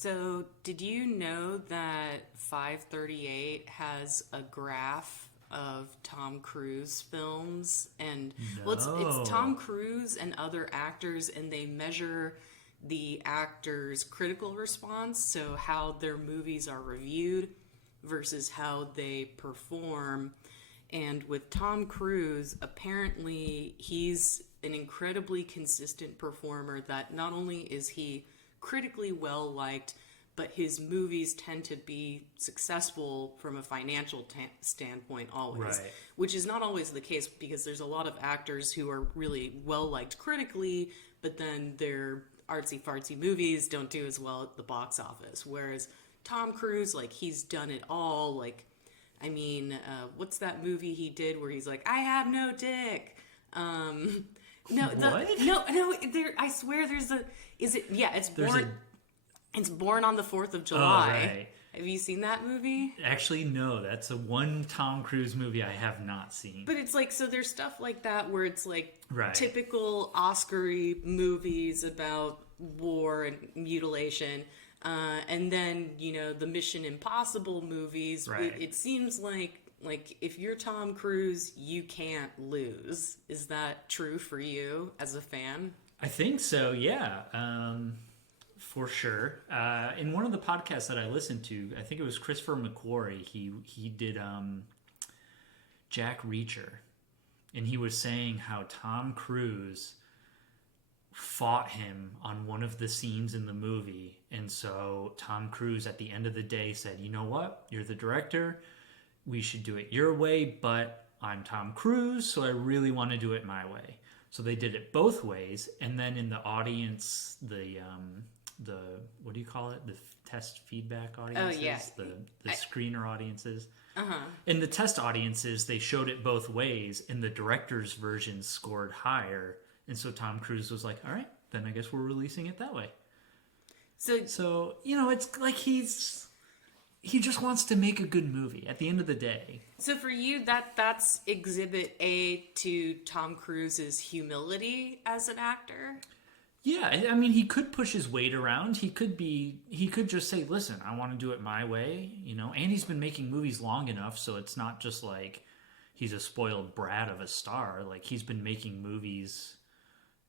So, did you know that 538 has a graph of Tom Cruise films? And well, it's Tom No. Cruise and other actors, and they measure the actors' critical response, so how their movies are reviewed versus how they perform. And with Tom Cruise, apparently he's an incredibly consistent performer that not only is he critically well liked, but his movies tend to be successful from a financial standpoint always, Right. which is not always the case because there's a lot of actors who are really well liked critically, but then their artsy fartsy movies don't do as well at the box office. Whereas Tom Cruise, like, he's done it all. Like, I mean, what's that movie he did where he's like, I have no dick? No, What? no. There, I swear, there's a. Is it? Yeah, it's There's born. It's born on the 4th of Oh, July. right. Have you seen that movie? Actually, no. That's a one Tom Cruise movie I have not seen. But it's like, so there's stuff like that where it's like Right. typical Oscar-y movies about war and mutilation. And then, the Mission Impossible movies, Right. it seems like if you're Tom Cruise, you can't lose. Is that true for you as a fan? I think so, yeah. For sure. In one of the podcasts that I listened to, I think it was Christopher McQuarrie, he did Jack Reacher. And he was saying how Tom Cruise fought him on one of the scenes in the movie. And so Tom Cruise at the end of the day said, you know what? You're the director. We should do it your way, but I'm Tom Cruise, so I really want to do it my way. So they did it both ways. And then in the audience, the what do you call it? The test feedback audiences? Oh, yeah. The screener audiences. Uh-huh. In the test audiences, they showed it both ways, and the director's version scored higher. And so Tom Cruise was like, all right, then I guess we're releasing it that way. So it's like he just wants to make a good movie at the end of the day. So for you, that's exhibit A to Tom Cruise's humility as an actor? Yeah, I mean, he could push his weight around. He could just say, listen, I want to do it my way, and he's been making movies long enough, so it's not just like he's a spoiled brat of a star. Like, he's been making movies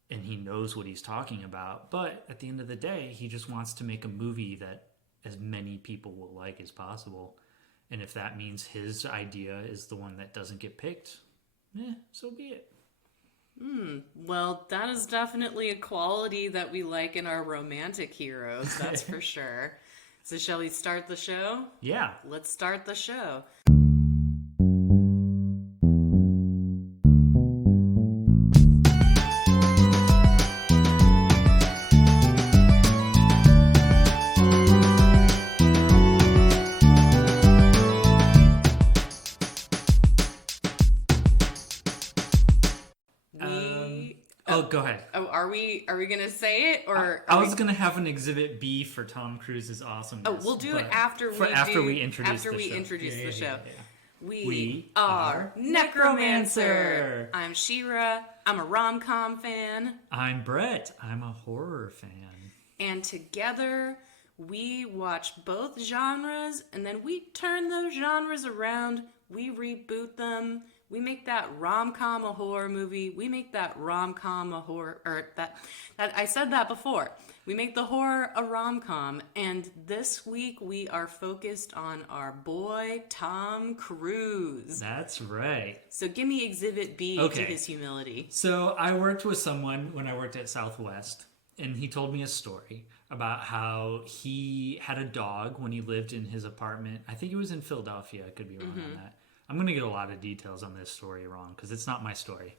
and he knows what he's talking about. But at the end of the day, he just wants to make a movie that as many people will like as possible. And if that means his idea is the one that doesn't get picked, so be it. Well, that is definitely a quality that we like in our romantic heroes, that's for sure. So shall we start the show? Yeah. Let's start the show. Go ahead. Oh, are we gonna say it, or I was gonna have an exhibit B for Tom Cruise's awesomeness. Oh, we'll do it after we introduce the show. We are Necromancer. I'm Shira. I'm a rom-com fan. I'm Bret. I'm a horror fan. And together we watch both genres, and then we turn those genres around. We reboot them. We make that rom-com a horror movie. We make that rom-com a horror, or that I said that before. We make the horror a rom-com, and this week we are focused on our boy Tom Cruise. That's right. So give me exhibit B to his humility. So I worked with someone when I worked at Southwest, and he told me a story about how he had a dog when he lived in his apartment. I think it was in Philadelphia. I could be wrong on that. I'm going to get a lot of details on this story wrong because it's not my story.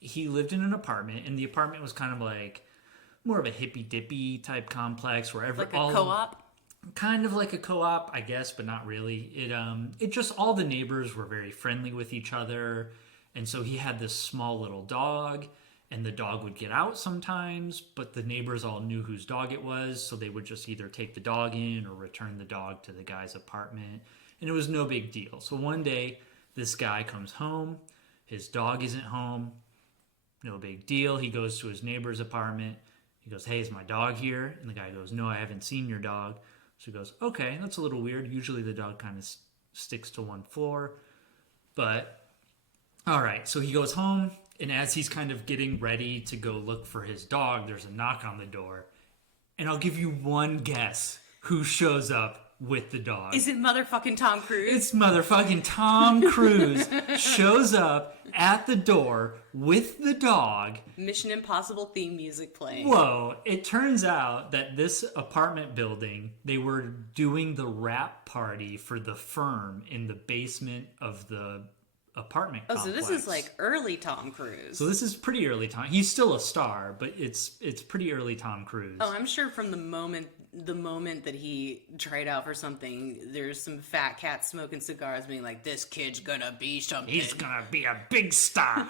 He lived in an apartment, and the apartment was kind of like more of a hippy-dippy type complex where Like a co-op? Kind of like a co-op, I guess, but not really. It just, all the neighbors were very friendly with each other, and so he had this small little dog, and the dog would get out sometimes, but the neighbors all knew whose dog it was, so they would just either take the dog in or return the dog to the guy's apartment. And it was no big deal. So one day, this guy comes home. His dog isn't home. No big deal. He goes to his neighbor's apartment. He goes, hey, is my dog here? And the guy goes, no, I haven't seen your dog. So he goes, okay, that's a little weird. Usually the dog kind of sticks to one floor. But, all right. So he goes home, and as he's kind of getting ready to go look for his dog, there's a knock on the door. And I'll give you one guess who shows up with the dog. Is it motherfucking Tom Cruise? It's motherfucking Tom Cruise shows up at the door with the dog. Mission Impossible theme music playing. Whoa. It turns out that this apartment building, they were doing the wrap party for the firm in the basement of the apartment complex. So this is like early Tom Cruise. So this is pretty early Tom. He's still a star, but it's pretty early Tom Cruise. Oh, I'm sure from the moment that he tried out for something, there's some fat cat smoking cigars being like, this kid's gonna be something. He's gonna be a big star.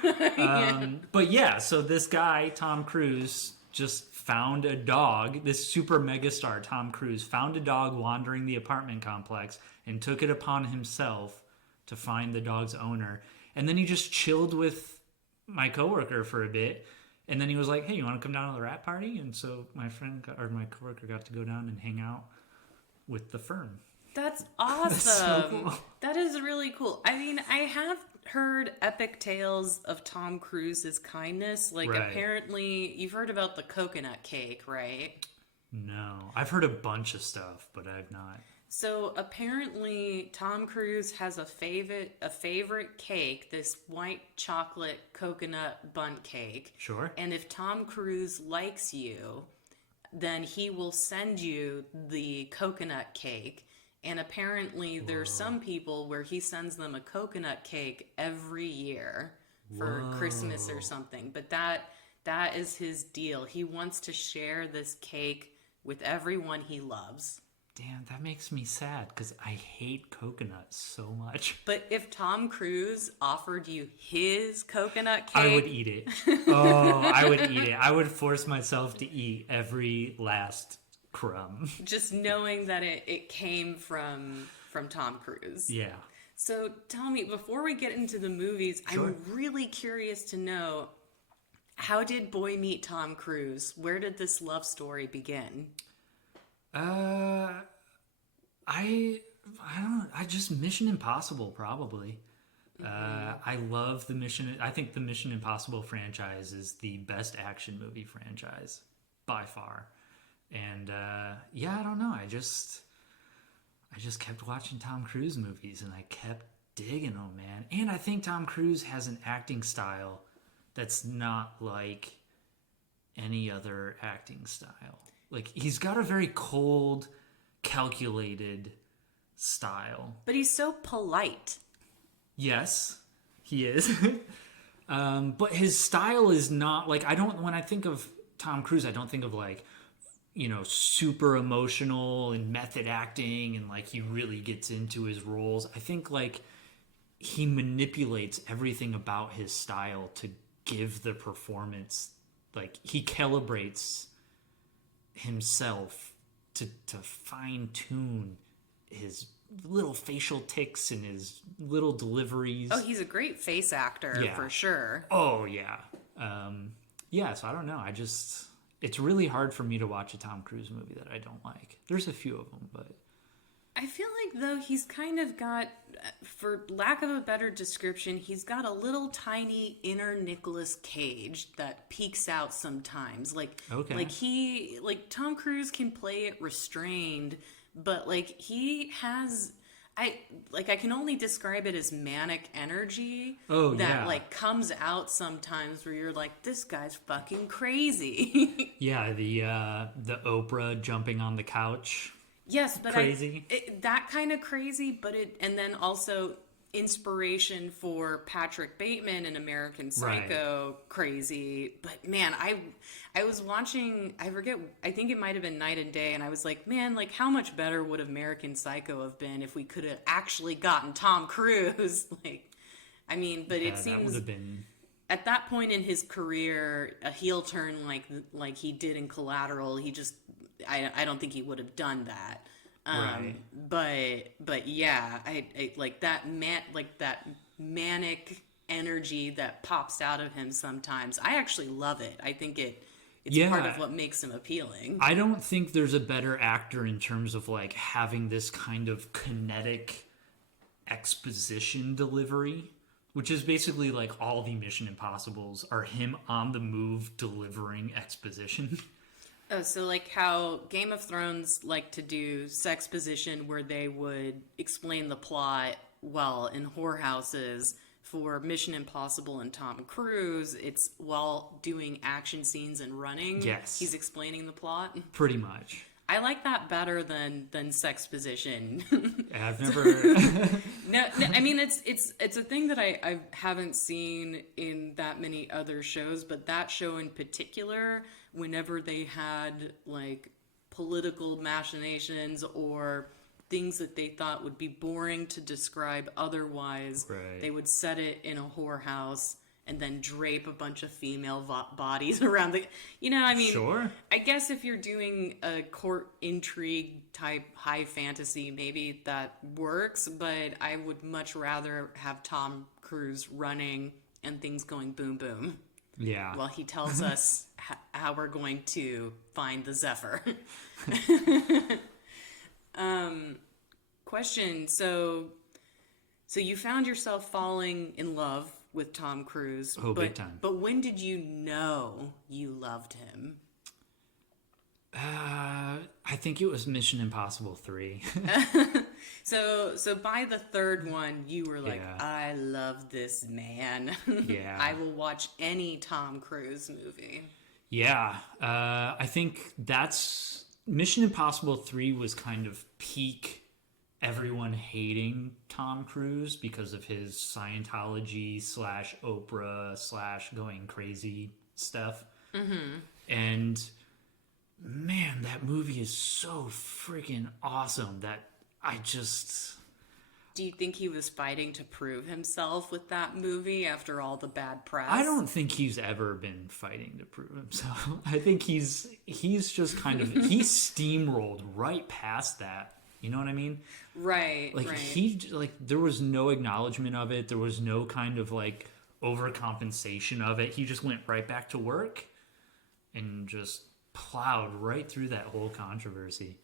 But yeah, so this guy, Tom Cruise, just found a dog. This super megastar, Tom Cruise, found a dog wandering the apartment complex and took it upon himself to find the dog's owner. And then he just chilled with my coworker for a bit. And then he was like, hey, you want to come down to the wrap party? And so my coworker got to go down and hang out with the firm. That's awesome. That's so cool. That is really cool. I mean, I have heard epic tales of Tom Cruise's kindness. Like, Right. Apparently, you've heard about the coconut cake, right? No. I've heard a bunch of stuff, but I've not. So apparently Tom Cruise has a favorite cake, this white chocolate coconut bundt cake. Sure. And if Tom Cruise likes you, then he will send you the coconut cake. And apparently there's some people where he sends them a coconut cake every year for Christmas or something. But that is his deal. He wants to share this cake with everyone he loves. Damn, that makes me sad because I hate coconuts so much. But if Tom Cruise offered you his coconut cake... I would eat it. Oh, I would eat it. I would force myself to eat every last crumb. Just knowing that it came from Tom Cruise. Yeah. So tell me, before we get into the movies, Sure. I'm really curious to know, how did Boy Meet Tom Cruise? Where did this love story begin? I don't know. I just Mission Impossible probably. I love the Mission. I think the Mission Impossible franchise is the best action movie franchise by far. And yeah, I don't know. I just kept watching Tom Cruise movies and I kept digging them, man. And I think Tom Cruise has an acting style that's not like any other acting style. Like, he's got a very cold, calculated style. But he's so polite. Yes, he is. But his style is not, like, when I think of Tom Cruise, I don't think of, like, you know, super emotional and method acting and, like, he really gets into his roles. I think, like, he manipulates everything about his style to give the performance. Like, he calibrates himself to fine tune his little facial tics and his little deliveries. Oh, he's a great face actor, Yeah. for sure. Oh yeah. Yeah, so I don't know. It's really hard for me to watch a Tom Cruise movie that I don't like. There's a few of them, but I feel like, though, he's kind of got, for lack of a better description, he's got a little tiny inner Nicolas Cage that peeks out sometimes. Like, Okay. like Tom Cruise can play it restrained, but like he has, I can only describe it as manic energy. Oh, that yeah. like comes out sometimes where you're like, this guy's fucking crazy. yeah, the Oprah jumping on the couch. Yes, but Crazy. that kind of crazy, but and then also inspiration for Patrick Bateman in American Psycho, crazy. But man, I was watching, I forget, I think it might have been Night and Day, and I was like, man, like how much better would American Psycho have been if we could have actually gotten Tom Cruise? Like, I mean, but it That seems would have been. at that point in his career, a heel turn like he did in Collateral, he just, I don't think he would have done that. Right. But yeah, I like that that manic energy that pops out of him sometimes. I actually love it. I think It's part of what makes him appealing. I don't think there's a better actor in terms of like having this kind of kinetic exposition delivery, which is basically like all the Mission Impossibles are him on the move delivering exposition. Oh, so like how Game of Thrones like to do sexposition where they would explain the plot well in whorehouses. For Mission Impossible and Tom Cruise, it's while doing action scenes and running. Yes. He's explaining the plot. Pretty much. I like that better than sexposition. I've never... No, I mean, it's a thing that I haven't seen in that many other shows, but that show in particular, whenever they had, like, political machinations or things that they thought would be boring to describe otherwise, right. They would set it in a whorehouse and then drape a bunch of female bodies around the... You know, I mean... Sure. I guess if you're doing a court intrigue type high fantasy, maybe that works, but I would much rather have Tom Cruise running and things going boom boom. Yeah. While he tells us how we're going to find the Zephyr. Question. So you found yourself falling in love with Tom Cruise. Oh, big time. But when did you know you loved him? I think it was Mission Impossible 3. So by the third one, you were like, Yeah. I love this man. Yeah. I will watch any Tom Cruise movie. Yeah. I think that's... Mission Impossible 3 was kind of peak everyone hating Tom Cruise because of his Scientology / Oprah / going crazy stuff. Mm-hmm. And man, that movie is so freaking awesome that I just... Do you think he was fighting to prove himself with that movie after all the bad press? I don't think he's ever been fighting to prove himself. I think he's just kind of... he steamrolled right past that. You know what I mean? Right. Like right. There was no acknowledgement of it. There was no kind of like overcompensation of it. He just went right back to work and just plowed right through that whole controversy.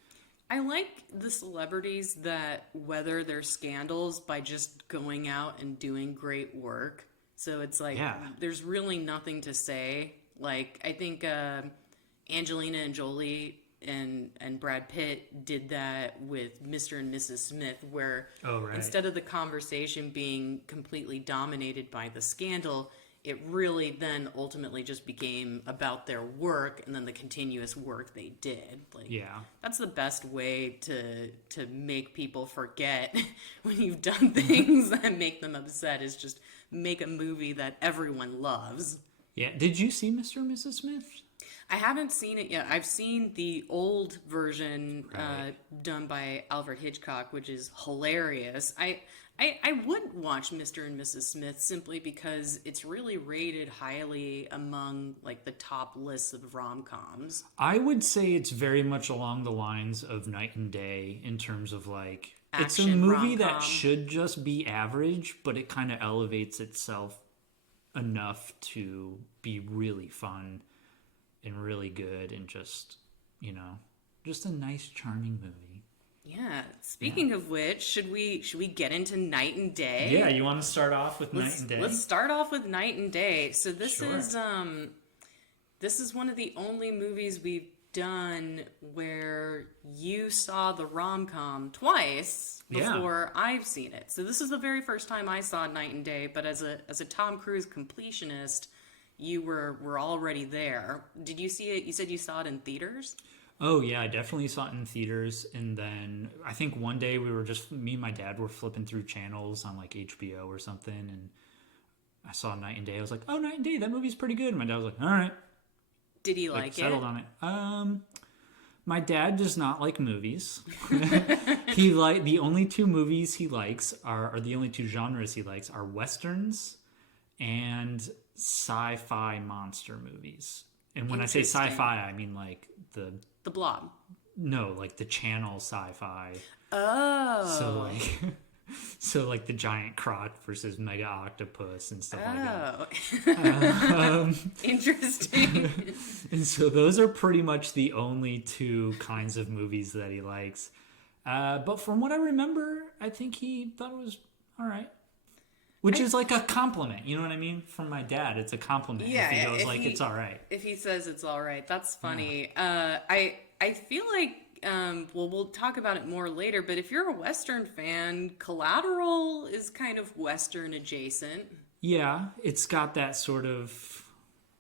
I like the celebrities that weather their scandals by just going out and doing great work. So it's like, There's really nothing to say. Like, I think Angelina and Jolie and Brad Pitt did that with Mr. and Mrs. Smith, where instead of the conversation being completely dominated by the scandal, it really then ultimately just became about their work and then the continuous work they did. Like, that's the best way to make people forget when you've done things that make them upset, is just make a movie that everyone loves. Yeah. Did you see Mr. and Mrs. Smith? I haven't seen it yet. I've seen the old version done by Alfred Hitchcock, which is hilarious. I would watch Mr. and Mrs. Smith simply because it's really rated highly among like the top lists of rom-coms. I would say it's very much along the lines of Night and Day in terms of like action, it's a movie rom-com. that should just be average, but it kind of elevates itself enough to be really fun and really good and just, you know, just a nice, charming movie. Yeah. Speaking of which, should we get into Night and Day? Yeah, you want to start off with Night and Day? Let's start off with Night and Day. So this is one of the only movies we've done where you saw the rom-com twice before I've seen it. So this is the very first time I saw Night and Day, but as a Tom Cruise completionist, you were already there. Did you see it? You said you saw it in theaters? Oh, yeah, I definitely saw it in theaters. And then I think one day me and my dad were flipping through channels on like HBO or something. And I saw Night and Day. I was like, oh, Night and Day, that movie's pretty good. And my dad was like, all right. Did he like it? Settled on it. My dad does not like movies. The only two movies he likes or the only two genres he likes are Westerns and sci-fi monster movies. And when I say sci-fi, I mean like the Blob. No, like the channel sci-fi. Oh. So like So like the giant croc versus mega octopus and stuff like that. Oh, interesting. And so those are pretty much the only two kinds of movies that he likes. But from what I remember, I think he thought it was all right. Which is like a compliment, you know what I mean? From my dad, it's a compliment. Yeah, if he goes like, it's all right. If he says it's all right, that's funny. Yeah. I feel like, well, we'll talk about it more later, but if you're a Western fan, Collateral is kind of Western adjacent. Yeah, it's got that sort of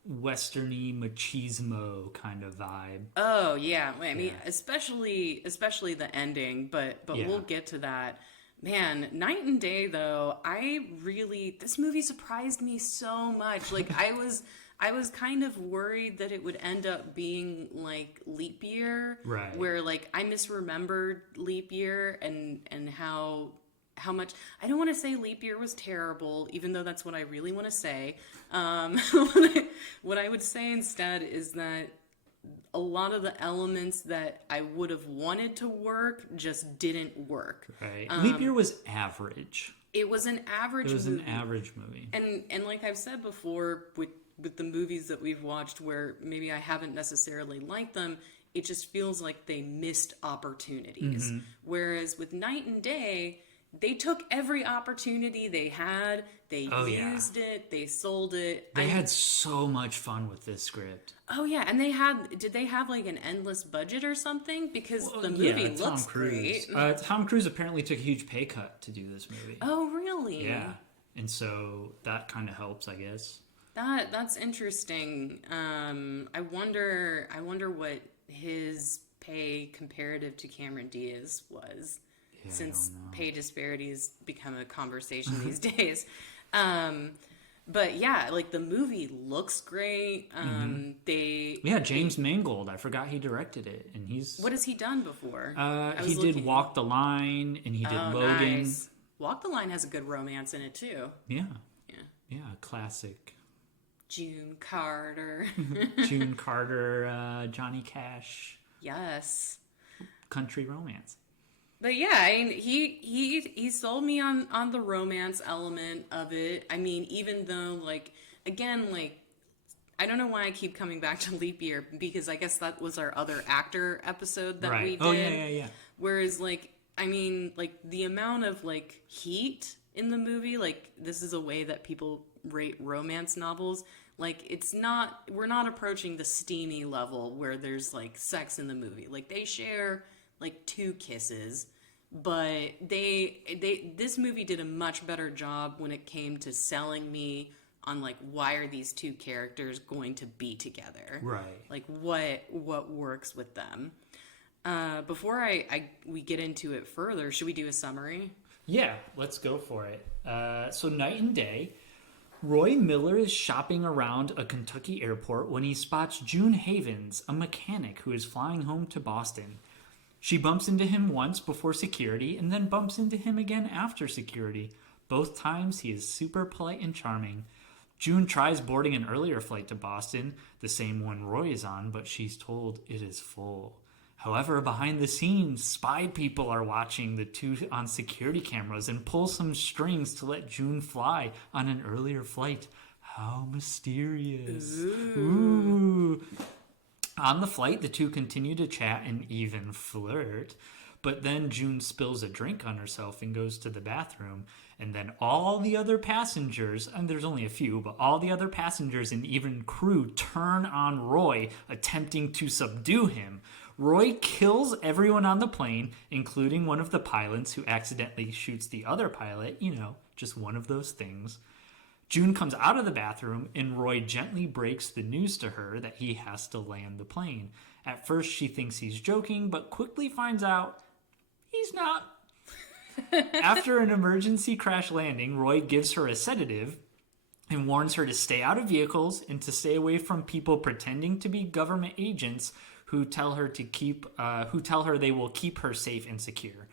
Westerny machismo kind of vibe. Oh, yeah. I mean, especially the ending, but we'll get to that. Man, Night and Day though, this movie surprised me so much. Like I was kind of worried that it would end up being like Leap Year, right? Where like I misremembered Leap Year and how much I don't want to say Leap Year was terrible, even though that's what I really want to say. What I would say instead is that a lot of the elements that I would have wanted to work just didn't work. Right. Leap Year was average. It was an average movie. It was an average movie. And like I've said before, with the movies that we've watched where maybe I haven't necessarily liked them, it just feels like they missed opportunities. Mm-hmm. Whereas with Night and Day, they took every opportunity they had. They used it. They sold it. They had so much fun with this script. Oh yeah, and did they have like an endless budget or something? Because the movie looks great. Tom Cruise apparently took a huge pay cut to do this movie. Oh really? Yeah, and so that kind of helps, I guess. That's interesting. I wonder what his pay comparative to Cameron Diaz was. Yeah, since pay disparities become a conversation these days. But yeah, like the movie looks great. James Mangold. I forgot he directed it, and he's. What has he done before? He did Walk the Line, and he did Logan. Nice. Walk the Line has a good romance in it too. Yeah. Classic. June Carter. June Carter, Johnny Cash. Yes. Country romance. But yeah, I mean, he sold me on the romance element of it. I mean, even though, like, again, like, I don't know why I keep coming back to Leap Year, because I guess that was our other actor episode that we did. Oh, yeah. Whereas, like, I mean, like, the amount of, like, heat in the movie, like, this is a way that people rate romance novels. Like, we're not approaching the steamy level where there's, like, sex in the movie. Like, they share like 2 kisses, but this movie did a much better job when it came to selling me on like why are these 2 characters going to be together, right? Like what works with them. Before we get into it further, should we do a summary? Yeah, let's go for it. So Night and Day, Roy Miller is shopping around a Kentucky airport when he spots June Havens, a mechanic who is flying home to Boston. She bumps into him once before security and then bumps into him again after security. Both times he is super polite and charming. June tries boarding an earlier flight to Boston, the same one Roy is on, but she's told it is full. However, behind the scenes, spy people are watching the 2 on security cameras and pull some strings to let June fly on an earlier flight. How mysterious. Ooh. On the flight, the 2 continue to chat and even flirt, but then June spills a drink on herself and goes to the bathroom, and then all the other passengers, and there's only a few, but all the other passengers and even crew turn on Roy, attempting to subdue him. Roy kills everyone on the plane, including one of the pilots who accidentally shoots the other pilot, just one of those things. June comes out of the bathroom, and Roy gently breaks the news to her that he has to land the plane. At first, she thinks he's joking, but quickly finds out he's not. After an emergency crash landing, Roy gives her a sedative and warns her to stay out of vehicles and to stay away from people pretending to be government agents who tell her they will keep her safe and secure.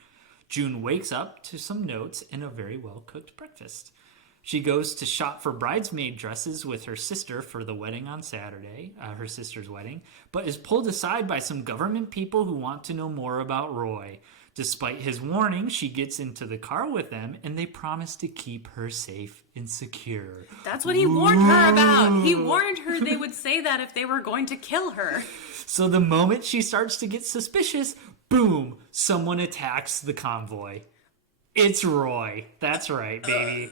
June wakes up to some notes and a very well-cooked breakfast. She goes to shop for bridesmaid dresses with her sister for the wedding on Saturday, her sister's wedding, but is pulled aside by some government people who want to know more about Roy. Despite his warning, she gets into the car with them, and they promise to keep her safe and secure. That's what he warned her about. He warned her they would say that if they were going to kill her. So the moment she starts to get suspicious, boom, someone attacks the convoy. It's Roy. That's right, baby.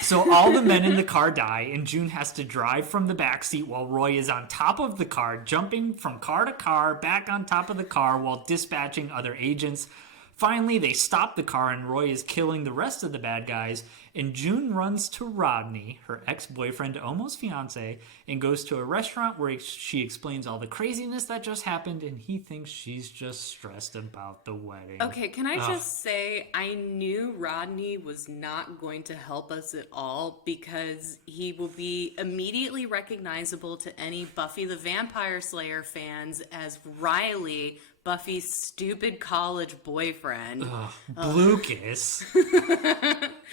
So all the men in the car die, and June has to drive from the backseat while Roy is on top of the car, jumping from car to car, back on top of the car while dispatching other agents. Finally, they stop the car, and Roy is killing the rest of the bad guys, and June runs to Rodney, her ex-boyfriend, almost fiancé, and goes to a restaurant where she explains all the craziness that just happened, and he thinks she's just stressed about the wedding. Okay, can I just say, I knew Rodney was not going to help us at all because he will be immediately recognizable to any Buffy the Vampire Slayer fans as Riley, Buffy's stupid college boyfriend. Blucas.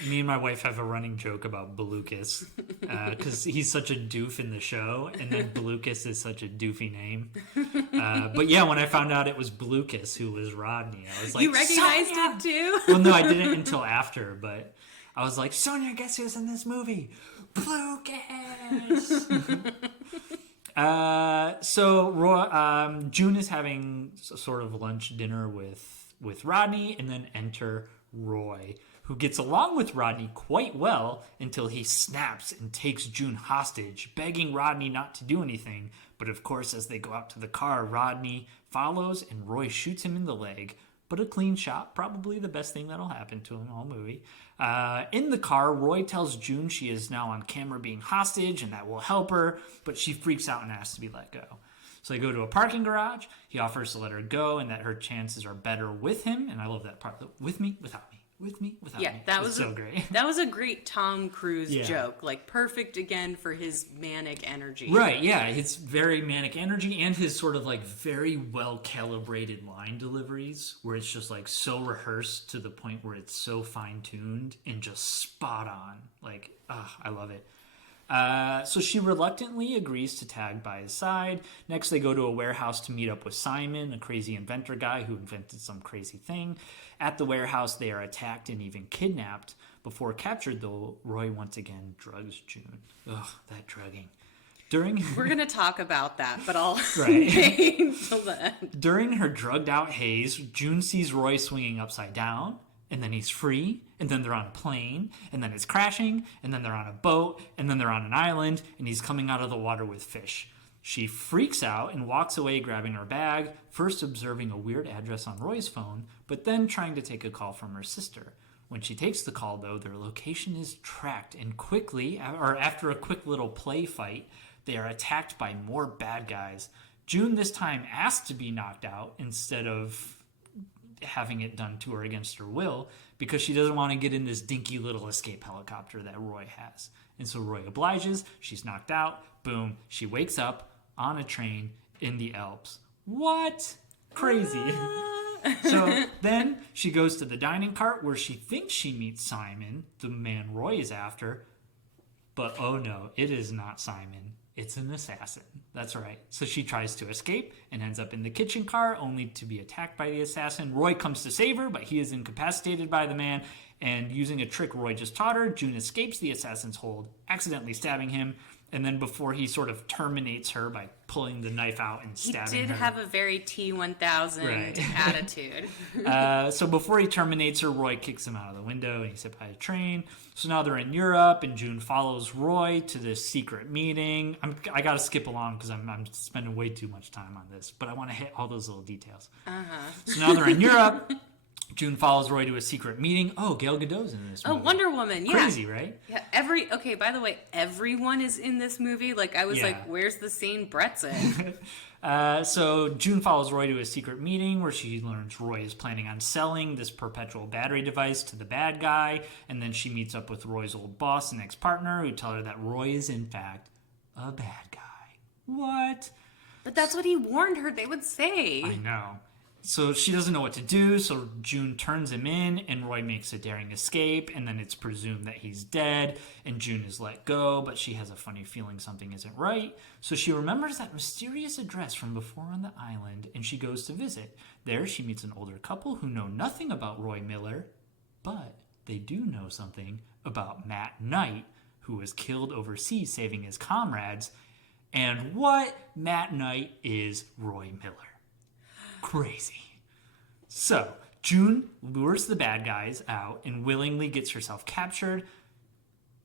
Me and my wife have a running joke about Blucas because he's such a doof in the show, and then Blucas is such a doofy name. But yeah, when I found out it was Blucas who was Rodney, I was like, you recognized Sonia! it too? Well, no, I didn't until after, but I was like, Sonia, guess who's in this movie? Blucas! June is having sort of lunch dinner with Rodney, and then enter Roy, who gets along with Rodney quite well until he snaps and takes June hostage, begging Rodney not to do anything. But of course, as they go out to the car, Rodney follows and Roy shoots him in the leg. But a clean shot, probably the best thing that'll happen to him all movie. In the car, Roy tells June she is now on camera being hostage and that will help her, but she freaks out and asks to be let go. So they go to a parking garage. He offers to let her go and that her chances are better with him. And I love that part. With me, without me. With me, without me. Yeah, that was so great. That was a great Tom Cruise joke. Like, perfect again for his manic energy. Right, yeah. His very manic energy and his sort of like very well calibrated line deliveries where it's just like so rehearsed to the point where it's so fine tuned and just spot on. Like, I love it. So she reluctantly agrees to tag by his side. Next, they go to a warehouse to meet up with Simon, a crazy inventor guy who invented some crazy thing. At the warehouse, they are attacked and even kidnapped. Before captured, though, Roy once again drugs June. Ugh, that drugging. We're going to talk about that, but I'll right. wait until the end. During her drugged-out haze, June sees Roy swinging upside down, and then he's free, and then they're on a plane, and then it's crashing, and then they're on a boat, and then they're on an island, and he's coming out of the water with fish. She freaks out and walks away grabbing her bag, first observing a weird address on Roy's phone, but then trying to take a call from her sister. When she takes the call, though, their location is tracked, and quickly, or after a quick little play fight, they are attacked by more bad guys. June this time asks to be knocked out instead of having it done to her against her will because she doesn't want to get in this dinky little escape helicopter that Roy has. And so Roy obliges, she's knocked out, boom, she wakes up on a train in the Alps. What? Crazy. So then she goes to the dining cart where she thinks she meets Simon, the man Roy is after, but oh no, it is not Simon. It's an assassin. That's right. So she tries to escape and ends up in the kitchen car only to be attacked by the assassin. Roy comes to save her, but he is incapacitated by the man. And using a trick Roy just taught her, June escapes the assassin's hold, accidentally stabbing him. And then before he sort of terminates her by pulling the knife out and stabbing her. He did have a very T-1000 attitude. So before he terminates her, Roy kicks him out of the window and he's hit by a train. So now they're in Europe and June follows Roy to this secret meeting. I got to skip along because I'm spending way too much time on this, but I want to hit all those little details. So now they're in Europe. June follows Roy to a secret meeting. Oh, Gal Gadot's in this movie. Oh, Wonder Woman, yeah. Crazy, right? Yeah, okay, by the way, everyone is in this movie. Like, I was like, where's the scene Bret's in? So June follows Roy to a secret meeting where she learns Roy is planning on selling this perpetual battery device to the bad guy. And then she meets up with Roy's old boss and ex-partner who tell her that Roy is, in fact, a bad guy. What? But that's what he warned her they would say. I know. So she doesn't know what to do, so June turns him in, and Roy makes a daring escape, and then it's presumed that he's dead, and June is let go, but she has a funny feeling something isn't right. So she remembers that mysterious address from before on the island, and she goes to visit. There, she meets an older couple who know nothing about Roy Miller, but they do know something about Matt Knight, who was killed overseas saving his comrades, and what? Matt Knight is Roy Miller. Crazy. So, June lures the bad guys out and willingly gets herself captured.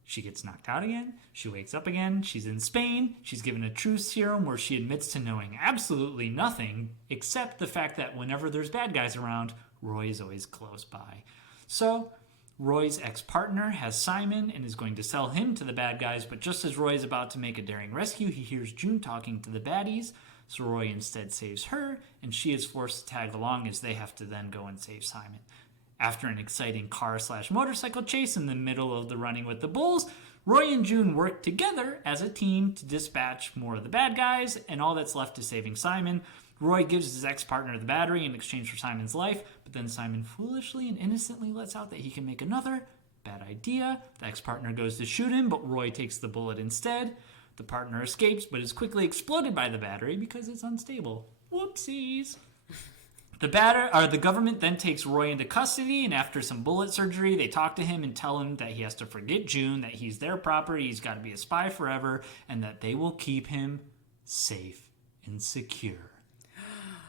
She gets knocked out again. She wakes up again. She's in Spain. She's given a truth serum where she admits to knowing absolutely nothing except the fact that whenever there's bad guys around, Roy is always close by. So, Roy's ex-partner has Simon and is going to sell him to the bad guys, but just as Roy is about to make a daring rescue, he hears June talking to the baddies. So Roy instead saves her, and she is forced to tag along as they have to then go and save Simon. After an exciting car/motorcycle chase in the middle of the Running with the Bulls, Roy and June work together as a team to dispatch more of the bad guys, and all that's left is saving Simon. Roy gives his ex-partner the battery in exchange for Simon's life, but then Simon foolishly and innocently lets out that he can make another. Bad idea. The ex-partner goes to shoot him, but Roy takes the bullet instead. The partner escapes, but is quickly exploded by the battery because it's unstable. Whoopsies. The government then takes Roy into custody, and after some bullet surgery, they talk to him and tell him that he has to forget June, that he's their property, he's got to be a spy forever, and that they will keep him safe and secure.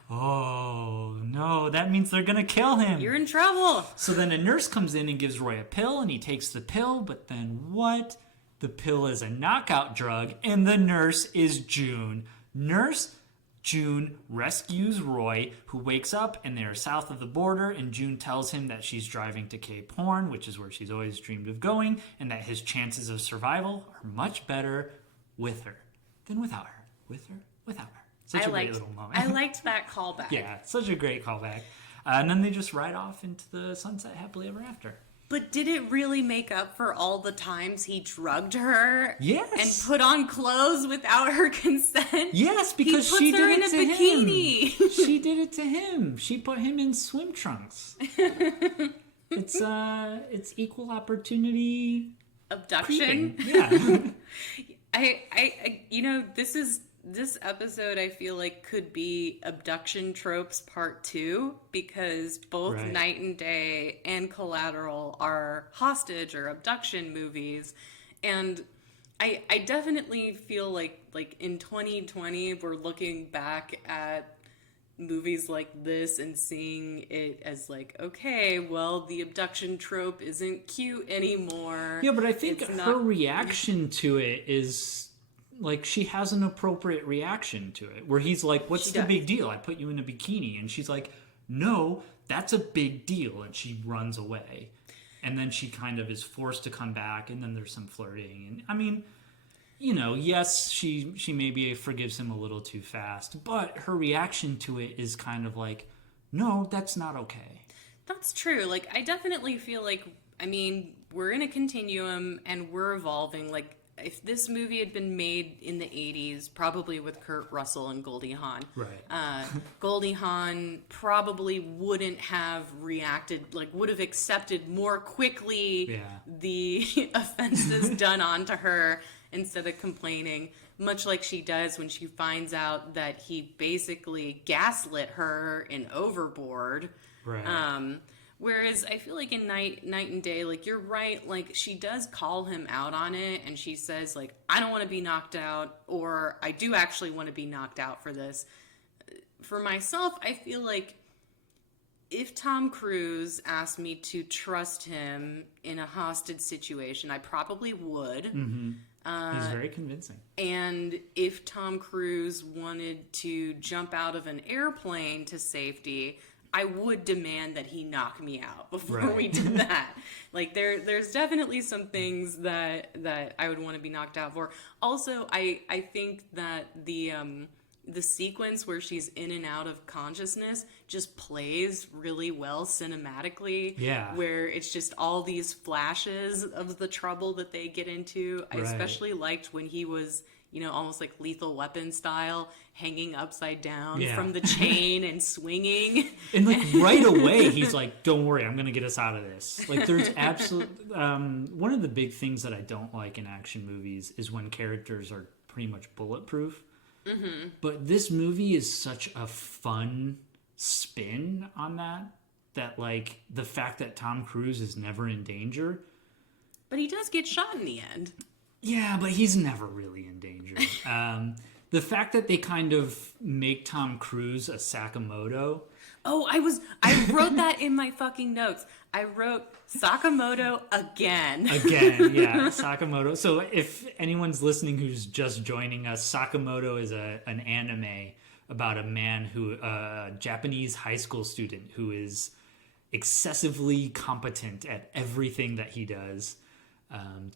Oh, no, that means they're going to kill him. You're in trouble. So then a nurse comes in and gives Roy a pill, and he takes the pill, but then what? The pill is a knockout drug, and the nurse is June. Nurse June rescues Roy, who wakes up, and they are south of the border, and June tells him that she's driving to Cape Horn, which is where she's always dreamed of going, and that his chances of survival are much better with her than without her. With her, without her. Such a great little moment. I liked that callback. Yeah, such a great callback. And then they just ride off into the sunset happily ever after. But did it really make up for all the times he drugged her? Yes. And put on clothes without her consent? Yes, because she did it to him. He puts her in a bikini. She did it to him. She put him in swim trunks. It's equal opportunity abduction. Creeping. Yeah. I this episode I feel like could be abduction tropes part 2 because both Right. Night and Day and Collateral are hostage or abduction movies, and I definitely feel like in 2020 we're looking back at movies like this and seeing it as like, okay, well, the abduction trope isn't cute anymore. Yeah, but I think her reaction to it is like she has an appropriate reaction to it where he's like, what's the big deal? I put you in a bikini. And she's like, no, that's a big deal. And she runs away. And then she kind of is forced to come back. And then there's some flirting. And I mean, you know, yes, she maybe forgives him a little too fast. But her reaction to it is kind of like, no, that's not okay. That's true. Like, I definitely feel like, I mean, we're in a continuum and we're evolving. Like, if this movie had been made in the 80s, probably with Kurt Russell and Goldie Hawn, right. Goldie Hawn probably wouldn't have reacted, like would have accepted more quickly the offenses done onto her instead of complaining, much like she does when she finds out that he basically gaslit her in Overboard. Right. Whereas I feel like in Night and Day, like, you're right, like, she does call him out on it, and she says, like, I don't want to be knocked out, or I do actually want to be knocked out for this. For myself, I feel like if Tom Cruise asked me to trust him in a hostage situation, I probably would. Mm-hmm. He's very convincing. And if Tom Cruise wanted to jump out of an airplane to safety, I would demand that he knock me out before we did that. Like, there's definitely some things that I would want to be knocked out for. Also, I think that the sequence where she's in and out of consciousness just plays really well cinematically. Yeah. Where it's just all these flashes of the trouble that they get into. I especially liked when he was almost like Lethal Weapon style, hanging upside down Yeah. from the chain and swinging. And like right away, he's like, "Don't worry, I'm gonna get us out of this." Like, there's one of the big things that I don't like in action movies is when characters are pretty much bulletproof. Mm-hmm. But this movie is such a fun spin on that like the fact that Tom Cruise is never in danger. But he does get shot in the end. Yeah, but he's never really in danger. The fact that they kind of make Tom Cruise a Sakamoto. Oh, I wrote that in my fucking notes. I wrote Sakamoto again. Again, yeah, Sakamoto. So if anyone's listening who's just joining us, Sakamoto is an anime about a man a Japanese high school student who is excessively competent at everything that he does.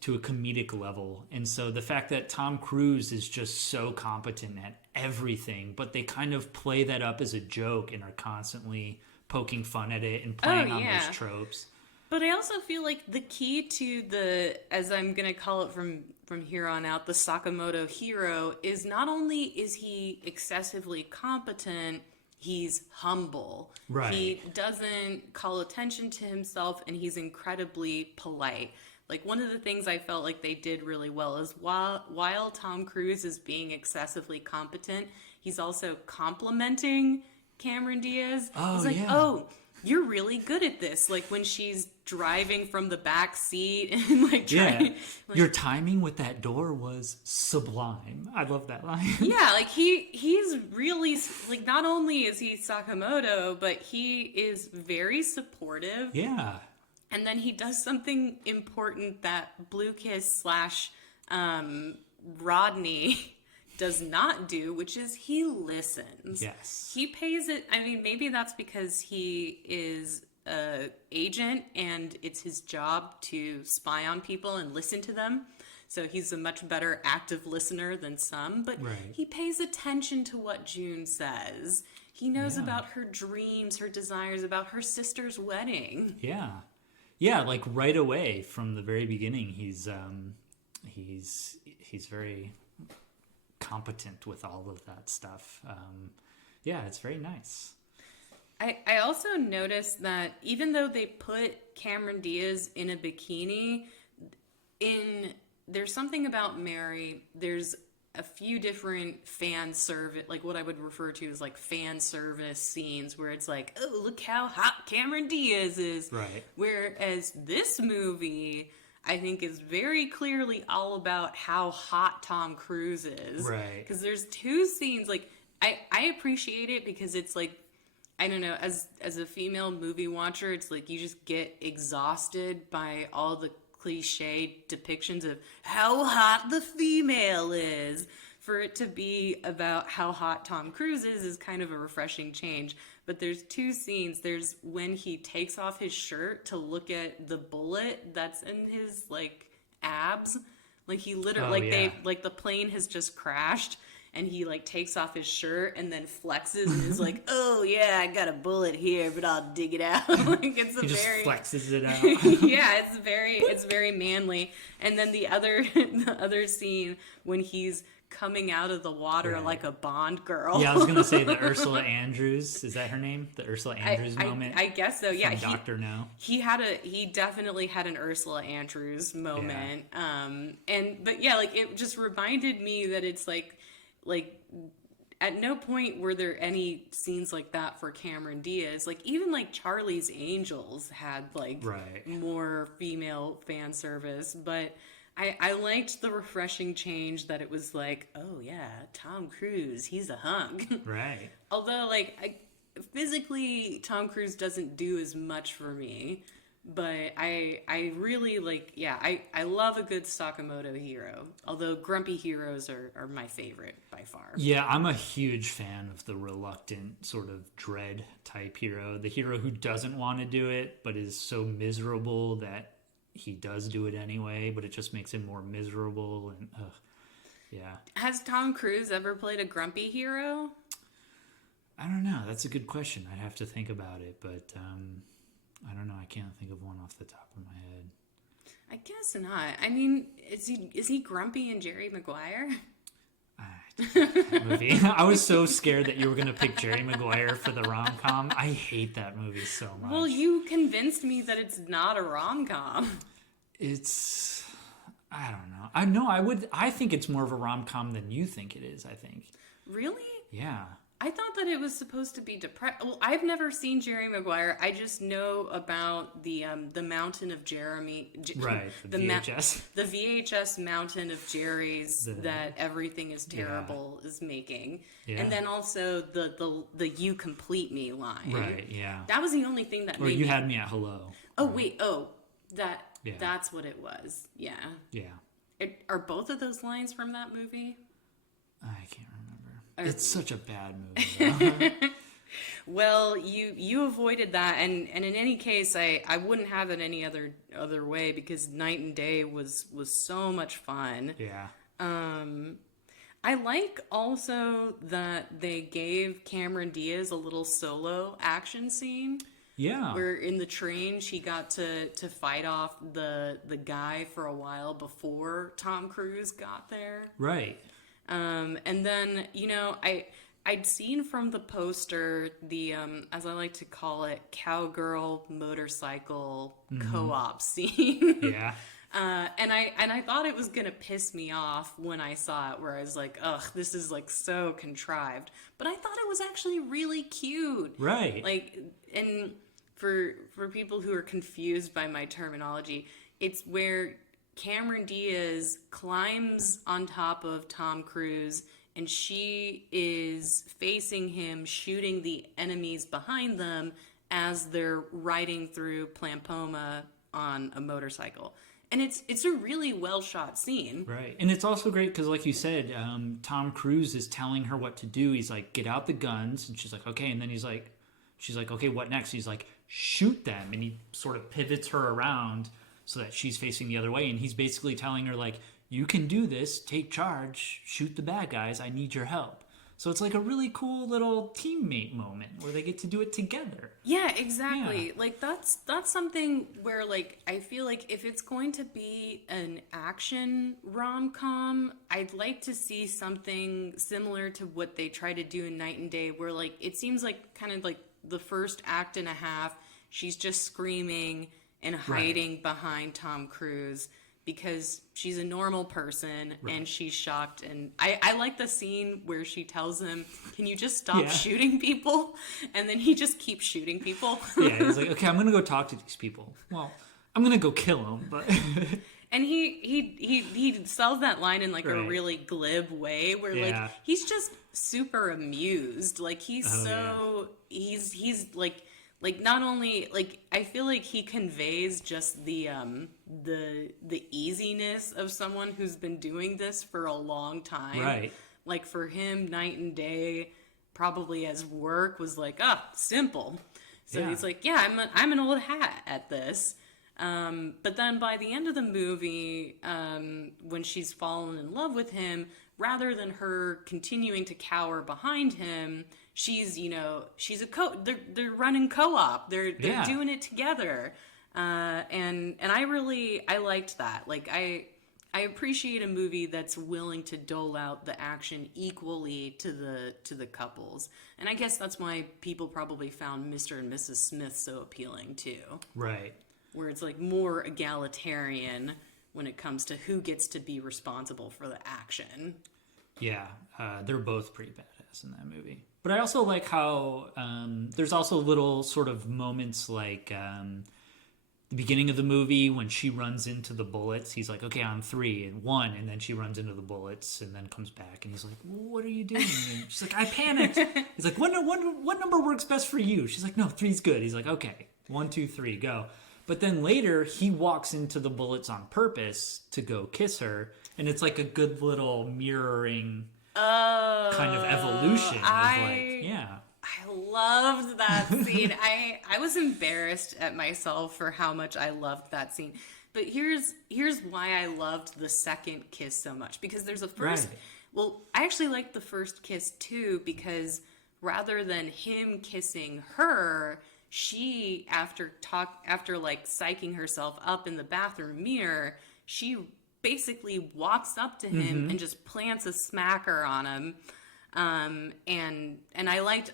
To a comedic level. And so the fact that Tom Cruise is just so competent at everything, but they kind of play that up as a joke and are constantly poking fun at it and playing on those tropes. But I also feel like the key to as I'm going to call it from here on out, the Sakamoto hero is not only is he excessively competent, he's humble. Right. He doesn't call attention to himself, and he's incredibly polite. Like, one of the things I felt like they did really well is while Tom Cruise is being excessively competent, he's also complimenting Cameron Diaz. Oh, he's like, yeah. "Oh, you're really good at this." Like, when she's driving from the back seat and like trying, like, your timing with that door was sublime. I love that line. Yeah, like he's really, like, not only is he Sakamoto, but he is very supportive. Yeah. And then he does something important that Blue Kiss / Rodney does not do, which is he listens. Yes. He pays it. I mean, maybe that's because he is an agent and it's his job to spy on people and listen to them. So he's a much better active listener than some. But he pays attention to what June says. He knows about her dreams, her desires, about her sister's wedding. Yeah. Yeah, like right away from the very beginning, he's very competent with all of that stuff. Yeah, it's very nice. I also noticed that even though they put Cameron Diaz in a bikini, there's something about Mary. There's a few different fan service, like what I would refer to as like fan service scenes where it's like, "Oh, look how hot Cameron Diaz is." Right. Whereas this movie, I think, is very clearly all about how hot Tom Cruise is. Right. Because there's two scenes, like, I appreciate it because it's like, I don't know, as a female movie watcher, it's like you just get exhausted by all the cliche depictions of how hot the female is. For it to be about how hot Tom Cruise is kind of a refreshing change. But there's two scenes. There's when he takes off his shirt to look at the bullet that's in his like abs. Like he literally the plane has just crashed and he like takes off his shirt and then flexes and is like, "Oh yeah, I got a bullet here, but I'll dig it out." Like it's he just flexes it out. Yeah, it's very manly. And then the other scene when he's coming out of the water like a Bond girl. Yeah, I was gonna say the Ursula Andrews. Is that her name? The Ursula Andrews moment. I guess so. Yeah, Doctor No. He definitely had an Ursula Andrews moment. Yeah. But yeah, like it just reminded me that it's like at no point were there any scenes like that for Cameron Diaz. Like even like Charlie's Angels had like more female fan service, but I liked the refreshing change that it was like, "Oh yeah, Tom Cruise, he's a hunk." Right. Although physically Tom Cruise doesn't do as much for me, but I really I love a good Sakamoto hero. Although grumpy heroes are my favorite by far. Yeah, I'm a huge fan of the reluctant sort of dread type hero. The hero who doesn't want to do it but is so miserable that he does do it anyway, but it just makes him more miserable. And yeah. Has Tom Cruise ever played a grumpy hero? I don't know. That's a good question. I'd have to think about it, but I don't know. I can't think of one off the top of my head. I guess not. I mean, is he grumpy in Jerry Maguire? That movie. I was so scared that you were going to pick Jerry Maguire for the rom-com. I hate that movie so much. Well, you convinced me that it's not a rom-com. It's... I don't know. I think it's more of a rom-com than you think it is, I think. Really? Yeah. I thought that it was supposed to be depressed. Well, I've never seen Jerry Maguire. I just know about the Mountain of Jeremy. Right, the VHS. The VHS Mountain of Jerry's that Everything is Terrible is making. Yeah. And then also the You Complete Me line. Right, yeah. That was the only thing that made You Had Me at Hello. Oh, wait. Oh, that's what it was. Yeah. Yeah. Are both of those lines from that movie? I can't remember. It's such a bad movie. Well, you avoided that, and in any case, I wouldn't have it any other way, because Night and Day was so much fun. Yeah. I like also that they gave Cameron Diaz a little solo action scene. Yeah. Where in the train she got to fight off the guy for a while before Tom Cruise got there. Right. And then, I'd seen from the poster the, as I like to call it, cowgirl motorcycle co-op scene. Yeah. And I thought it was gonna piss me off when I saw it, where I was like, ugh, this is like so contrived. But I thought it was actually really cute. Right. Like, and for people who are confused by my terminology, it's where Cameron Diaz climbs on top of Tom Cruise, and she is facing him, shooting the enemies behind them as they're riding through Plampoma on a motorcycle. And it's a really well shot scene. Right. And it's also great because, like you said, Tom Cruise is telling her what to do. He's like, get out the guns. And she's like, okay. And then she's like, okay, what next? He's like, shoot them. And he sort of pivots her around so that she's facing the other way. And he's basically telling her, like, you can do this. Take charge. Shoot the bad guys. I need your help. So it's like a really cool little teammate moment where they get to do it together. Yeah, exactly. Yeah. Like, that's something where, like, I feel like if it's going to be an action rom-com, I'd like to see something similar to what they try to do in Night and Day, where, like, it seems like kind of like the first act and a half, she's just screaming and hiding behind Tom Cruise because she's a normal person and she's shocked. And I like the scene where she tells him, can you just stop shooting people? And then he just keeps shooting people. Yeah, he's like, okay, I'm going to go talk to these people. Well, I'm going to go kill them, but... And he sells that line in like a really glib way where like he's just super amused. Like he's he's like not only like I feel like he conveys just the easiness of someone who's been doing this for a long time. Right. Like for him, Night and Day probably as work was like, simple. So he's like, I'm an old hat at this. But then by the end of the movie, when she's fallen in love with him, rather than her continuing to cower behind him, she's they're running co-op. They're doing it together. And I liked that. Like I appreciate a movie that's willing to dole out the action equally to the couples. And I guess that's why people probably found Mr. and Mrs. Smith so appealing too. Right. Where it's like more egalitarian when it comes to who gets to be responsible for the action. Yeah, they're both pretty badass in that movie. But I also like how there's also little sort of moments like the beginning of the movie when she runs into the bullets. He's like, okay, on 3 and 1, and then she runs into the bullets and then comes back and he's like, what are you doing? And she's like, I panicked. He's like, what number works best for you? She's like, no, 3's good. He's like, okay, 1, 2, 3, go. But then later, he walks into the bullets on purpose to go kiss her. And it's like a good little mirroring kind of evolution. I loved that scene. I was embarrassed at myself for how much I loved that scene. But here's why I loved the second kiss so much. Because there's a first... Right. Well, I actually liked the first kiss too, because rather than him kissing her... She, after like psyching herself up in the bathroom mirror, she basically walks up to him and just plants a smacker on him. And I liked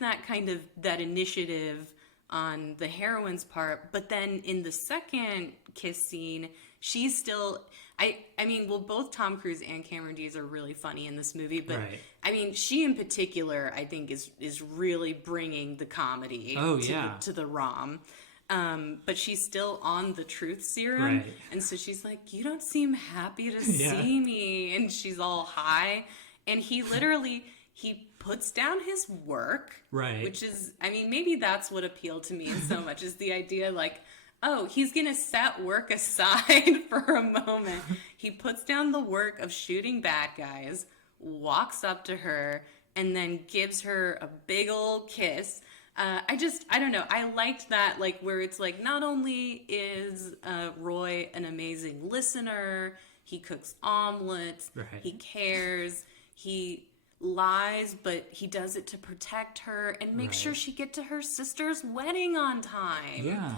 that kind of, that initiative on the heroine's part. But then in the second kiss scene, she's still, I mean, well, both Tom Cruise and Cameron Diaz are really funny in this movie, but Right. I mean, she in particular, I think is really bringing the comedy to the rom. But she's still on the truth serum. Right. And so she's like, you don't seem happy to see me. And she's all high. And he literally, he puts down his work. Right. Which is, I mean, maybe that's what appealed to me so much, is the idea like, oh, he's going to set work aside for a moment. He puts down the work of shooting bad guys, walks up to her, and then gives her a big old kiss. I don't know. I liked that, like, where it's like, not only is Roy an amazing listener, he cooks omelets, Right. he cares, he lies, but he does it to protect her and make sure she get to her sister's wedding on time. Yeah.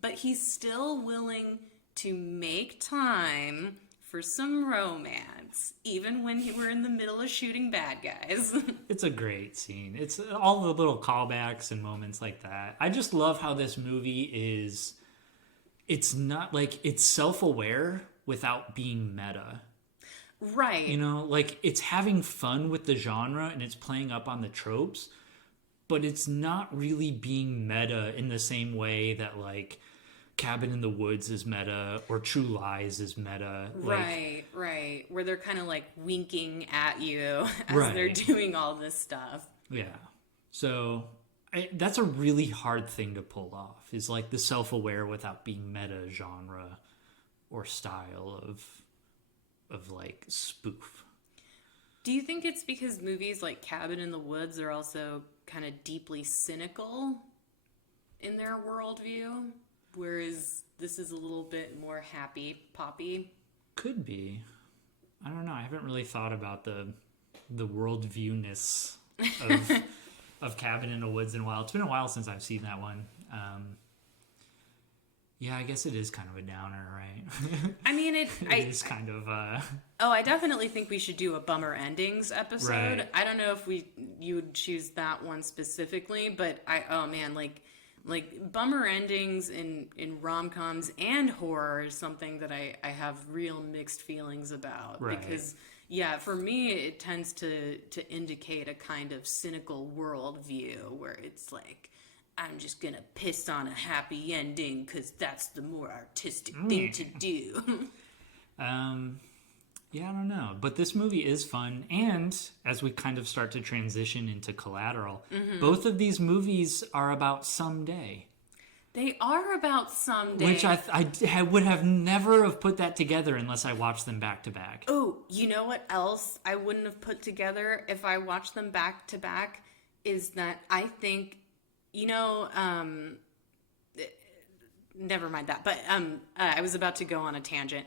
But he's still willing to make time for some romance, even when we're in the middle of shooting bad guys. It's a great scene. It's all the little callbacks and moments like that. I just love how this movie is, it's not like, it's self-aware without being meta. Right. You know, like, it's having fun with the genre and it's playing up on the tropes, but it's not really being meta in the same way that, like, Cabin in the Woods is meta or True Lies is meta. Right, right. Where they're kind of like winking at you as Right. they're doing all this stuff. Yeah. So that's a really hard thing to pull off, is like the self-aware without being meta genre or style of like spoof. Do you think it's because movies like Cabin in the Woods are also kind of deeply cynical in their worldview, whereas this is a little bit more happy poppy? Could be. I don't know. I haven't really thought about the worldviewness of Cabin in the Woods in a while. It's been a while since I've seen that one. Yeah, I guess it is kind of a downer, right? I mean, it is kind of. Oh, I definitely think we should do a bummer endings episode. Right. I don't know if you would choose that one specifically, but like bummer endings in rom-coms and horror is something that I have real mixed feelings about. Right. Because yeah, for me it tends to indicate a kind of cynical worldview where it's like, I'm just gonna piss on a happy ending because that's the more artistic thing to do. Yeah, I don't know. But this movie is fun. And as we kind of start to transition into Collateral, both of these movies are about someday. They are about someday. Which I would have never have put that together unless I watched them back to back. Oh, you know what else I wouldn't have put together if I watched them back to back is that I think, never mind that. But I was about to go on a tangent.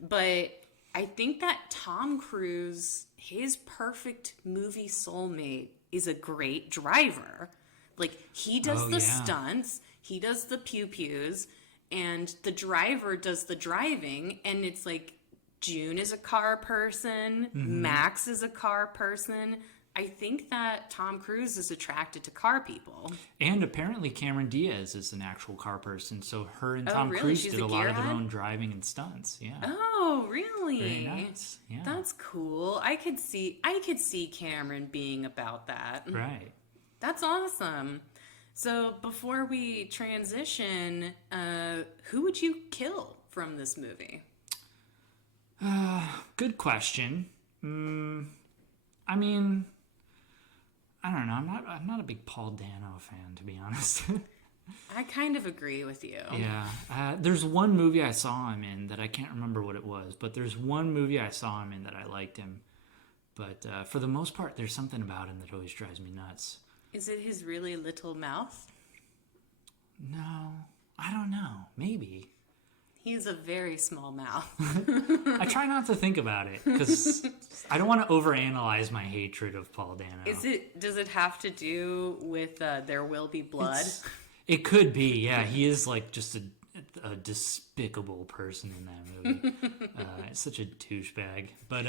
But I think that Tom Cruise, his perfect movie soulmate, is a great driver. Like, he does the stunts, he does the pew-pews, and the driver does the driving. And it's like, June is a car person, Max is a car person. I think that Tom Cruise is attracted to car people. And apparently Cameron Diaz is an actual car person, so her and Tom really? Cruise She's did a a lot of their gearhead? own driving and stunts. Yeah. Oh, really? Very nice. Yeah. That's cool. I could see Cameron being about that. Right. That's awesome. So before we transition, who would you kill from this movie? Good question. I mean, I don't know. I'm not a big Paul Dano fan, to be honest. I kind of agree with you. Yeah. There's one movie I saw him in that I can't remember what it was, but there's one movie I saw him in that I liked him. But for the most part, there's something about him that always drives me nuts. Is it his really little mouth? No, I don't know. Maybe. He has a very small mouth. I try not to think about it because I don't want to overanalyze my hatred of Paul Dano. Does it have to do with There Will Be Blood? It could be, yeah. He is like just a despicable person in that movie. Such a douchebag. But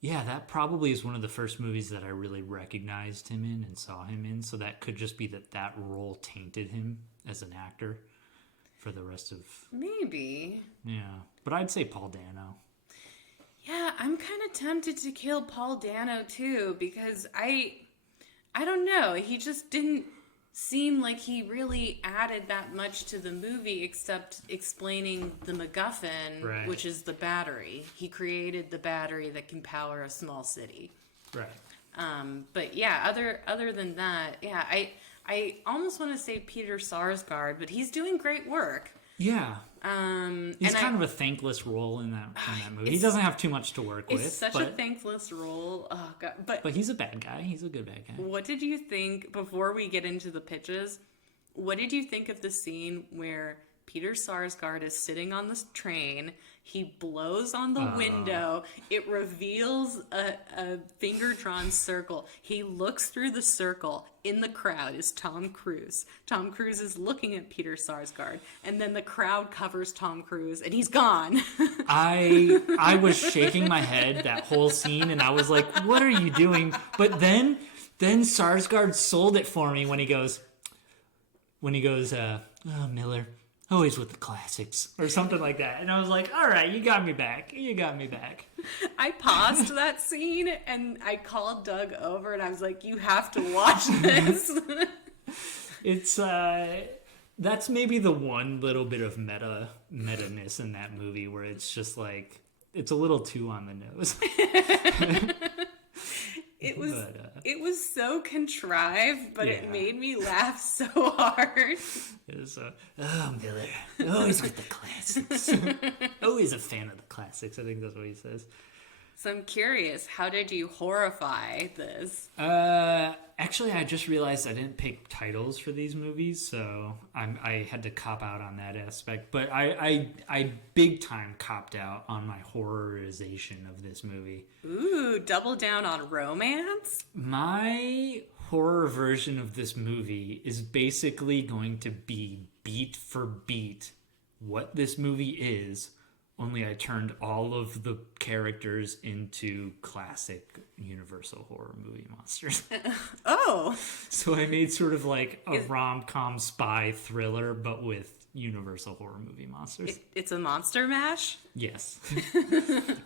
yeah, that probably is one of the first movies that I really recognized him in and saw him in. So that could just be that role tainted him as an actor for the rest of... Maybe. Yeah. But I'd say Paul Dano. Yeah, I'm kind of tempted to kill Paul Dano too, because I don't know. He just didn't seem like he really added that much to the movie except explaining the MacGuffin, Right. which is the battery. He created the battery that can power a small city. Right. But yeah, other than that, yeah, I almost want to say Peter Sarsgaard, but he's doing great work. Yeah. He's kind of a thankless role in that movie. He doesn't have too much to work with. It's such a thankless role. Oh god! But he's a bad guy. He's a good bad guy. What did you think, before we get into the pitches, what did you think of the scene where Peter Sarsgaard is sitting on this train, he blows on the window, it reveals a finger-drawn circle, he looks through the circle, in the crowd is Tom Cruise. Tom Cruise is looking at Peter Sarsgaard, and then the crowd covers Tom Cruise, and he's gone. I was shaking my head that whole scene, and I was like, what are you doing? But then Sarsgaard sold it for me when he goes, oh, Miller, always with the classics, or something like that. And I was like, all right, you got me back. I paused that scene, and I called Doug over, and I was like, you have to watch this. It's, that's maybe the one little bit of meta-ness in that movie where it's just like, it's a little too on the nose. It was so contrived, but it made me laugh so hard. It was, oh, Miller, always with the classics. Always a fan of the classics, I think that's what he says. So I'm curious, how did you horrify this? Actually, I just realized I didn't pick titles for these movies, so I had to cop out on that aspect. But I big time copped out on my horrorization of this movie. Ooh, double down on romance? My horror version of this movie is basically going to be beat for beat what this movie is, only I turned all of the characters into classic Universal horror movie monsters. Oh! So I made sort of like a rom-com spy thriller, but with Universal horror movie monsters. It's a monster mash? Yes.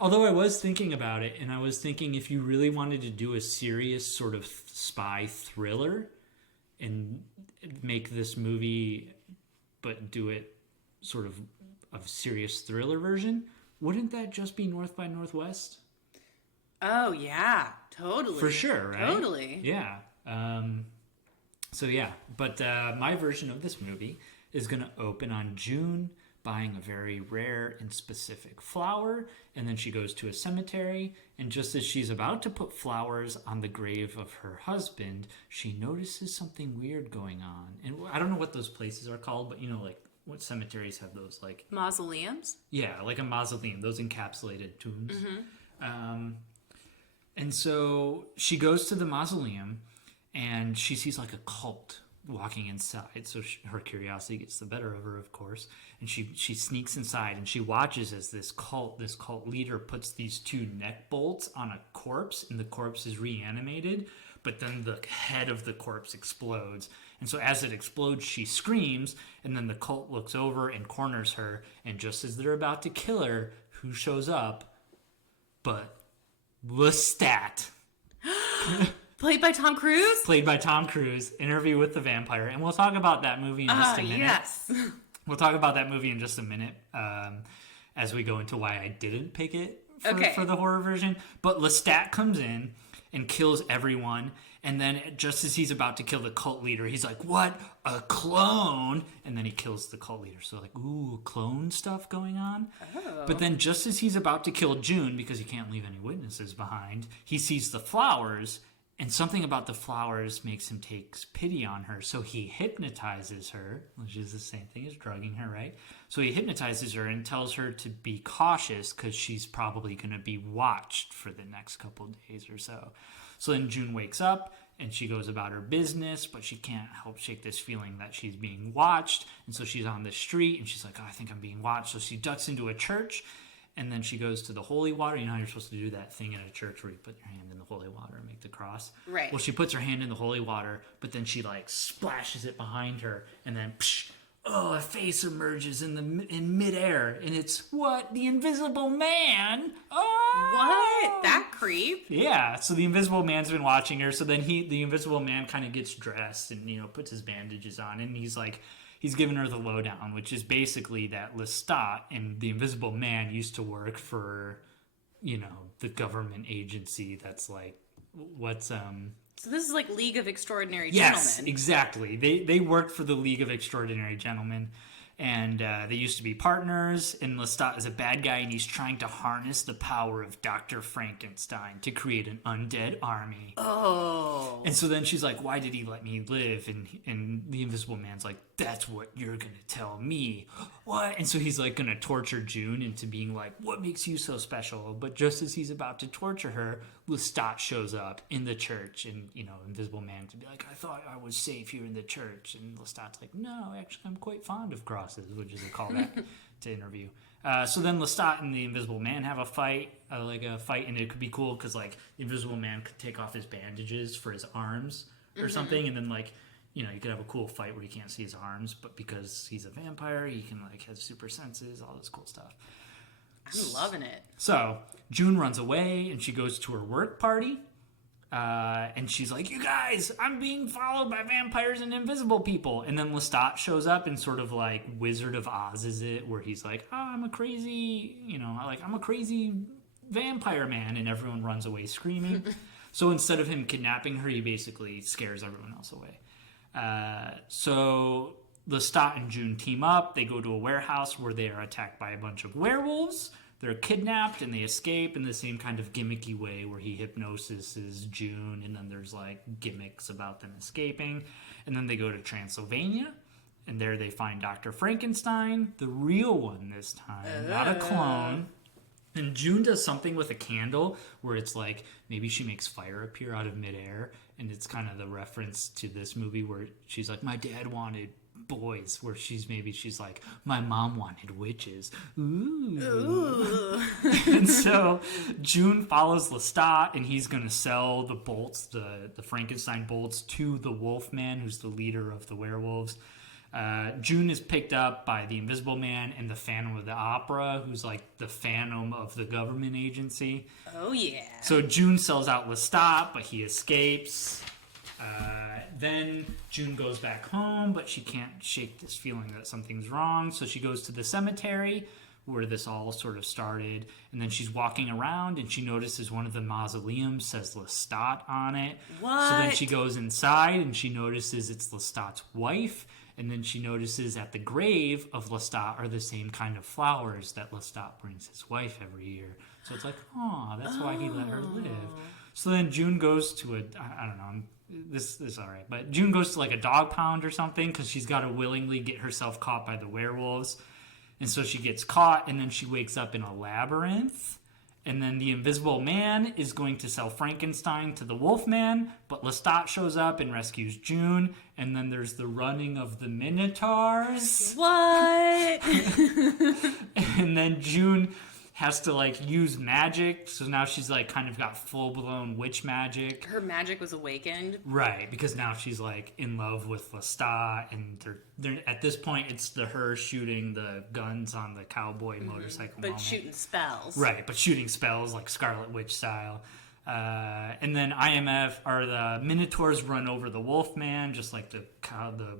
Although I was thinking about it, and I was thinking if you really wanted to do a serious sort of spy thriller and make this movie, but do it sort of a serious thriller version, wouldn't that just be North by Northwest? Oh, yeah. Totally. For sure, right? Totally. Yeah. So yeah, but my version of this movie is going to open on June buying a very rare and specific flower, and then she goes to a cemetery, and just as she's about to put flowers on the grave of her husband, she notices something weird going on. And I don't know what those places are called, but you know, like, what cemeteries have those, like... Mausoleums? Yeah, like a mausoleum, those encapsulated tombs. Mm-hmm. And so she goes to the mausoleum, and she sees like a cult walking inside. So her curiosity gets the better of her, of course. And she sneaks inside, and she watches as this cult leader puts these two neck bolts on a corpse, and the corpse is reanimated. But then the head of the corpse explodes. And so as it explodes, she screams, and then the cult looks over and corners her, and just as they're about to kill her, who shows up but Lestat. Played by Tom Cruise? Played by Tom Cruise, Interview with the Vampire. And we'll talk about that movie in just a minute. Yes. We'll talk about that movie in just a minute as we go into why I didn't pick it for the horror version. But Lestat comes in and kills everyone. And then just as he's about to kill the cult leader, he's like, what? A clone? And then he kills the cult leader. So like, ooh, clone stuff going on? Oh. But then just as he's about to kill June, because he can't leave any witnesses behind, he sees the flowers, and something about the flowers makes him take pity on her. So he hypnotizes her, which is the same thing as drugging her, right? So he hypnotizes her and tells her to be cautious because she's probably going to be watched for the next couple days or so. So then June wakes up, and she goes about her business, but she can't help shake this feeling that she's being watched. And so she's on the street, and she's like, I think I'm being watched. So she ducks into a church, and then she goes to the holy water. You know how you're supposed to do that thing in a church where you put your hand in the holy water and make the cross? Right. Well, she puts her hand in the holy water, but then she like splashes it behind her, and then a face emerges in midair, and it's the Invisible Man. Oh, What? That creep? yeah. So the Invisible Man's been watching her. So then the Invisible Man kind of gets dressed and puts his bandages on, and he's giving her the lowdown, which is basically that Lestat and the Invisible Man used to work for, the government agency that's like, So this is like League of Extraordinary Yes, Gentlemen. exactly. They worked for the League of Extraordinary Gentlemen, and they used to be partners, and Lestat is a bad guy, and he's trying to harness the power of Dr. Frankenstein to create an undead army. Oh. And so then she's like, why did he let me live? And the Invisible Man's like, that's what you're going to tell me. What? And so he's like going to torture June into being like, what makes you so special? But just as he's about to torture her, Lestat shows up in the church, and, Invisible Man to be like, I thought I was safe here in the church. And Lestat's like, no, actually, I'm quite fond of crosses, which is a callback to Interview. So then Lestat and the Invisible Man have a fight, and it could be cool because, like, the Invisible Man could take off his bandages for his arms or something, and then, like, you could have a cool fight where you can't see his arms, but because he's a vampire, he can, like, have super senses, all this cool stuff. I'm loving it. So June runs away, and she goes to her work party, and she's like, you guys, I'm being followed by vampires and invisible people. And then Lestat shows up and sort of like Wizard of Oz is it, where he's like, I'm a crazy vampire man, and everyone runs away screaming. So instead of him kidnapping her, he basically scares everyone else away. So Lestat and June team up. They go to a warehouse where they are attacked by a bunch of werewolves. They're kidnapped and they escape in the same kind of gimmicky way where he hypnosises June, and then there's like gimmicks about them escaping. And then they go to Transylvania, and there they find Dr. Frankenstein, the real one this time, not a clone. And June does something with a candle where it's like maybe she makes fire appear out of midair, and it's kind of the reference to this movie where she's like, my dad wanted boys, where she's like, my mom wanted witches. Ooh. And so June follows Lestat, and he's going to sell the bolts, the Frankenstein bolts, to the Wolfman, who's the leader of the werewolves. June is picked up by the Invisible Man and the Phantom of the Opera, who's like the Phantom of the government agency. Oh, yeah. So June sells out Lestat, but he escapes. Then June goes back home, but she can't shake this feeling that something's wrong. So she goes to the cemetery where this all sort of started. And then she's walking around, and she notices one of the mausoleums says Lestat on it. What? So then she goes inside, and she notices it's Lestat's wife. And then she notices at the grave of Lestat are the same kind of flowers that Lestat brings his wife every year. So it's like, that's why he let her live. So then June goes to I don't know, this is all right, but June goes to like a dog pound or something because she's got to willingly get herself caught by the werewolves. And so she gets caught, and then she wakes up in a labyrinth. And then the Invisible Man is going to sell Frankenstein to the Wolfman, but Lestat shows up and rescues June. And then there's the running of the Minotaurs. What? And then June has to like use magic, so now she's like kind of got full-blown witch magic. Her magic was awakened. Right, because now she's like in love with Lestat, and they're at this point it's her shooting the guns on the cowboy motorcycle But moment. shooting spells. Right, but shooting spells like Scarlet Witch style. And then the Minotaurs run over the Wolfman, just like the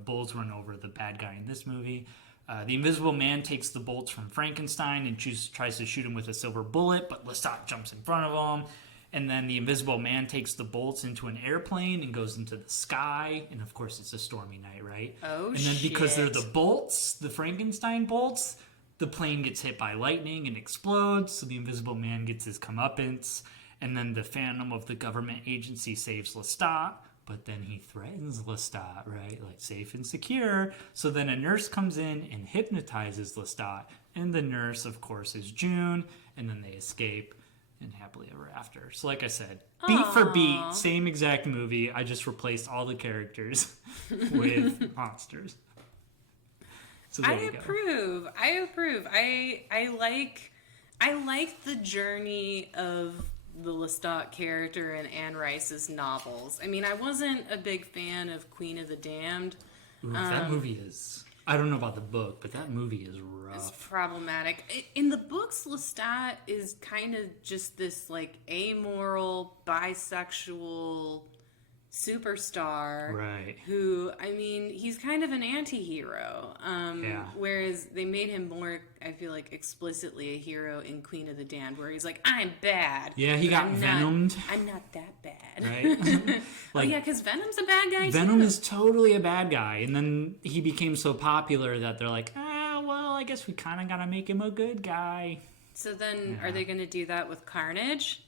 bulls run over the bad guy in this movie. The Invisible Man takes the bolts from Frankenstein and tries to shoot him with a silver bullet, but Lestat jumps in front of him. And then the Invisible Man takes the bolts into an airplane and goes into the sky. And of course, it's a stormy night, right? Oh, And then because they're the bolts, the Frankenstein bolts, the plane gets hit by lightning and explodes. So the Invisible Man gets his comeuppance. And then the Phantom of the government agency saves Lestat. But then he threatens Lestat, right? Like safe and secure. So then a nurse comes in and hypnotizes Lestat. And the nurse, of course, is June. And then they escape. and Happily Ever After. So like I said, beat for beat, same exact movie. I just replaced all the characters with monsters. So I approve. I like the journey of the Lestat character in Anne Rice's novels. I mean, I wasn't a big fan of Queen of the Damned. Ooh, that movie is... I don't know about the book, but that movie is rough. It's problematic. In the books, Lestat is kind of just this, like, amoral, bisexual superstar. Right. Who, I mean, he's kind of an anti-hero. Whereas they made him more, I feel like, explicitly a hero in Queen of the Damned, where he's like, I'm bad. Yeah, he got venomed. I'm not that bad. Right? Like, yeah, because Venom's a bad guy, Venom too. is totally a bad guy. And then he became so popular that they're like, well, I guess we kind of got to make him a good guy. So then, are they going to do that with Carnage?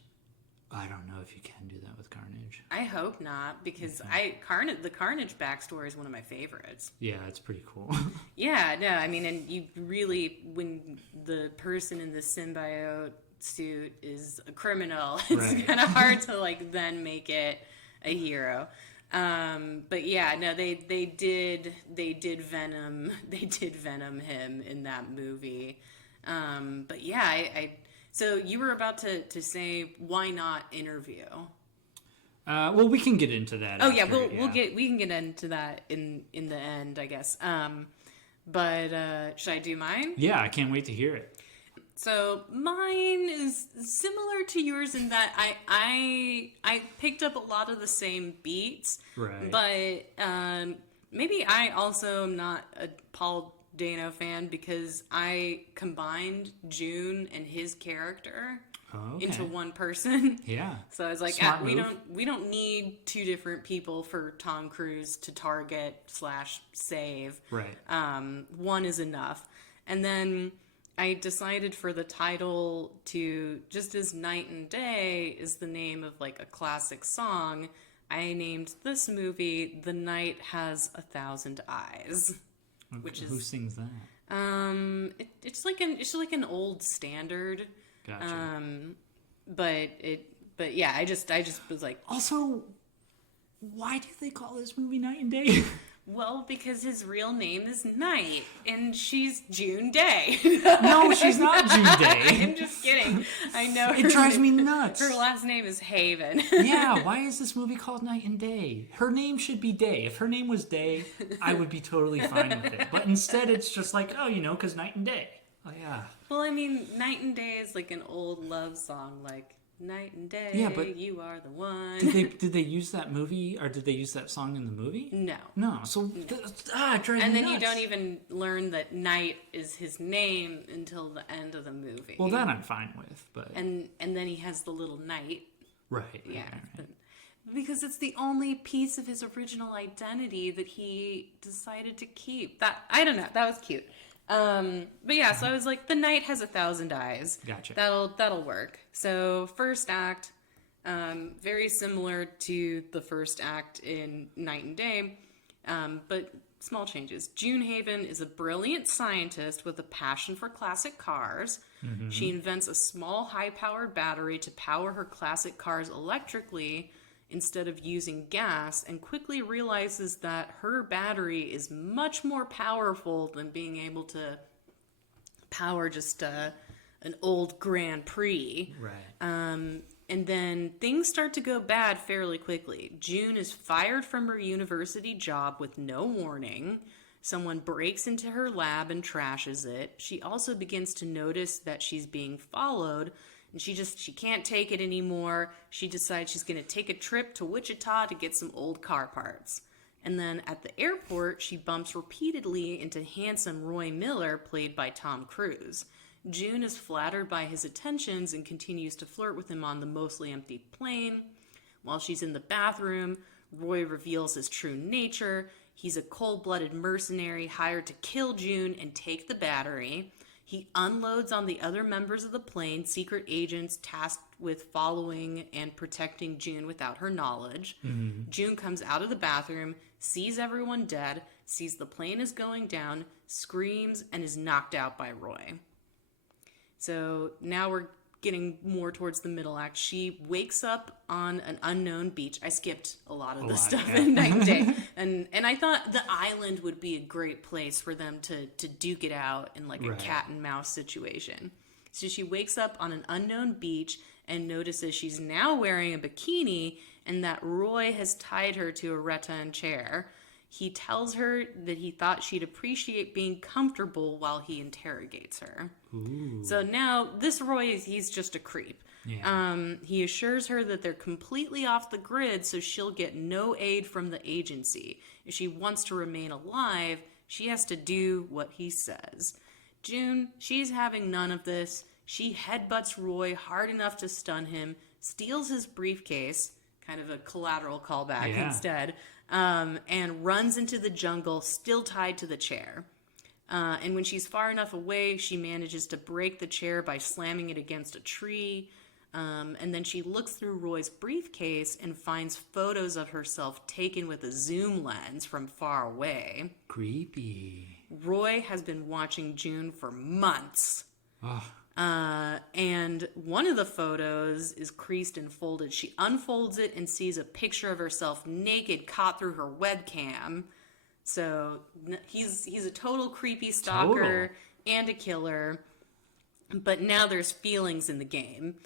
I don't know if you can do that with Carnage. I hope not, because the Carnage backstory is one of my favorites. Yeah, it's pretty cool. Yeah, no, I mean, and you really, when the person in the symbiote suit is a criminal, it's kind of hard to, like, then make it a hero. But yeah, no, they did Venom him in that movie. But yeah, I so you were about to say, why not Interview? Well, we can get into that. Oh, after, we can get into that in the end, I guess. But should I do mine? Yeah, I can't wait to hear it. So mine is similar to yours in that I picked up a lot of the same beats, right? But maybe I also am not a Paul Dano fan because I combined June and his character into one person. Yeah. So I was like, we don't need two different people for Tom Cruise to target / save. Right. One is enough. And then I decided for the title to, just as Night and Day is the name of, like, a classic song, I named this movie The Night Has 1,000 Eyes. Okay. Which is, who sings that? It's like an old standard. Gotcha. But yeah, I just was like, also, why do they call this movie Night and Day? well, because his real name is Night, and she's June Day. No, she's not June Day. I'm just kidding. I know. It drives me nuts. Her last name is Haven. Yeah, why is this movie called Night and Day? Her name should be Day. If her name was Day, I would be totally fine with it. But instead, it's just like, because Night and Day. Oh, yeah. Well, I mean, Night and Day is like an old love song, like, night and day, yeah, but you are the one. Did they use that movie, or did they use that song in the movie? No. So, it drives me And then nuts. you don't even learn that Night is his name until the end of the movie. Well, that I'm fine with, but... And then he has the little knight. Right. Yeah. Right. Because it's the only piece of his original identity that he decided to keep. That, I don't know, that was cute. But yeah, so I was like, the night has 1,000 eyes. Gotcha. That'll work. So first act, very similar to the first act in Night and Day, but small changes. June Haven is a brilliant scientist with a passion for classic cars. Mm-hmm. She invents a small, high-powered battery to power her classic cars electrically instead of using gas, and quickly realizes that her battery is much more powerful than being able to power just an old Grand Prix. Right. And then things start to go bad fairly quickly. June is fired from her university job with no warning. Someone breaks into her lab and trashes it. She also begins to notice that she's being followed, and she can't take it anymore. She decides she's going to take a trip to Wichita to get some old car parts. And then at the airport, she bumps repeatedly into handsome Roy Miller, played by Tom Cruise. June is flattered by his attentions and continues to flirt with him on the mostly empty plane. While she's in the bathroom, Roy reveals his true nature. He's a cold-blooded mercenary hired to kill June and take the battery. He unloads on the other members of the plane, secret agents tasked with following and protecting June without her knowledge. Mm-hmm. June comes out of the bathroom, sees everyone dead, sees the plane is going down, screams, and is knocked out by Roy. So now we're getting more towards the middle act, she wakes up on an unknown beach. I skipped a lot of the stuff in Night and Day. And I thought the island would be a great place for them to duke it out in like a cat and mouse situation. So she wakes up on an unknown beach and notices she's now wearing a bikini and that Roy has tied her to a rattan chair. He tells her that he thought she'd appreciate being comfortable while he interrogates her. Ooh. So now, this Roy, he's just a creep. Yeah. He assures her that they're completely off the grid, so she'll get no aid from the agency. If she wants to remain alive, she has to do what he says. June, she's having none of this. She headbutts Roy hard enough to stun him, steals his briefcase, kind of a Collateral callback instead, and runs into the jungle, still tied to the chair. And when she's far enough away, she manages to break the chair by slamming it against a tree. And then she looks through Roy's briefcase and finds photos of herself taken with a zoom lens from far away. Creepy. Roy has been watching June for months. Oh. And one of the photos is creased and folded. She unfolds it and sees a picture of herself naked caught through her webcam. So he's a total creepy stalker and a killer. But now there's feelings in the game.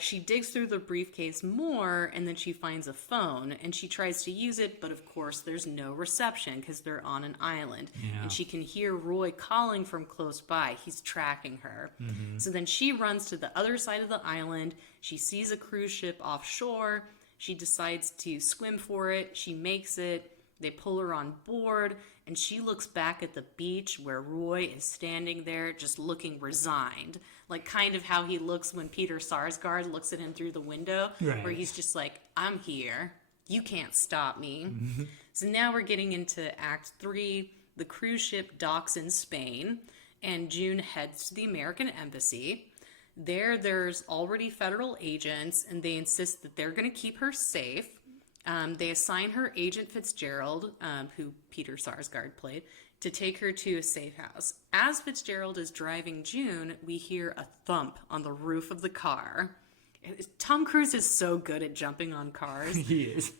She digs through the briefcase more, and then she finds a phone, and she tries to use it, but of course there's no reception because they're on an island. Yeah. And she can hear Roy calling from close by. He's tracking her. Mm-hmm. So then she runs to the other side of the island. She sees a cruise ship offshore. She decides to swim for it. She makes it. They pull her on board, and she looks back at the beach where Roy is standing there just looking resigned. Like kind of how he looks when Peter Sarsgaard looks at him through the window, where he's just like, I'm here. You can't stop me. Mm-hmm. So now we're getting into Act 3. The cruise ship docks in Spain, and June heads to the American Embassy. There's already federal agents, and they insist that they're going to keep her safe. They assign her Agent Fitzgerald, who Peter Sarsgaard played, to take her to a safe house. As Fitzgerald is driving June, we hear a thump on the roof of the car. Tom Cruise is so good at jumping on cars. He is.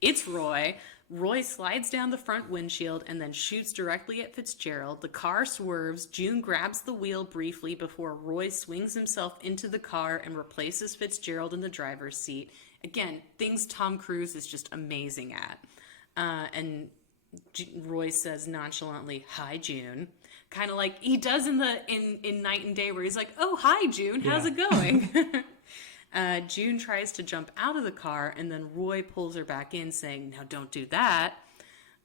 It's Roy. Roy slides down the front windshield and then shoots directly at Fitzgerald. The car swerves. June grabs the wheel briefly before Roy swings himself into the car and replaces Fitzgerald in the driver's seat. Again, things Tom Cruise is just amazing at. And Roy says nonchalantly, "Hi, June," kind of like he does in Night and Day, where he's like, "Oh, hi, June, how's it going?" June tries to jump out of the car, and then Roy pulls her back in, saying, "Now, don't do that."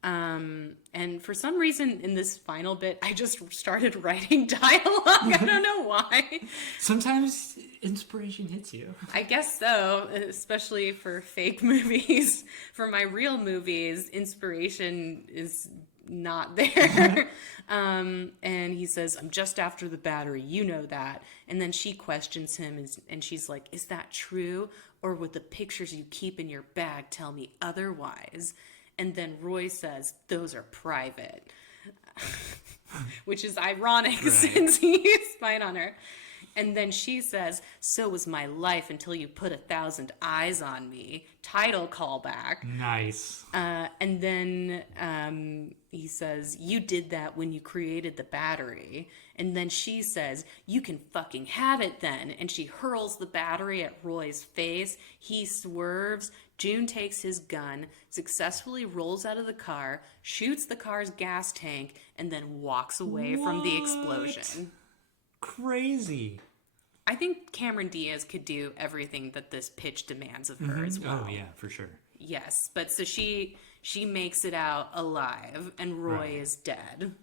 And for some reason in this final bit, I just started writing dialogue. I don't know why. Sometimes inspiration hits you. I guess so, especially for fake movies. For my real movies, inspiration is not there. And he says, "I'm just after the battery. You know that." And then she questions him, and she's like, "Is that true? Or would the pictures you keep in your bag tell me otherwise?" And then Roy says, "Those are private," which is ironic since he's spying on her. And then she says, "So was my life until you put 1,000 eyes on me." Title callback. Nice. And then he says, "You did that when you created the battery." And then she says, "You can fucking have it then." And she hurls the battery at Roy's face. He swerves. June takes his gun, successfully rolls out of the car, shoots the car's gas tank, and then walks away from the explosion. Crazy. I think Cameron Diaz could do everything that this pitch demands of her as well. Oh, yeah, for sure. Yes, but so she makes it out alive, and Roy is dead.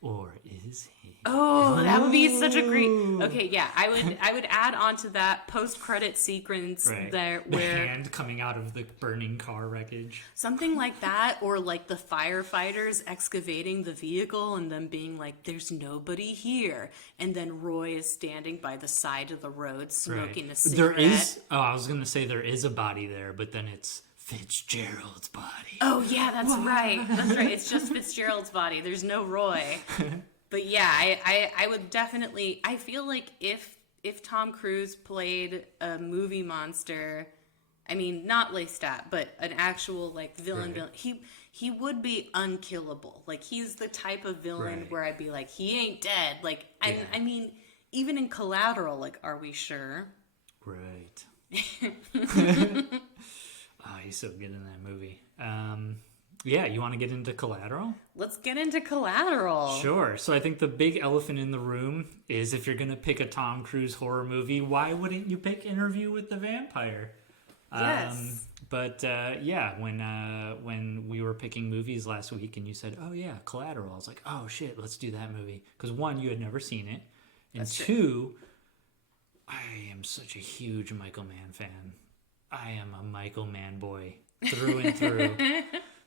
Or is he? Oh, that would be such a great. Okay, yeah, I would add on to that post-credit sequence there the where hand coming out of the burning car wreckage, something like that, or like the firefighters excavating the vehicle and them being like, "There's nobody here," and then Roy is standing by the side of the road smoking a cigarette. There is. Oh, I was gonna say there is a body there, but then it's Fitzgerald's body. Oh yeah, that's right. That's right. It's just Fitzgerald's body. There's no Roy. But yeah, I would definitely. I feel like if if Tom Cruise played a movie monster, I mean, not Lestat, but an actual like villain, he would be unkillable. Like he's the type of villain where I'd be like, he ain't dead. Like, I mean, even in Collateral, like, are we sure? Right. Oh, he's so good in that movie. Yeah, you want to get into Collateral? Let's get into Collateral. Sure. So I think the big elephant in the room is if you're going to pick a Tom Cruise horror movie, why wouldn't you pick Interview with the Vampire? Yes. But when we were picking movies last week and you said, oh yeah, Collateral, I was like, oh shit, let's do that movie. Because one, you had never seen it. And That's two, I am such a huge Michael Mann fan. I am a Michael Mann boy through and through.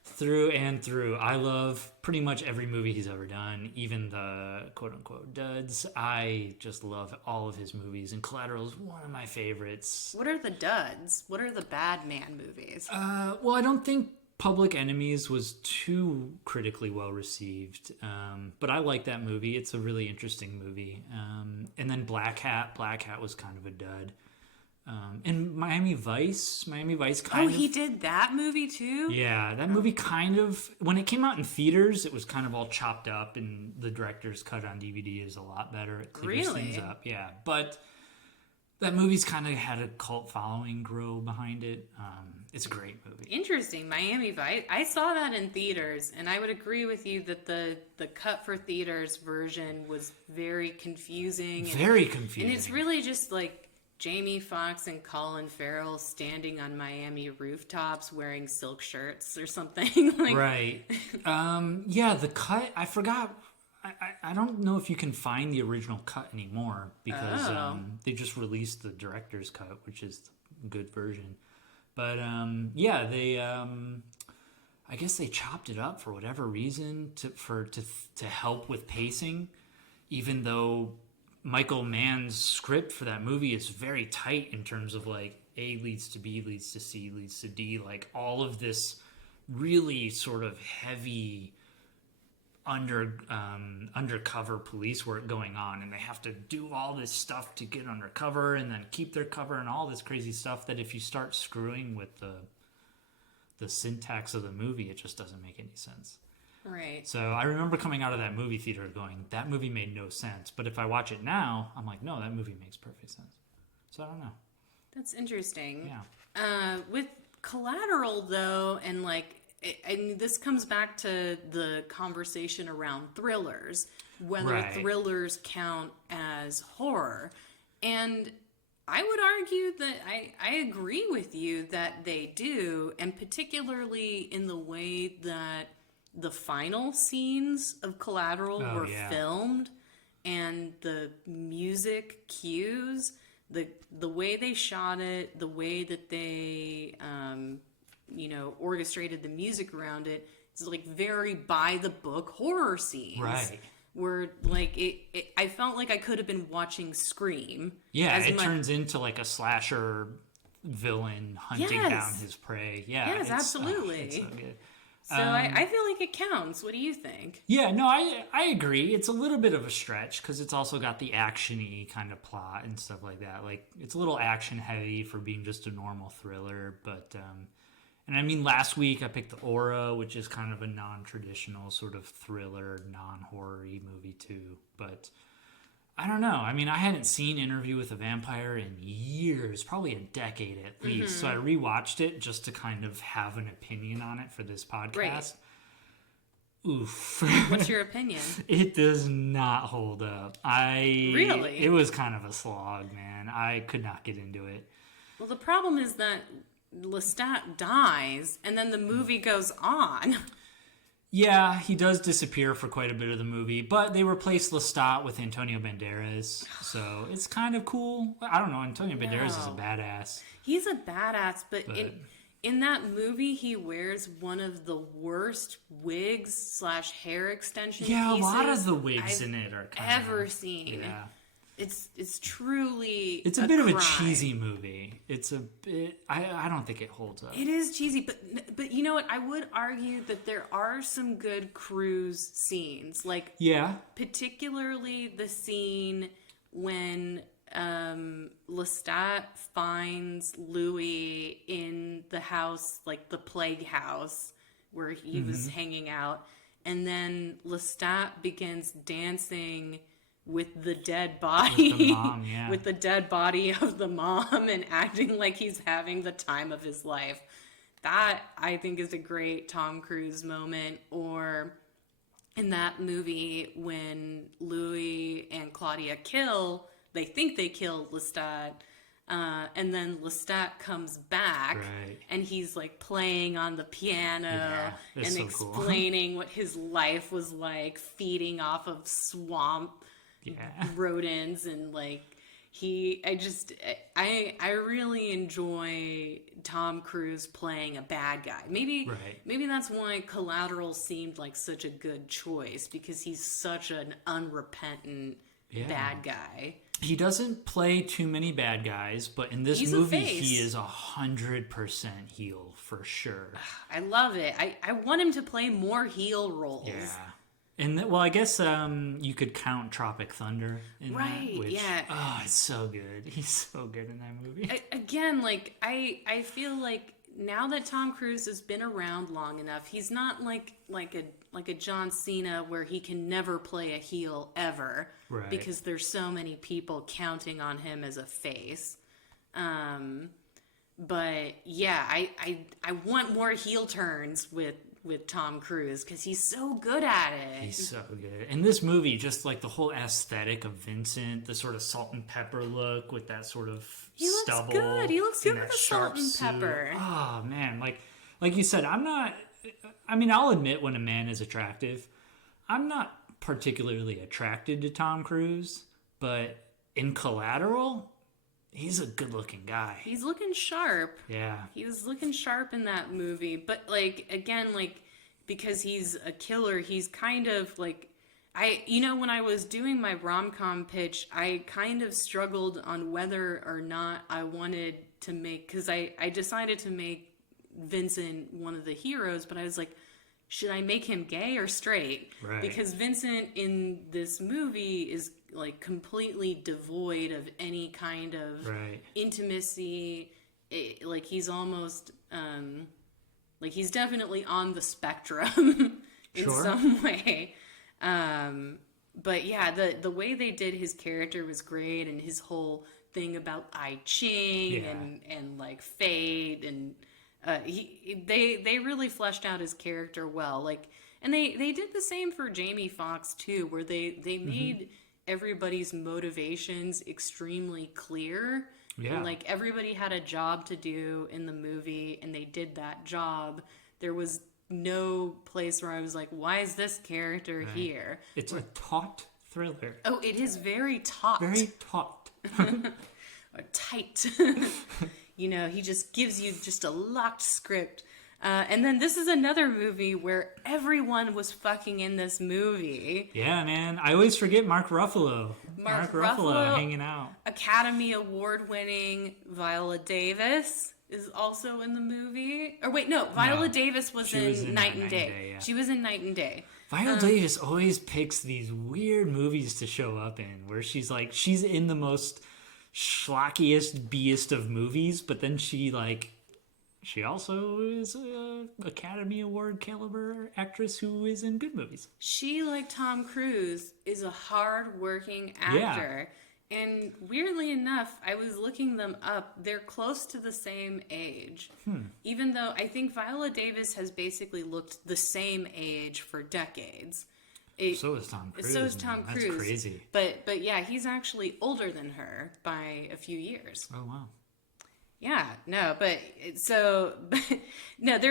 Through and through. I love pretty much every movie he's ever done, even the quote-unquote duds. I just love all of his movies, and Collateral is one of my favorites. What are the duds? What are the bad man movies? Well, I don't think Public Enemies was too critically well received, but I like that movie. It's a really interesting movie. And then Black Hat was kind of a dud. And Miami Vice kind of... Oh, he did that movie too? Yeah, that movie kind of... When it came out in theaters, it was kind of all chopped up, and the director's cut on DVD is a lot better. It clears things up, yeah. But that movie's kind of had a cult following grow behind it. It's a great movie. Interesting. Miami Vice. I saw that in theaters, and I would agree with you that the cut for theaters version was very confusing. Very confusing. And it's really just like Jamie Foxx and Colin Farrell standing on Miami rooftops wearing silk shirts or something. Like, right. Yeah, the cut, I forgot. I don't know if you can find the original cut anymore because they just released the director's cut, which is the good version. But yeah, they I guess they chopped it up for whatever reason to help with pacing, even though Michael Mann's script for that movie is very tight in terms of like A leads to B leads to C leads to D, like all of this really sort of heavy undercover police work going on, and they have to do all this stuff to get undercover and then keep their cover and all this crazy stuff that if you start screwing with the syntax of the movie, it just doesn't make any sense. right. So I remember coming out of that movie theater going, that movie made no sense. But if I watch it now, I'm like, no, that movie makes perfect sense. So I don't know. That's interesting. Yeah. With Collateral, though, and like, and this comes back to the conversation around thrillers, whether thrillers count as horror. And I would argue that I agree with you that they do, and particularly in the way that the final scenes of Collateral were filmed, and the music cues, the way they shot it, the way that they orchestrated the music around it, it's like very by the book horror scenes. Right. Where like I felt like I could have been watching Scream. Yeah, it turns into like a slasher villain hunting down his prey. Yeah. Yes, absolutely. It's so good. So I feel like it counts. What do you think? Yeah, no, I agree. It's a little bit of a stretch because it's also got the action-y kind of plot and stuff like that. Like, it's a little action-heavy for being just a normal thriller. But, and I mean, last week I picked The Aura, which is kind of a non-traditional sort of thriller, non-horror-y movie too. But I don't know. I mean, I hadn't seen Interview with a Vampire in years, probably a decade at least. So I rewatched it just to kind of have an opinion on it for this podcast. Right. Oof. What's your opinion? It does not hold up. Really? It was kind of a slog, man. I could not get into it. Well, the problem is that Lestat dies, and then the movie goes on. Yeah, he does disappear for quite a bit of the movie, but they replaced Lestat with Antonio Banderas, so it's kind of cool. I don't know, Antonio Banderas is a badass. He's a badass, but in that movie, he wears one of the worst wigs / hair extension pieces a lot of the wigs in it are kind ever seen. Yeah. It's truly it's a bit of a cheesy movie. It's a bit I don't think it holds up. It is cheesy, but you know what? I would argue that there are some good cruise scenes, like particularly the scene when Lestat finds Louis in the house, like the plague house where he was hanging out. And then Lestat begins dancing with the dead body. With the mom, yeah. With the dead body of the mom and acting like he's having the time of his life. That, I think, is a great Tom Cruise moment. Or in that movie when Louis and Claudia they think they kill Lestat, and then Lestat comes back, Right. and he's like playing on the piano and so explaining what his life was like, feeding off of swamp rodents, and like I really enjoy Tom Cruise playing a bad guy. Maybe that's why Collateral seemed like such a good choice, because he's such an unrepentant bad guy. He doesn't play too many bad guys, but in this movie, he is 100% heel for sure. I love it. I want him to play more heel roles. Yeah. And well, I guess you could count Tropic Thunder in that, which, it's so good. He's so good in that movie. Again, like I feel like now that Tom Cruise has been around long enough, he's not like a John Cena where he can never play a heel ever, because there's so many people counting on him as a face. But yeah, I want more heel turns with Tom Cruise, because he's so good at it. He's so good. In this movie, just like the whole aesthetic of Vincent, the sort of salt and pepper look with that sort of stubble. He looks good. He looks good with the salt and pepper. Oh, man. Like you said, I'll admit when a man is attractive. I'm not particularly attracted to Tom Cruise, but in Collateral, he's a good-looking guy. He's looking sharp. Yeah. He was looking sharp in that movie. But, like, again, like, because he's a killer, he's kind of, like... when I was doing my rom-com pitch, I kind of struggled on whether or not I wanted to make... Because I decided to make Vincent one of the heroes, but I was like, should I make him gay or straight? Right. Because Vincent in this movie is... like completely devoid of any kind of intimacy. Like he's almost like he's definitely on the spectrum in some way. But yeah, the way they did his character was great, and his whole thing about I Ching and like fate, and they really fleshed out his character well. Like, and they did the same for Jamie Foxx too, where they made everybody's motivations extremely clear. Yeah. And like everybody had a job to do in the movie, and they did that job. There was no place where I was like, why is this character here? It's a taut thriller. Oh, it is very taut. Very taut. Or tight. He just gives you just a locked script. And then this is another movie where everyone was fucking in this movie. Yeah, man. I always forget Mark Ruffalo. Mark Ruffalo hanging out. Academy Award winning Viola Davis is also in the movie. Or wait, no. Viola Davis was in Night and Day. She was in Night and Day. Viola Davis always picks these weird movies to show up in, where she's in the most schlockiest, B-est of movies, but then she also is an Academy Award caliber actress who is in good movies. She, like Tom Cruise, is a hard-working actor. Yeah. And weirdly enough, I was looking them up. They're close to the same age. Even though I think Viola Davis has basically looked the same age for decades. So is Tom Cruise. So is Tom Cruise. That's crazy. But yeah, he's actually older than her by a few years. Oh, wow. Yeah, no,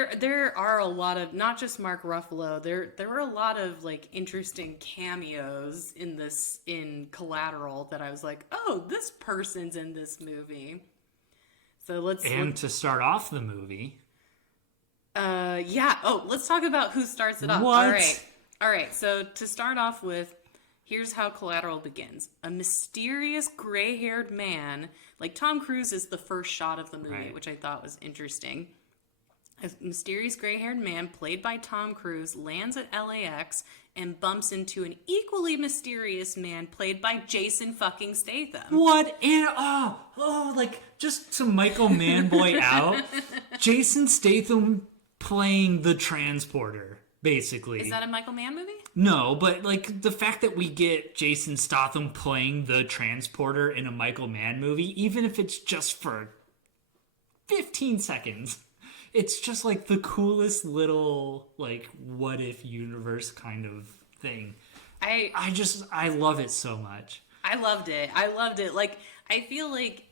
there are a lot of, not just Mark Ruffalo, there were a lot of like interesting cameos in Collateral that I was like, oh, this person's in this movie. So let's to start off the movie. Let's talk about who starts it off. What? All right. So to start off with, here's how Collateral begins. A mysterious gray-haired man, like Tom Cruise is the first shot of the movie, which I thought was interesting. A mysterious gray-haired man played by Tom Cruise lands at LAX and bumps into an equally mysterious man played by Jason fucking Statham. What? And, like, just to Michael Manboy out, Jason Statham playing the transporter, basically. Is that a Michael Mann movie? No, but, like, the fact that we get Jason Statham playing the transporter in a Michael Mann movie, even if it's just for 15 seconds, it's just, like, the coolest little, like, what-if universe kind of thing. I love it so much. I loved it. Like, I feel like,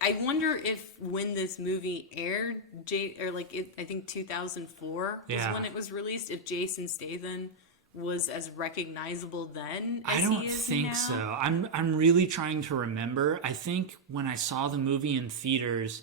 I wonder if when this movie aired, I think 2004 was when it was released, if Jason Statham was as recognizable then as he is now. I don't think so. I'm really trying to remember. I think when I saw the movie in theaters,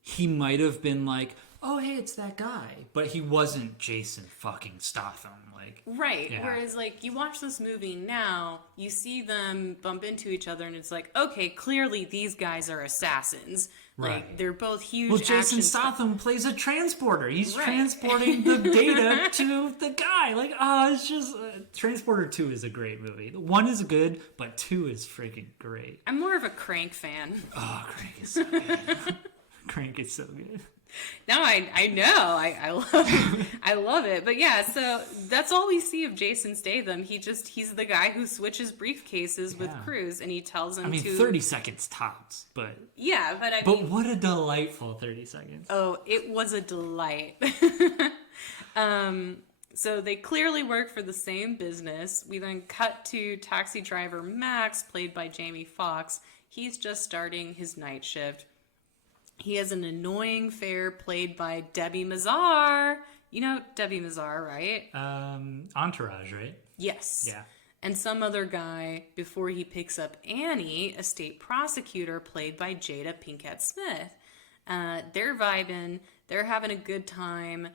he might have been like, oh, hey, it's that guy. But he wasn't Jason fucking Statham. Like, right. Yeah. Whereas, like, you watch this movie now, you see them bump into each other, and it's like, okay, clearly these guys are assassins. Like, right. They're both huge. Well, Jason Statham plays a transporter. He's transporting the data to the guy. Like, it's just... Transporter 2 is a great movie. 1 is good, but 2 is freaking great. I'm more of a Crank fan. Oh, Crank is so good. Crank is so good. No, I know. I love it. But yeah, so that's all we see of Jason Statham. He's the guy who switches briefcases with Cruise, and he tells him 30 seconds tops, but... Yeah, but But what a delightful 30 seconds. Oh, it was a delight. So they clearly work for the same business. We then cut to taxi driver Max, played by Jamie Foxx. He's just starting his night shift. He has an annoying fare played by Debbie Mazar. You know Debbie Mazar, right? Entourage, right? Yes. Yeah. And some other guy before he picks up Annie, a state prosecutor played by Jada Pinkett Smith. They're vibing. They're having a good time.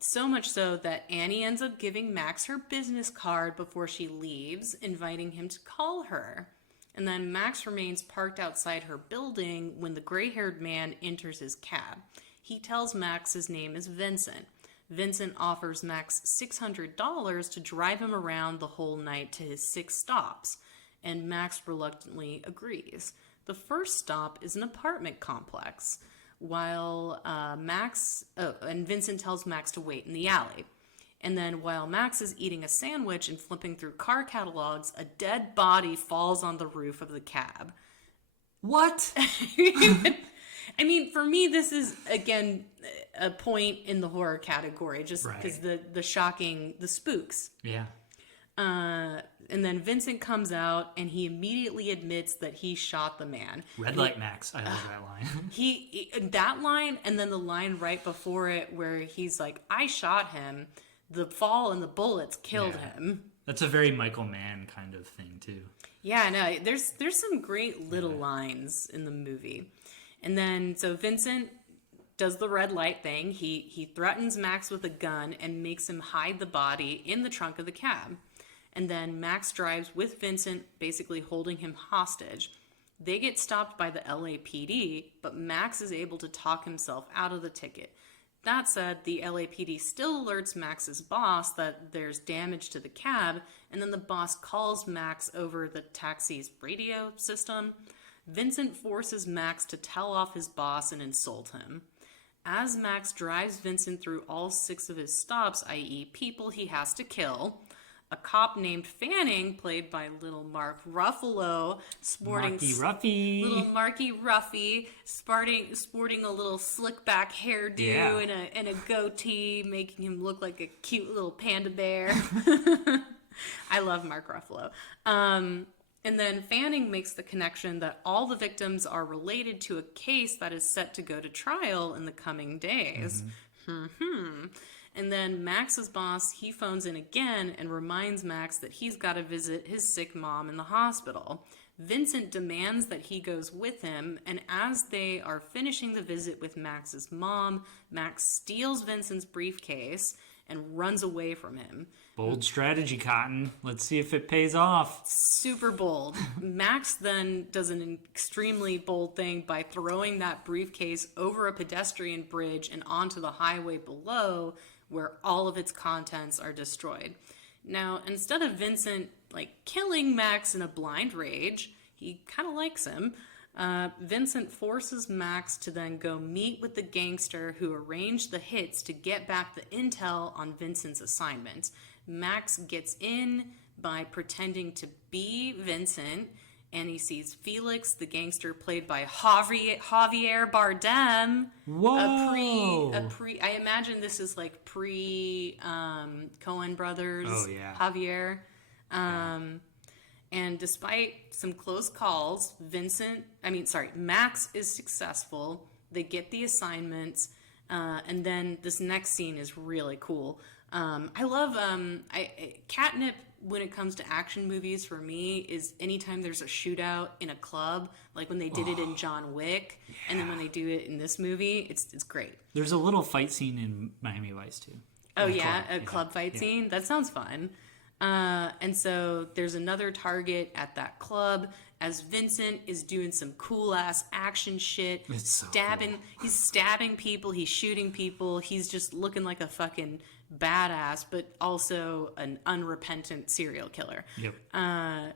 So much so that Annie ends up giving Max her business card before she leaves, inviting him to call her. And then Max remains parked outside her building when the gray-haired man enters his cab. He tells Max his name is Vincent. Vincent offers Max $600 to drive him around the whole night to his 6 stops, and Max reluctantly agrees. The first stop is an apartment complex, while and Vincent tells Max to wait in the alley. And then while Max is eating a sandwich and flipping through car catalogs, a dead body falls on the roof of the cab. What? I mean, for me, this is, again, a point in the horror category, just because the shocking, the spooks. Yeah. And then Vincent comes out, and he immediately admits that he shot the man. Red light Max. I love that line. That line, and then the line right before it where he's like, I shot him. The fall and the bullets killed him. That's a very Michael Mann kind of thing, too. Yeah, no, there's some great little lines in the movie. And then, so Vincent does the red light thing. He threatens Max with a gun and makes him hide the body in the trunk of the cab. And then Max drives with Vincent, basically holding him hostage. They get stopped by the LAPD, but Max is able to talk himself out of the ticket. That said, the LAPD still alerts Max's boss that there's damage to the cab, and then the boss calls Max over the taxi's radio system. Vincent forces Max to tell off his boss and insult him. As Max drives Vincent through all 6 of his stops, i.e. people he has to kill, a cop named Fanning, played by little Mark Ruffalo, sporting little Marky Ruffy, sporting a little slick back hairdo and a goatee, making him look like a cute little panda bear. I love Mark Ruffalo. And then Fanning makes the connection that all the victims are related to a case that is set to go to trial in the coming days. And then Max's boss, he phones in again and reminds Max that he's got to visit his sick mom in the hospital. Vincent demands that he goes with him, and as they are finishing the visit with Max's mom, Max steals Vincent's briefcase and runs away from him. Bold strategy, Cotton. Let's see if it pays off. Super bold. Max then does an extremely bold thing by throwing that briefcase over a pedestrian bridge and onto the highway below, where all of its contents are destroyed. Now, instead of Vincent killing Max in a blind rage, he kind of likes him. Vincent forces Max to then go meet with the gangster who arranged the hits to get back the intel on Vincent's assignments. Max gets in by pretending to be Vincent, and he sees Felix, the gangster played by Javier Bardem. Whoa! I imagine this is like pre Coen Brothers. Oh yeah, Javier. And despite some close calls, Max is successful. They get the assignments, and then this next scene is really cool. I love catnip when it comes to action movies. For me, is anytime there's a shootout in a club, like when they did it in John Wick, and then when they do it in this movie, it's great. There's a little fight scene in Miami Vice too. Oh yeah, a club fight scene. That sounds fun. And so there's another target at that club as Vincent is doing some cool ass action shit. It's so cool. He's stabbing people, he's shooting people, he's just looking like a fucking badass, but also an unrepentant serial killer. Yep.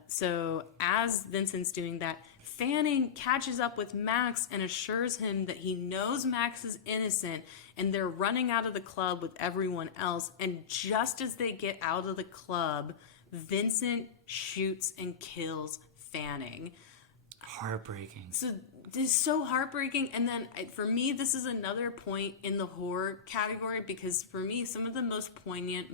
So as Vincent's doing that, Fanning catches up with Max and assures him that he knows Max is innocent, and they're running out of the club with everyone else. And just as they get out of the club, Vincent shoots and kills Fanning. Heartbreaking. So this is so heartbreaking. And then for me, this is another point in the horror category, because for me, some of the most poignant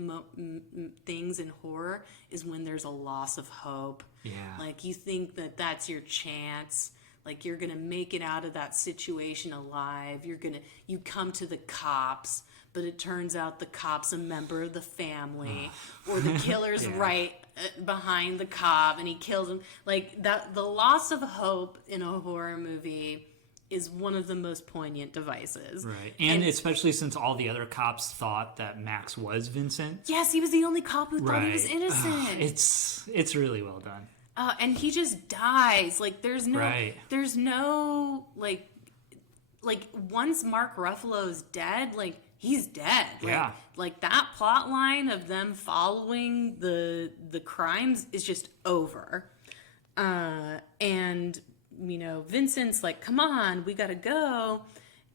things in horror is when there's a loss of hope. Yeah. Like you think that that's your chance. Like you're going to make it out of that situation alive. You come to the cops, but it turns out the cop's a member of the family, or the killer's right behind the cop and he kills him. Like that, the loss of hope in a horror movie is one of the most poignant devices. Right. And especially since all the other cops thought that Max was Vincent. Yes, he was the only cop who thought he was innocent. It's really well done. And he just dies. Like there's no once Mark Ruffalo's dead, like he's dead. Like that plot line of them following the crimes is just over. And Vincent's like, come on, we gotta go.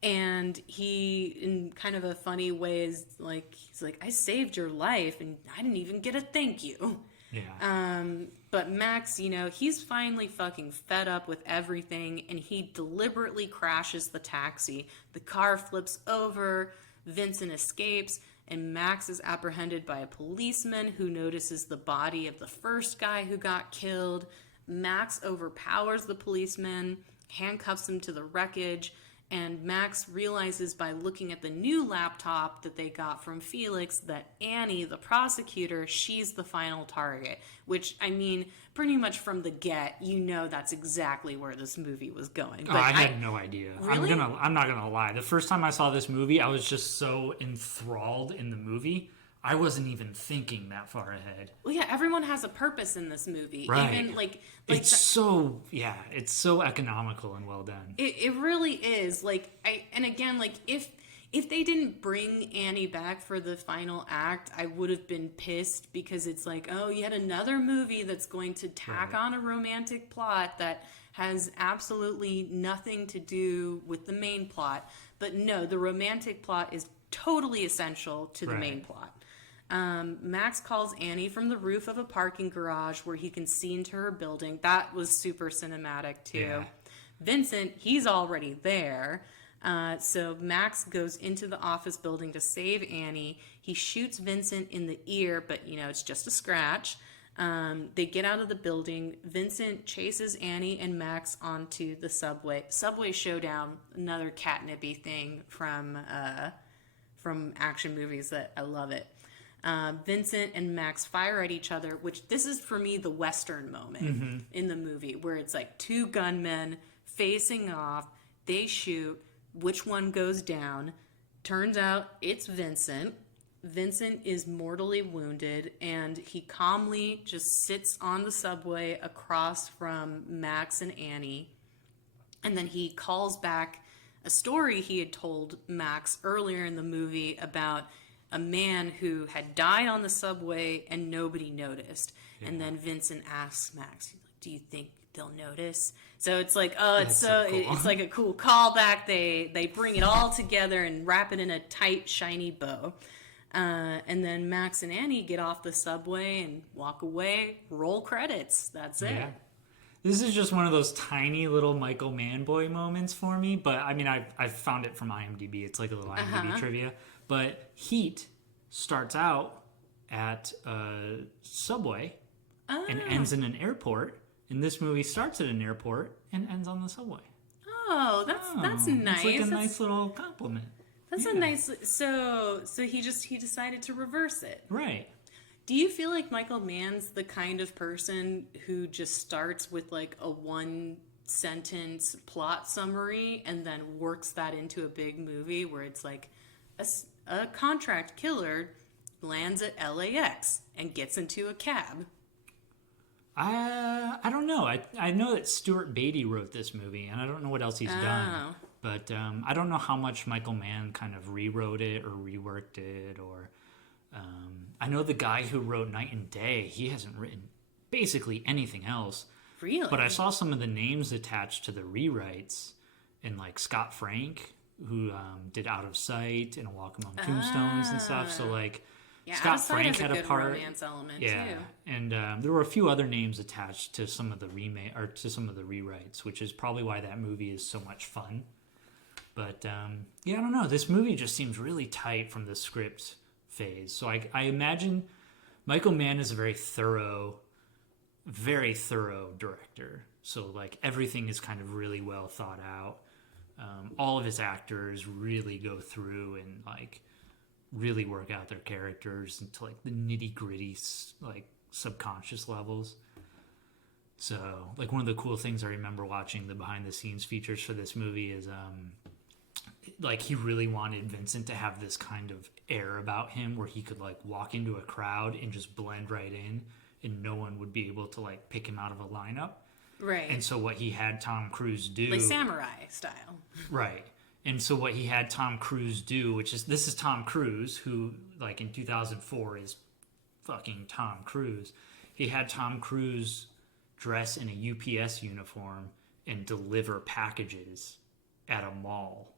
And he, in kind of a funny way, he's like, I saved your life and I didn't even get a thank you. Yeah. But Max, he's finally fucking fed up with everything, and he deliberately crashes the taxi. The car flips over, Vincent escapes, and Max is apprehended by a policeman who notices the body of the first guy who got killed. Max overpowers the policeman, handcuffs him to the wreckage, and Max realizes by looking at the new laptop that they got from Felix that Annie, the prosecutor, she's the final target. Which, I mean, pretty much from the get, that's exactly where this movie was going. But I had no idea. Really? I'm not gonna lie. The first time I saw this movie, I was just so enthralled in the movie. I wasn't even thinking that far ahead. Well, yeah, everyone has a purpose in this movie. Right. Even it's so economical and well done. It really is. If they didn't bring Annie back for the final act, I would have been pissed, because it's like, oh, yet another movie that's going to tack on a romantic plot that has absolutely nothing to do with the main plot. But no, the romantic plot is totally essential to the main plot. Max calls Annie from the roof of a parking garage where he can see into her building. That was super cinematic too. Yeah. Vincent, he's already there. So Max goes into the office building to save Annie. He shoots Vincent in the ear, but it's just a scratch. They get out of the building. Vincent chases Annie and Max onto the subway. Subway Showdown, another catnippy thing from action movies that I love it. Vincent and Max fire at each other, which this is for me the Western moment in the movie, where it's like two gunmen facing off. They shoot. Which one goes down? Turns out it's Vincent. Vincent is mortally wounded, and he calmly just sits on the subway across from Max and Annie. And then he calls back a story he had told Max earlier in the movie about a man who had died on the subway and nobody noticed. Yeah. And then Vincent asks Max, do you think they'll notice? So it's like, it's cool. It's like a cool callback. They bring it all together and wrap it in a tight, shiny bow. And then Max and Annie get off the subway and walk away. Roll credits. That's it. Yeah. This is just one of those tiny little Michael Mann boy moments for me. But I mean, I've found it from IMDb. It's like a little IMDb trivia. But Heat starts out at a subway and ends in an airport. And this movie starts at an airport and ends on the subway. Oh, that's nice. It's like a nice little compliment. That's a nice. So he decided to reverse it. Right. Do you feel like Michael Mann's the kind of person who just starts with like a one sentence plot summary and then works that into a big movie where it's like a contract killer lands at LAX and gets into a cab? I don't know. I know that Stuart Beatty wrote this movie, and I don't know what else he's done. But I don't know how much Michael Mann kind of rewrote it or reworked it. Or I know the guy who wrote Night and Day, he hasn't written basically anything else. Really? But I saw some of the names attached to the rewrites, and like Scott Frank, who did Out of Sight and A Walk Among Tombstones and stuff. So like Scott Frank had a part. Romance element too. And there were a few other names attached to some of the remake or to some of the rewrites, which is probably why that movie is so much fun. But I don't know. This movie just seems really tight from the script phase. So I imagine Michael Mann is a very thorough director. So like everything is kind of really well thought out. All of his actors really go through and like really work out their characters into like the nitty gritty like subconscious levels. So like one of the cool things I remember watching the behind the scenes features for this movie is like he really wanted Vincent to have this kind of air about him where he could like walk into a crowd and just blend right in and no one would be able to like pick him out of a lineup. Right. And so what he had Tom Cruise do, like samurai style. Right. And so what he had Tom Cruise do, this is Tom Cruise, who like in 2004 is fucking Tom Cruise. He had Tom Cruise dress in a UPS uniform and deliver packages at a mall.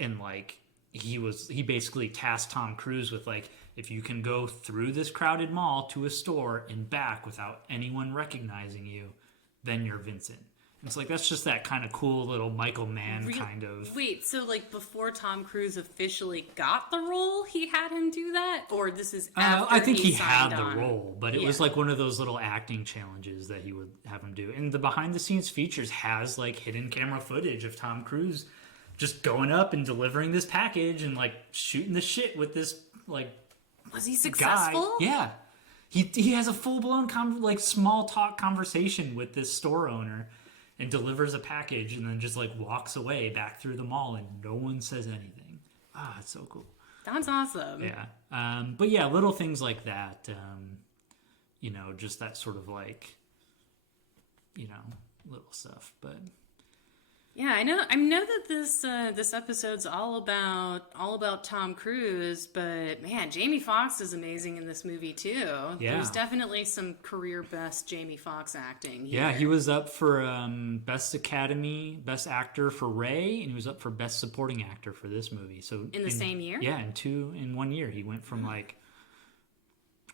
And like he basically tasked Tom Cruise with like, if you can go through this crowded mall to a store and back without anyone recognizing you, then you're Vincent. And it's like, that's just that kind of cool little Michael Mann kind of... Wait, so like before Tom Cruise officially got the role, he had him do that? Or this is after I think he had the role, but it was like one of those little acting challenges that he would have him do. And the behind the scenes features has like hidden camera footage of Tom Cruise just going up and delivering this package and like shooting the shit with this like... Was he successful? Guy. Yeah. He has a full-blown like small talk conversation with this store owner and delivers a package and then just like walks away back through the mall and no one says anything. It's so cool. That's awesome. Yeah. But yeah, little things like that, just that sort of like, little stuff. But yeah, I know that this episode's all about Tom Cruise, but man, Jamie Foxx is amazing in this movie too. Yeah. There's definitely some career best Jamie Foxx acting here. Yeah, he was up for Best Actor for Ray, and he was up for Best Supporting Actor for this movie. So in the same year? Yeah, in 1 year. He went from like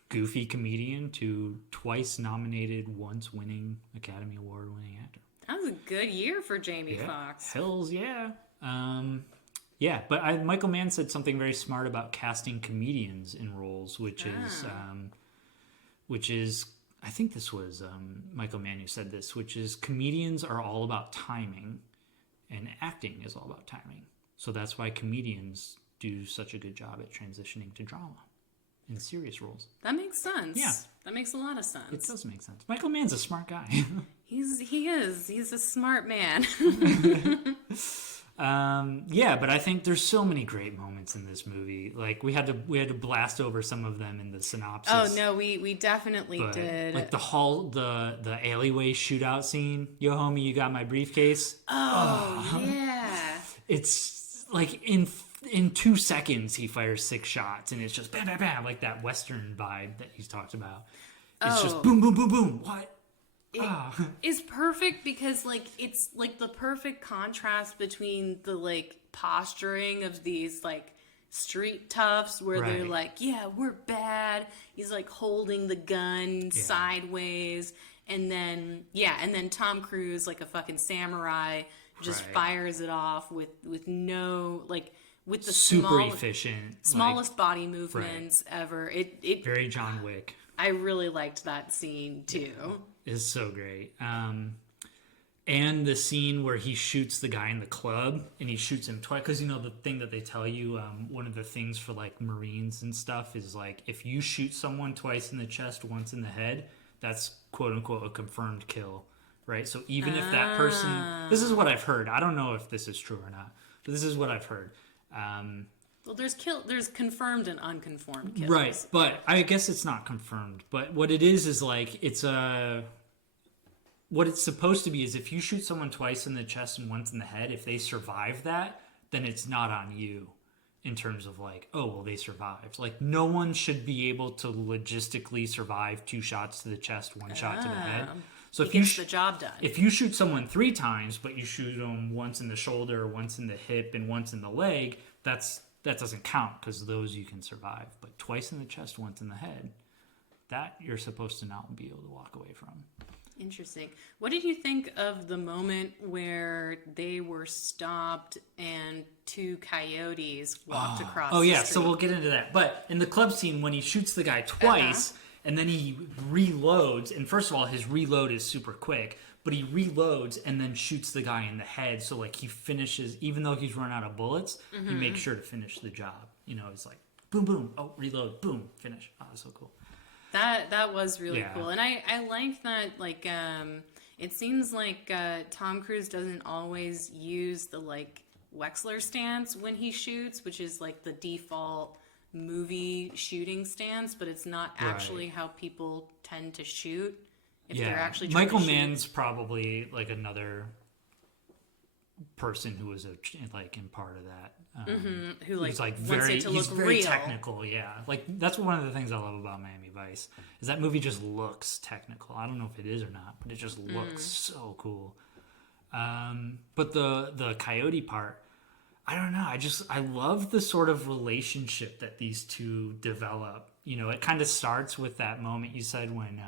goofy comedian to twice nominated, once winning Academy Award winning actor. That was a good year for Jamie Foxx. Hells yeah. But Michael Mann said something very smart about casting comedians in roles, which is I think this was Michael Mann who said this, which is comedians are all about timing and acting is all about timing. So that's why comedians do such a good job at transitioning to drama in serious roles. That makes sense. Yeah. That makes a lot of sense. It does make sense. Michael Mann's a smart guy. He is. He's a smart man. Yeah, but I think there's so many great moments in this movie. Like we had to blast over some of them in the synopsis. Oh no, we definitely did. Like the alleyway shootout scene. Yo, homie, you got my briefcase. Yeah. It's like in 2 seconds he fires 6 shots, and it's just bam, bam, bam, like that Western vibe that he's talked about. It's just boom, boom, boom, boom. What? Is perfect because like it's like the perfect contrast between the like posturing of these like street toughs where they're like, yeah, we're bad. He's like holding the gun sideways, and then Tom Cruise, like a fucking samurai, just fires it off with no like with the super efficient, smallest body movements ever. It very John Wick. I really liked that scene too. Is so great. And the scene where he shoots the guy in the club, and he shoots him twice, because the thing that they tell you, one of the things for like Marines and stuff is like, if you shoot someone twice in the chest, once in the head, that's quote unquote a confirmed kill, right? So even if that person, this is what I've heard, I don't know if this is true or not, but this is what I've heard. Well, there's confirmed and unconfirmed kills. Right, but I guess it's not confirmed. But what it is like, what it's supposed to be is if you shoot someone twice in the chest and once in the head, if they survive that, then it's not on you in terms of like, oh, well, they survived. Like, no one should be able to logistically survive 2 shots to the chest, 1 shot to the head. So if you gets the job done. If you shoot someone 3 times, but you shoot them once in the shoulder, once in the hip, and once in the leg, that doesn't count because those you can survive. But twice in the chest, once in the head, that you're supposed to not be able to walk away from. Interesting. What did you think of the moment where they were stopped and 2 coyotes walked across the street? So we'll get into that. But in the club scene, when he shoots the guy twice, and then he reloads, and first of all, his reload is super quick, but he reloads and then shoots the guy in the head. So like he finishes, even though he's run out of bullets, he makes sure to finish the job. It's like boom, boom, oh, reload, boom, finish. Oh, that's so cool. That was really cool. And I like that, like, it seems like Tom Cruise doesn't always use the, like, Wexler stance when he shoots, which is, like, the default movie shooting stance, but it's not actually how people tend to shoot if they're actually trying Michael to shoot. Mann's probably, like, another person who was in part of that. Who like, very, wants it to he's look very real. Technical, like that's one of the things I love about Miami Vice is that movie just looks technical. I don't know if it is or not, but it just looks so cool. But the coyote part, I don't know. I love the sort of relationship that these two develop. It kind of starts with that moment you said when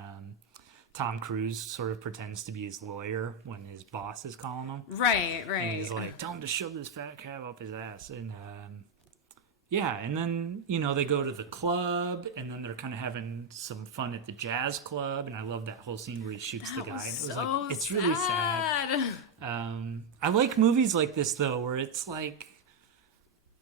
Tom Cruise sort of pretends to be his lawyer when his boss is calling him. Right. And he's like, tell him to shove this fat cab up his ass. And and then, they go to the club, and then they're kind of having some fun at the jazz club. And I love that whole scene where he shoots the guy. And it was like, it's really sad. I like movies like this, though, where it's like,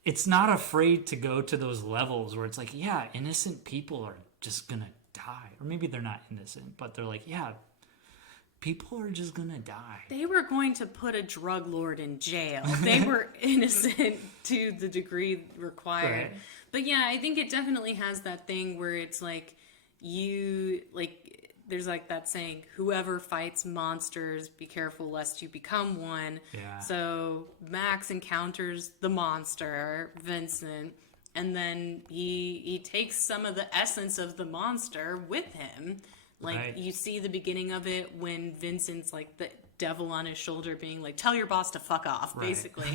it's not afraid to go to those levels where it's like, yeah, innocent people are just going to die, or maybe they're not innocent, but they're like, yeah, people are just gonna die. They were going to put a drug lord in jail. They were innocent to the degree required. Right. But yeah, I think it definitely has that thing where it's like there's like that saying, whoever fights monsters, be careful lest you become one. Yeah. So Max encounters the monster, Vincent, and then he takes some of the essence of the monster with him. Like, you see the beginning of it when Vincent's like the devil on his shoulder being like, tell your boss to fuck off, basically.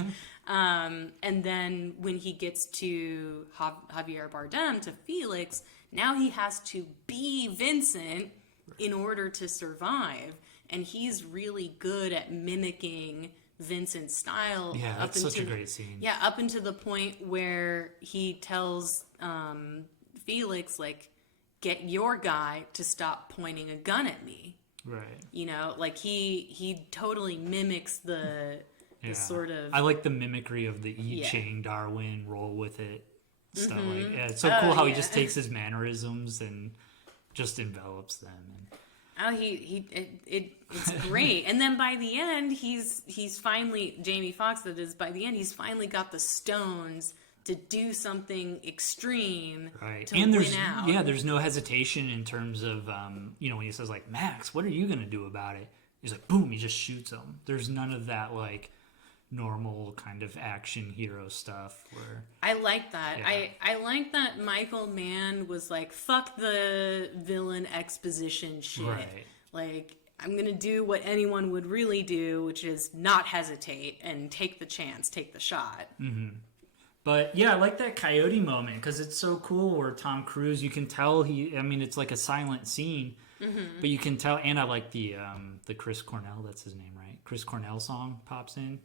And then when he gets to Javier Bardem, to Felix, now he has to be Vincent in order to survive. And he's really good at mimicking Vincent's style. Yeah, that's such a great scene. Yeah, up until the point where he tells Felix, like, get your guy to stop pointing a gun at me. Right. Like he totally mimics the sort of... I like the mimicry of the I Ching, Darwin, roll with it stuff. Like, it's so cool how he just takes his mannerisms and just envelops them. Oh, it's great. And then by the end, he's finally, Jamie Foxx, that is, by the end, he's finally got the stones to do something extreme, right? To and win out. There's no hesitation in terms of when he says like, Max, what are you gonna do about it? He's like, boom, he just shoots him. There's none of that like normal kind of action hero stuff where I like that. Yeah. I like that Michael Mann was like, fuck the villain exposition shit. Right. Like, I'm gonna do what anyone would really do, which is not hesitate and take the chance, take the shot. Mm-hmm. But yeah, I like that coyote moment because it's so cool where Tom Cruise, you can tell it's like a silent scene, but you can tell, and I like the Chris Cornell, that's his name, right? Chris Cornell song pops in.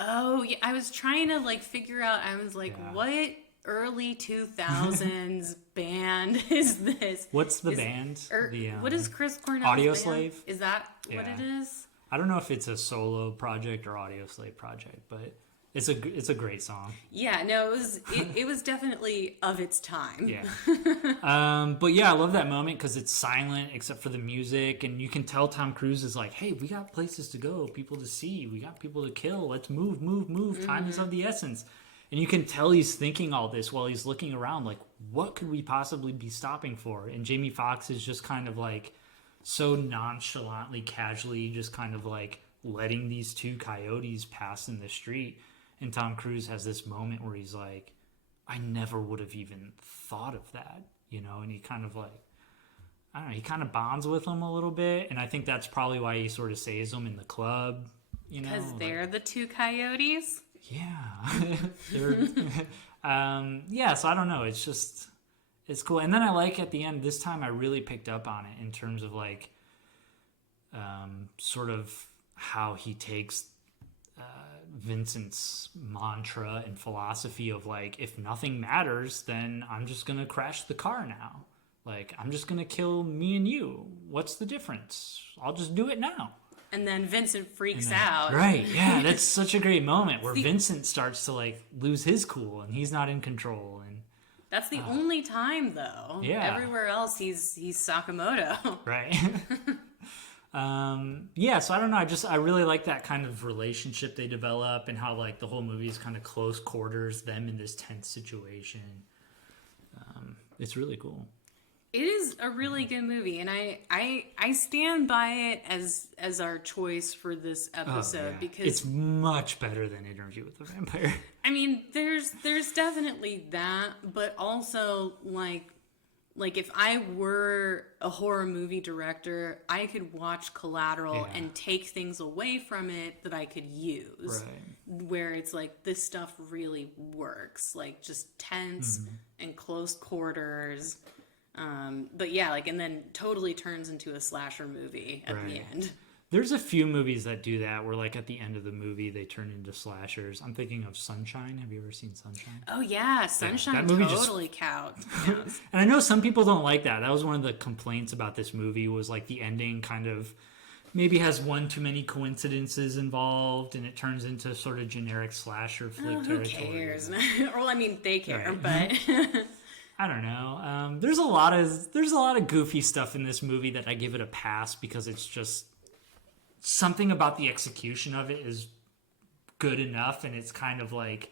Oh, yeah, I was trying to like figure out, I was like, what early 2000s band is this? What's the band? What is Chris Cornell's Audio band? Slave? Is that what it is? I don't know if it's a solo project or Audio Slave project, but it's a great song. Yeah, no, it was definitely of its time. Yeah. But yeah, I love that moment because it's silent except for the music, and you can tell Tom Cruise is like, hey, we got places to go, people to see, we got people to kill, let's move. Time is of the essence. And you can tell he's thinking all this while he's looking around like, what could we possibly be stopping for? And Jamie Foxx is just kind of like so nonchalantly, casually just kind of like letting these two coyotes pass in the street. And Tom Cruise has this moment where he's like, I never would have even thought of that, and he kind of like, I don't know, he kind of bonds with them a little bit. And I think that's probably why he sort of saves them in the club, Because they're the two coyotes? Yeah. So I don't know. It's cool. And then I like at the end, this time I really picked up on it in terms of like, sort of how he takes Vincent's mantra and philosophy of like, if nothing matters, then I'm just gonna crash the car now. Like, I'm just gonna kill me and you. What's the difference? I'll just do it now. And then Vincent freaks out. Right, yeah, that's such a great moment where Vincent starts to like lose his cool and he's not in control. And that's the only time though. Yeah. Everywhere else he's Sakamoto. Right. So I don't know. I really like that kind of relationship they develop and how like the whole movie is kind of close quarters, them in this tense situation. It's really cool. It is a really good movie, and I stand by it as our choice for this episode because it's much better than Interview with the Vampire. I mean, there's definitely that, but also like if I were a horror movie director, I could watch Collateral and take things away from it that I could use. Right. Where it's like, this stuff really works. Like, just tense and close quarters. But yeah, like, and then totally turns into a slasher movie at the end. There's a few movies that do that where like at the end of the movie they turn into slashers. I'm thinking of Sunshine. Have you ever seen Sunshine? Oh yeah, Sunshine that movie totally counts. And I know some people don't like that. That was one of the complaints about this movie was like the ending kind of maybe has one too many coincidences involved and it turns into sort of generic slasher flick territory. Who cares? Well, I mean, they care, right. But I don't know. There's a lot of goofy stuff in this movie that I give it a pass because it's just something about the execution of it is good enough, and it's kind of like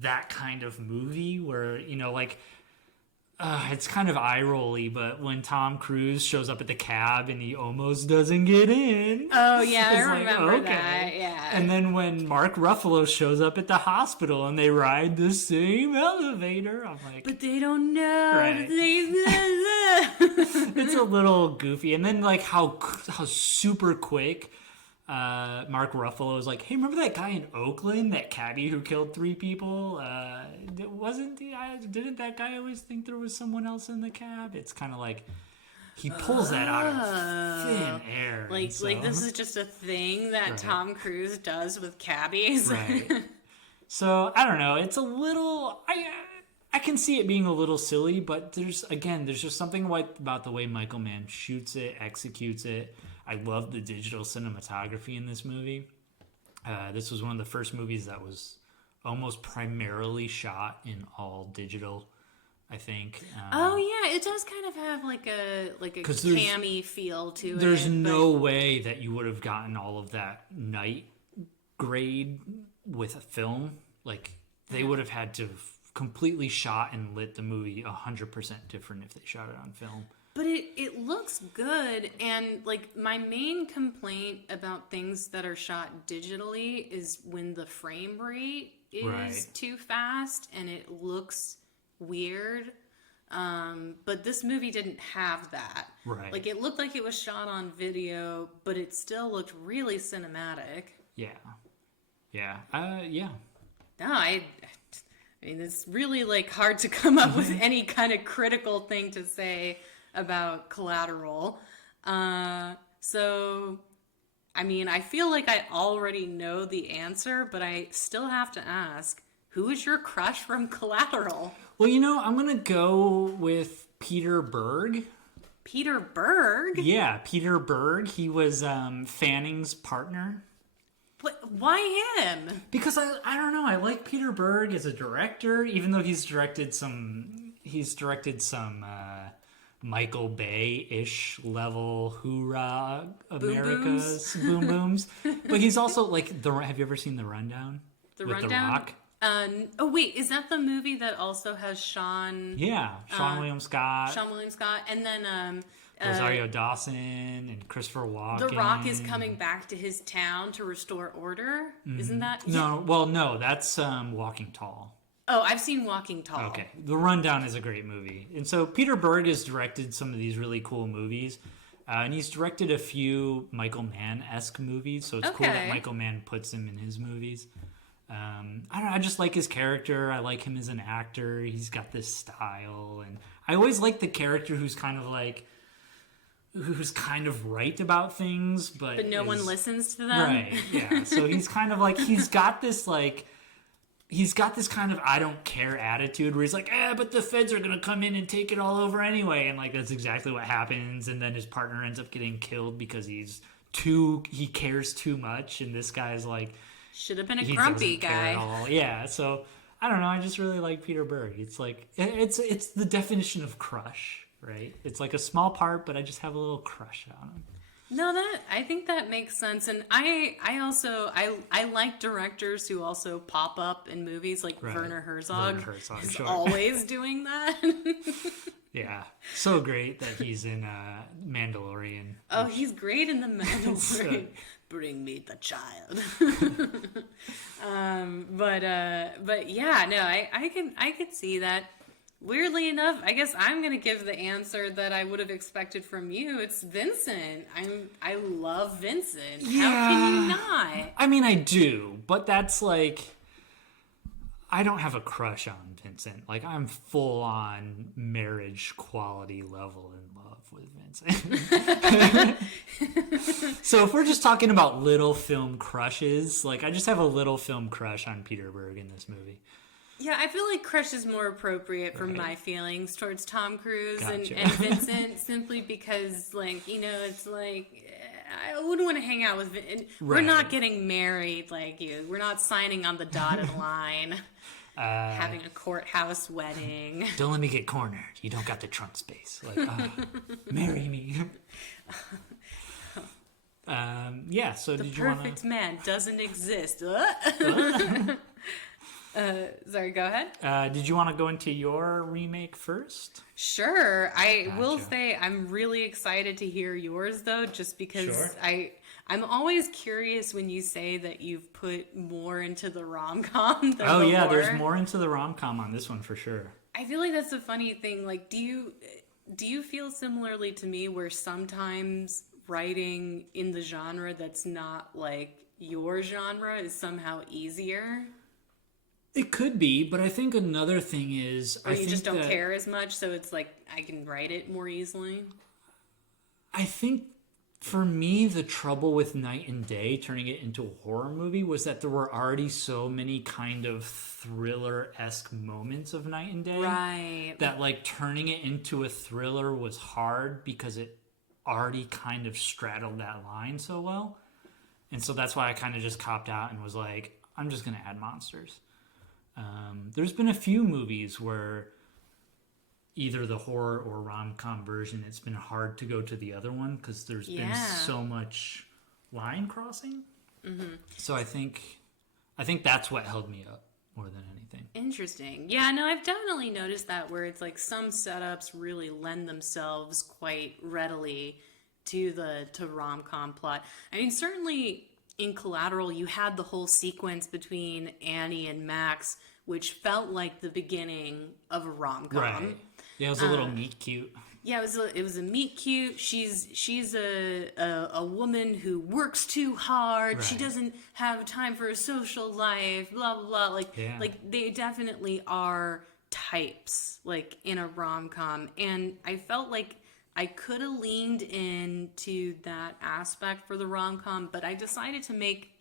that kind of movie where like it's kind of eye-rolly, but when Tom Cruise shows up at the cab and he almost doesn't get in. Oh, yeah, I remember that, yeah. And then when Mark Ruffalo shows up at the hospital and they ride the same elevator, I'm like... But they don't know. Right. It's a little goofy. And then, like, how super quick... Mark Ruffalo is like, hey, remember that guy in Oakland, that cabbie who killed 3 people? Didn't that guy always think there was someone else in the cab? It's kind of like he pulls that out of thin air. Like this is just a thing that Tom Cruise does with cabbies. Right. So I don't know. It's a little. I can see it being a little silly, but there's just something about the way Michael Mann shoots it, executes it. I love the digital cinematography in this movie. This was one of the first movies that was almost primarily shot in all digital. I think. Oh yeah, it does kind of have like a 'Cause there's- cammy feel to it. There's no way that you would have gotten all of that night grade with a film. Like, they would have had to have completely shot and lit the movie 100% different if they shot it on film. But it looks good, and like my main complaint about things that are shot digitally is when the frame rate is Right. too fast and it looks weird. But this movie didn't have that. Right. Like, it looked like it was shot on video, but it still looked really cinematic. Yeah. Yeah. No, I mean, it's really like hard to come up with any kind of critical thing to say about Collateral. So, I mean, I feel like I already know the answer, but I still have to ask, who is your crush from Collateral? Well, I'm going to go with Peter Berg. Peter Berg? Yeah, Peter Berg. He was Fanning's partner. Why him? Because I don't know. I like Peter Berg as a director, even though he's directed some Michael Bay-ish level hoorah America's boom booms. But he's also like have you ever seen The Rundown? The With Rundown? The Rock? Oh wait, is that the movie that also has Sean William Scott, and then Rosario Dawson, and Christopher Walken. The Rock is coming back to his town to restore order? Isn't that? No, that's Walking Tall. Oh, I've seen Walking Tall. Okay, The Rundown is a great movie. And so Peter Berg has directed some of these really cool movies. And he's directed a few Michael Mann-esque movies, so it's cool that Michael Mann puts him in his movies. I don't know, I just like his character. I like him as an actor. He's got this style. And I always like the character who's kind of right about things, but no one listens to them. Right, yeah. So he's kind of like, he's got this kind of I don't care attitude where he's like, but the feds are going to come in and take it all over anyway. And like, that's exactly what happens. And then his partner ends up getting killed because he cares too much. And this guy's like, should have been a grumpy guy. Yeah. So I don't know. I just really like Peter Berg. It's like, it's the definition of crush, right? It's like a small part, but I just have a little crush on him. No, I think that makes sense, and I also like directors who also pop up in movies, like Werner Herzog is always doing that. Yeah, so great that he's in Mandalorian. Oh, he's great in the Mandalorian. Bring me the child. But yeah, no, I could see that. Weirdly enough, I guess I'm gonna give the answer that I would have expected from you. It's Vincent. I love Vincent. Yeah. How can you not? I mean, I do, but that's like, I don't have a crush on Vincent. Like, I'm full on marriage quality level in love with Vincent. So if we're just talking about little film crushes, like, I just have a little film crush on Peter Berg in this movie. Yeah, I feel like crush is more appropriate for my feelings towards Tom Cruise Gotcha. and Vincent, simply because, like, it's like, I wouldn't want to hang out with Vincent. We're not getting married like you. We're not signing on the dotted line, having a courthouse wedding. Don't let me get cornered. You don't got the trunk space. Like, marry me. Yeah, so the did you want to... perfect man doesn't exist. Sorry, go ahead. Did you want to go into your remake first? Sure. I will say I'm really excited to hear yours, though, just because I'm always curious when you say that you've put more into the rom-com than Oh, yeah, before. there's more into the rom-com on this one for sure. I feel like that's a funny thing. Like, do you feel similarly to me where sometimes writing in the genre that's not, like, your genre is somehow easier? It could be, but I think another thing is... Or you just don't care as much, so it's like, I can write it more easily? I think, for me, the trouble with Night and Day, turning it into a horror movie, was that there were already so many kind of thriller-esque moments of Night and Day. Right. That, like, turning it into a thriller was hard because it already kind of straddled that line so well. And so that's why I kind of just copped out and was like, I'm just going to add monsters. There's been a few movies where either the horror or rom-com version, it's been hard to go to the other one because there's been Yeah. so much line crossing. So I think that's what held me up more than anything. Interesting. Yeah, no, I've definitely noticed that where it's like some setups really lend themselves quite readily to rom-com plot. I mean, certainly in Collateral, you had the whole sequence between Annie and Max, which felt like the beginning of a rom-com. Right. Yeah, it was a little meet cute. Yeah, it was a meet cute. She's a woman who works too hard. Right. She doesn't have time for a social life. Blah blah blah. Like they definitely are types like in a rom-com, and I felt like I could have leaned into that aspect for the rom-com, but I decided to make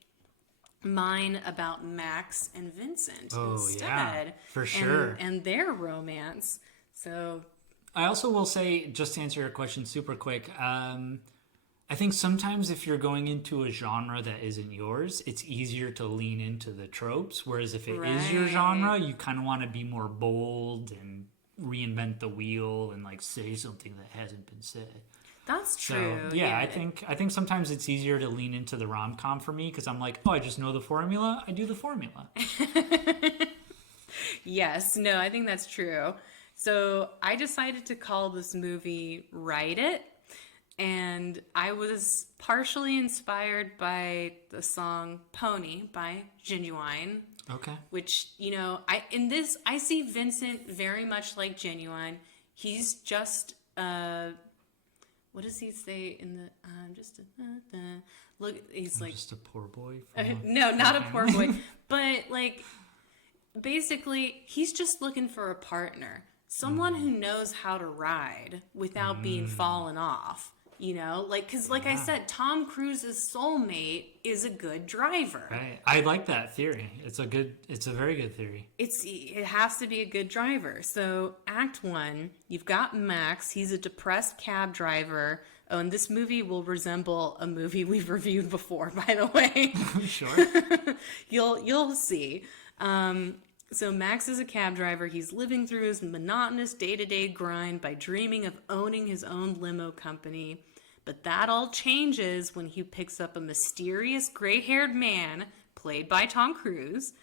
mine about Max and Vincent instead. Yeah, for sure. And their romance. So I also will say, just to answer your question super quick, I think sometimes if you're going into a genre that isn't yours, it's easier to lean into the tropes. Whereas if it is your genre, you kind of want to be more bold and reinvent the wheel and like say something that hasn't been said. That's true. So, yeah, I think sometimes it's easier to lean into the rom-com for me because I'm like, oh, I just know the formula. I do the formula. Yes, no, I think that's true. So I decided to call this movie Write It, and I was partially inspired by the song Pony by Genuine. Okay. Which, you know, I see Vincent very much like Genuine. He's just what does he say in the look, he's like just a poor boy. No, not a poor boy. But like basically he's just looking for a partner. Someone who knows how to ride without being fallen off. You know, like, because like I said, Tom Cruise's soulmate is a good driver. Right. I like that theory. It's a very good theory. It has to be a good driver. So Act 1, you've got Max. He's a depressed cab driver. Oh, and this movie will resemble a movie we've reviewed before, by the way. Sure. You'll see. So Max is a cab driver. He's living through his monotonous day-to-day grind by dreaming of owning his own limo company. But that all changes when he picks up a mysterious gray-haired man, played by Tom Cruise.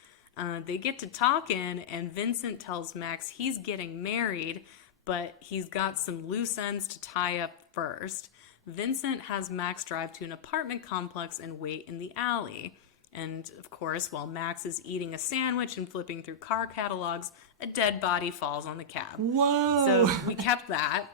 They get to talking, and Vincent tells Max he's getting married, but he's got some loose ends to tie up first. Vincent has Max drive to an apartment complex and wait in the alley. And, of course, while Max is eating a sandwich and flipping through car catalogs, a dead body falls on the cab. Whoa! So we kept that.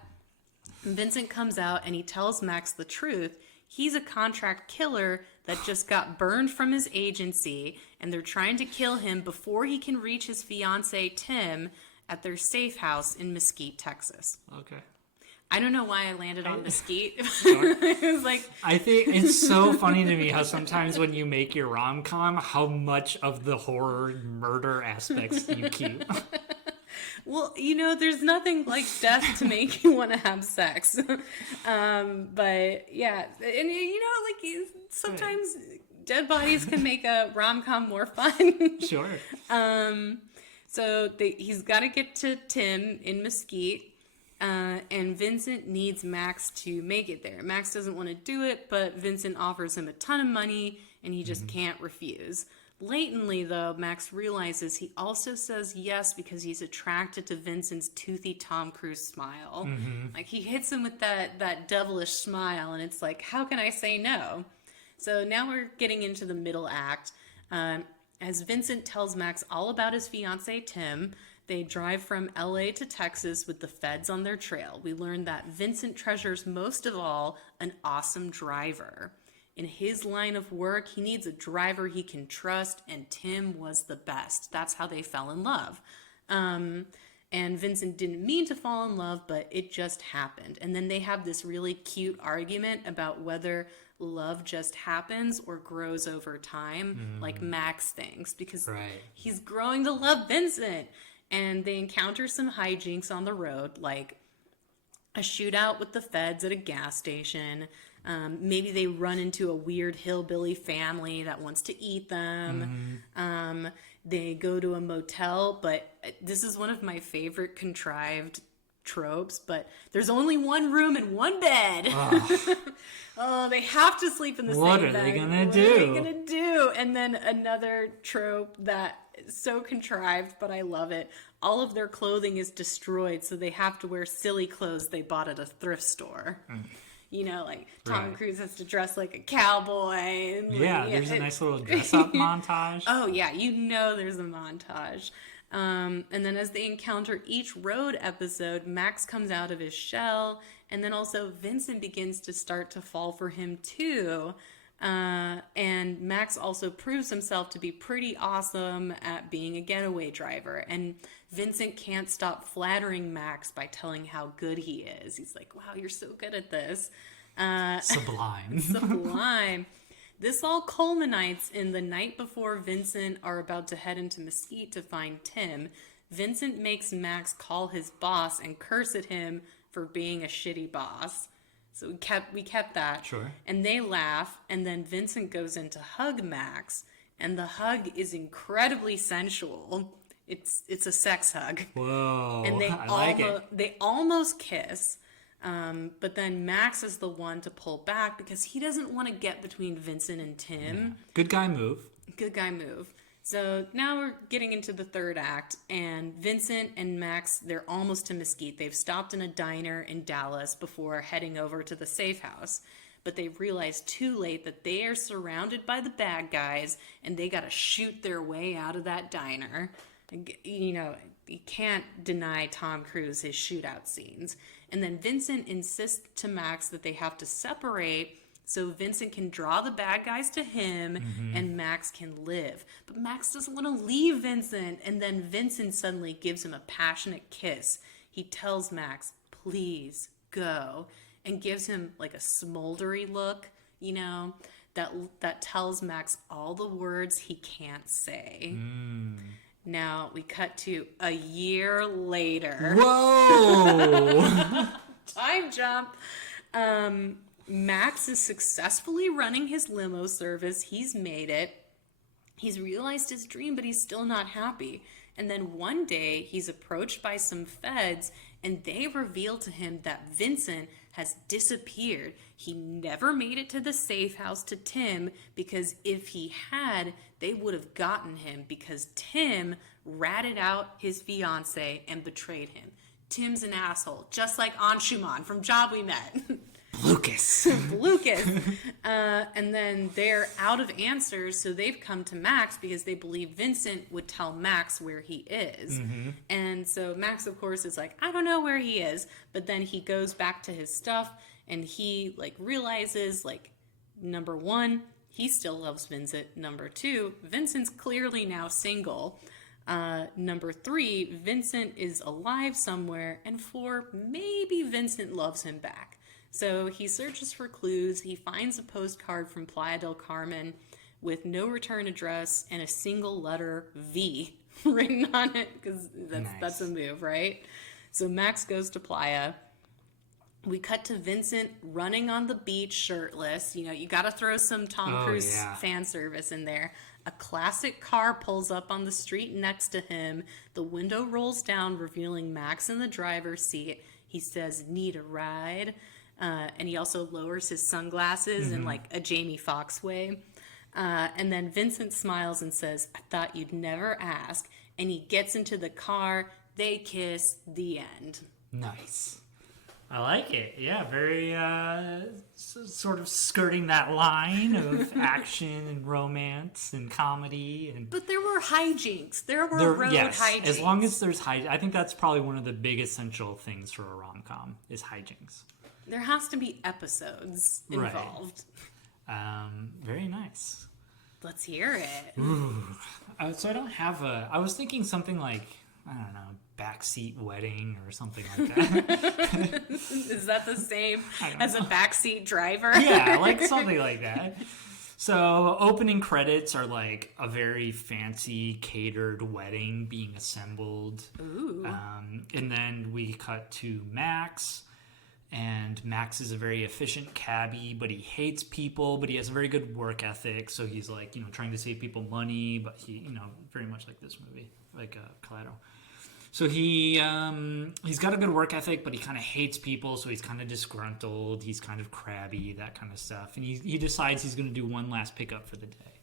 Vincent comes out and he tells Max the truth. He's a contract killer that just got burned from his agency, and they're trying to kill him before he can reach his fiancée, Tim, at their safe house in Mesquite, Texas. Okay. I don't know why I landed on Mesquite. Sure. It was like... I think it's so funny to me how sometimes when you make your rom-com, how much of the horror murder aspects you keep. Well, you know, there's nothing like death to make you want to have sex. But yeah, and you know, like sometimes dead bodies can make a rom-com more fun. Sure. So he's got to get to Tim in Mesquite. And Vincent needs Max to make it there. Max doesn't want to do it, but Vincent offers him a ton of money, and he just can't refuse. Latently, though, Max realizes he also says yes because he's attracted to Vincent's toothy Tom Cruise smile. Like, he hits him with that devilish smile, and it's like, how can I say no? So now we're getting into the middle act. As Vincent tells Max all about his fiancée, Tim, they drive from LA to Texas with the feds on their trail. We learn that Vincent treasures most of all an awesome driver. In his line of work, he needs a driver he can trust, and Tim was the best. That's how they fell in love. And Vincent didn't mean to fall in love, but it just happened. And then they have this really cute argument about whether love just happens or grows over time, like Max thinks, because he's growing to love Vincent. And they encounter some hijinks on the road, like a shootout with the feds at a gas station. Maybe they run into a weird hillbilly family that wants to eat them. They go to a motel, but this is one of my favorite contrived tropes, but there's only one room and one bed. Oh, they have to sleep in the What same are bed. they gonna What do? are they gonna do? And then another trope that is so contrived, but I love it. All of their clothing is destroyed, so they have to wear silly clothes they bought at a thrift store. You know, like Tom Right. Cruise has to dress like a cowboy. And Yeah, there's a nice little dress-up montage. Oh, yeah, you know there's a montage. And then as they encounter each road episode, Max comes out of his shell, and then also Vincent begins to start to fall for him too. And Max also proves himself to be pretty awesome at being a getaway driver. And Vincent can't stop flattering Max by telling how good he is. He's like, wow, you're so good at this. Sublime. Sublime. This all culminates in the night before Vincent are about to head into Mesquite to find Tim. Vincent makes Max call his boss and curse at him for being a shitty boss. So we kept that. Sure. And they laugh, and then Vincent goes in to hug Max, and the hug is incredibly sensual. It's a sex hug. Whoa, And I like it. they almost kiss. But then Max is the one to pull back because he doesn't want to get between Vincent and Tim. Good guy move. Good guy move. So now we're getting into the third act, and Vincent and Max, they're almost to Mesquite. They've stopped in a diner in Dallas before heading over to the safe house. But they realize too late that they are surrounded by the bad guys, and they got to shoot their way out of that diner. You know, you can't deny Tom Cruise his shootout scenes. And then Vincent insists to Max that they have to separate so Vincent can draw the bad guys to him and Max can live. But Max doesn't want to leave Vincent. And then Vincent suddenly gives him a passionate kiss. He tells Max, please go, and gives him like a smoldery look, you know, that tells Max all the words he can't say. Now we cut to a year later. Whoa! Time jump. Max is successfully running his limo service. He's made it. He's realized his dream, but he's still not happy. And then one day he's approached by some feds, and they reveal to him that Vincent has disappeared. He never made it to the safe house to Tim, because if he had, they would have gotten him because Tim ratted out his fiance and betrayed him. Tim's an asshole, just like Anshuman from Job We Met. Lucas. And then they're out of answers, so they've come to Max because they believe Vincent would tell Max where he is. And so Max, of course, is like, I don't know where he is. But then he goes back to his stuff, and he realizes, number one, he still loves Vincent. Number two, Vincent's clearly now single. Number three, Vincent is alive somewhere. And four, maybe Vincent loves him back. So he searches for clues. He finds a postcard from Playa del Carmen with no return address and a single letter V written on it, because that's a move, right? So Max goes to Playa. We cut to Vincent running on the beach shirtless. You know, you got to throw some Tom Cruise fan service in there. A classic car pulls up on the street next to him. The window rolls down, revealing Max in the driver's seat. He says, "Need a ride?" And he also lowers his sunglasses in a Jamie Foxx way. And then Vincent smiles and says, "I thought you'd never ask." And he gets into the car. They kiss. The end. Nice. I like it. Yeah, very sort of skirting that line of action and romance and comedy. But there were hijinks. There were road hijinks. As long as there's hijinks. I think that's probably one of the big essential things for a rom-com is hijinks. There has to be episodes involved. Right. Very nice. Let's hear it. Ooh. So I don't have I was thinking something like, I don't know, backseat wedding or something like that. Is that the same as a backseat driver? Yeah, something like that. So opening credits are a very fancy catered wedding being assembled. Ooh. And then we cut to Max. And Max is a very efficient cabbie, but he hates people, but he has a very good work ethic. So he's trying to save people money, but he, very much like this movie, Collateral. So he's got a good work ethic, but he kind of hates people, so he's kind of disgruntled. He's kind of crabby, that kind of stuff. And he decides he's going to do one last pickup for the day.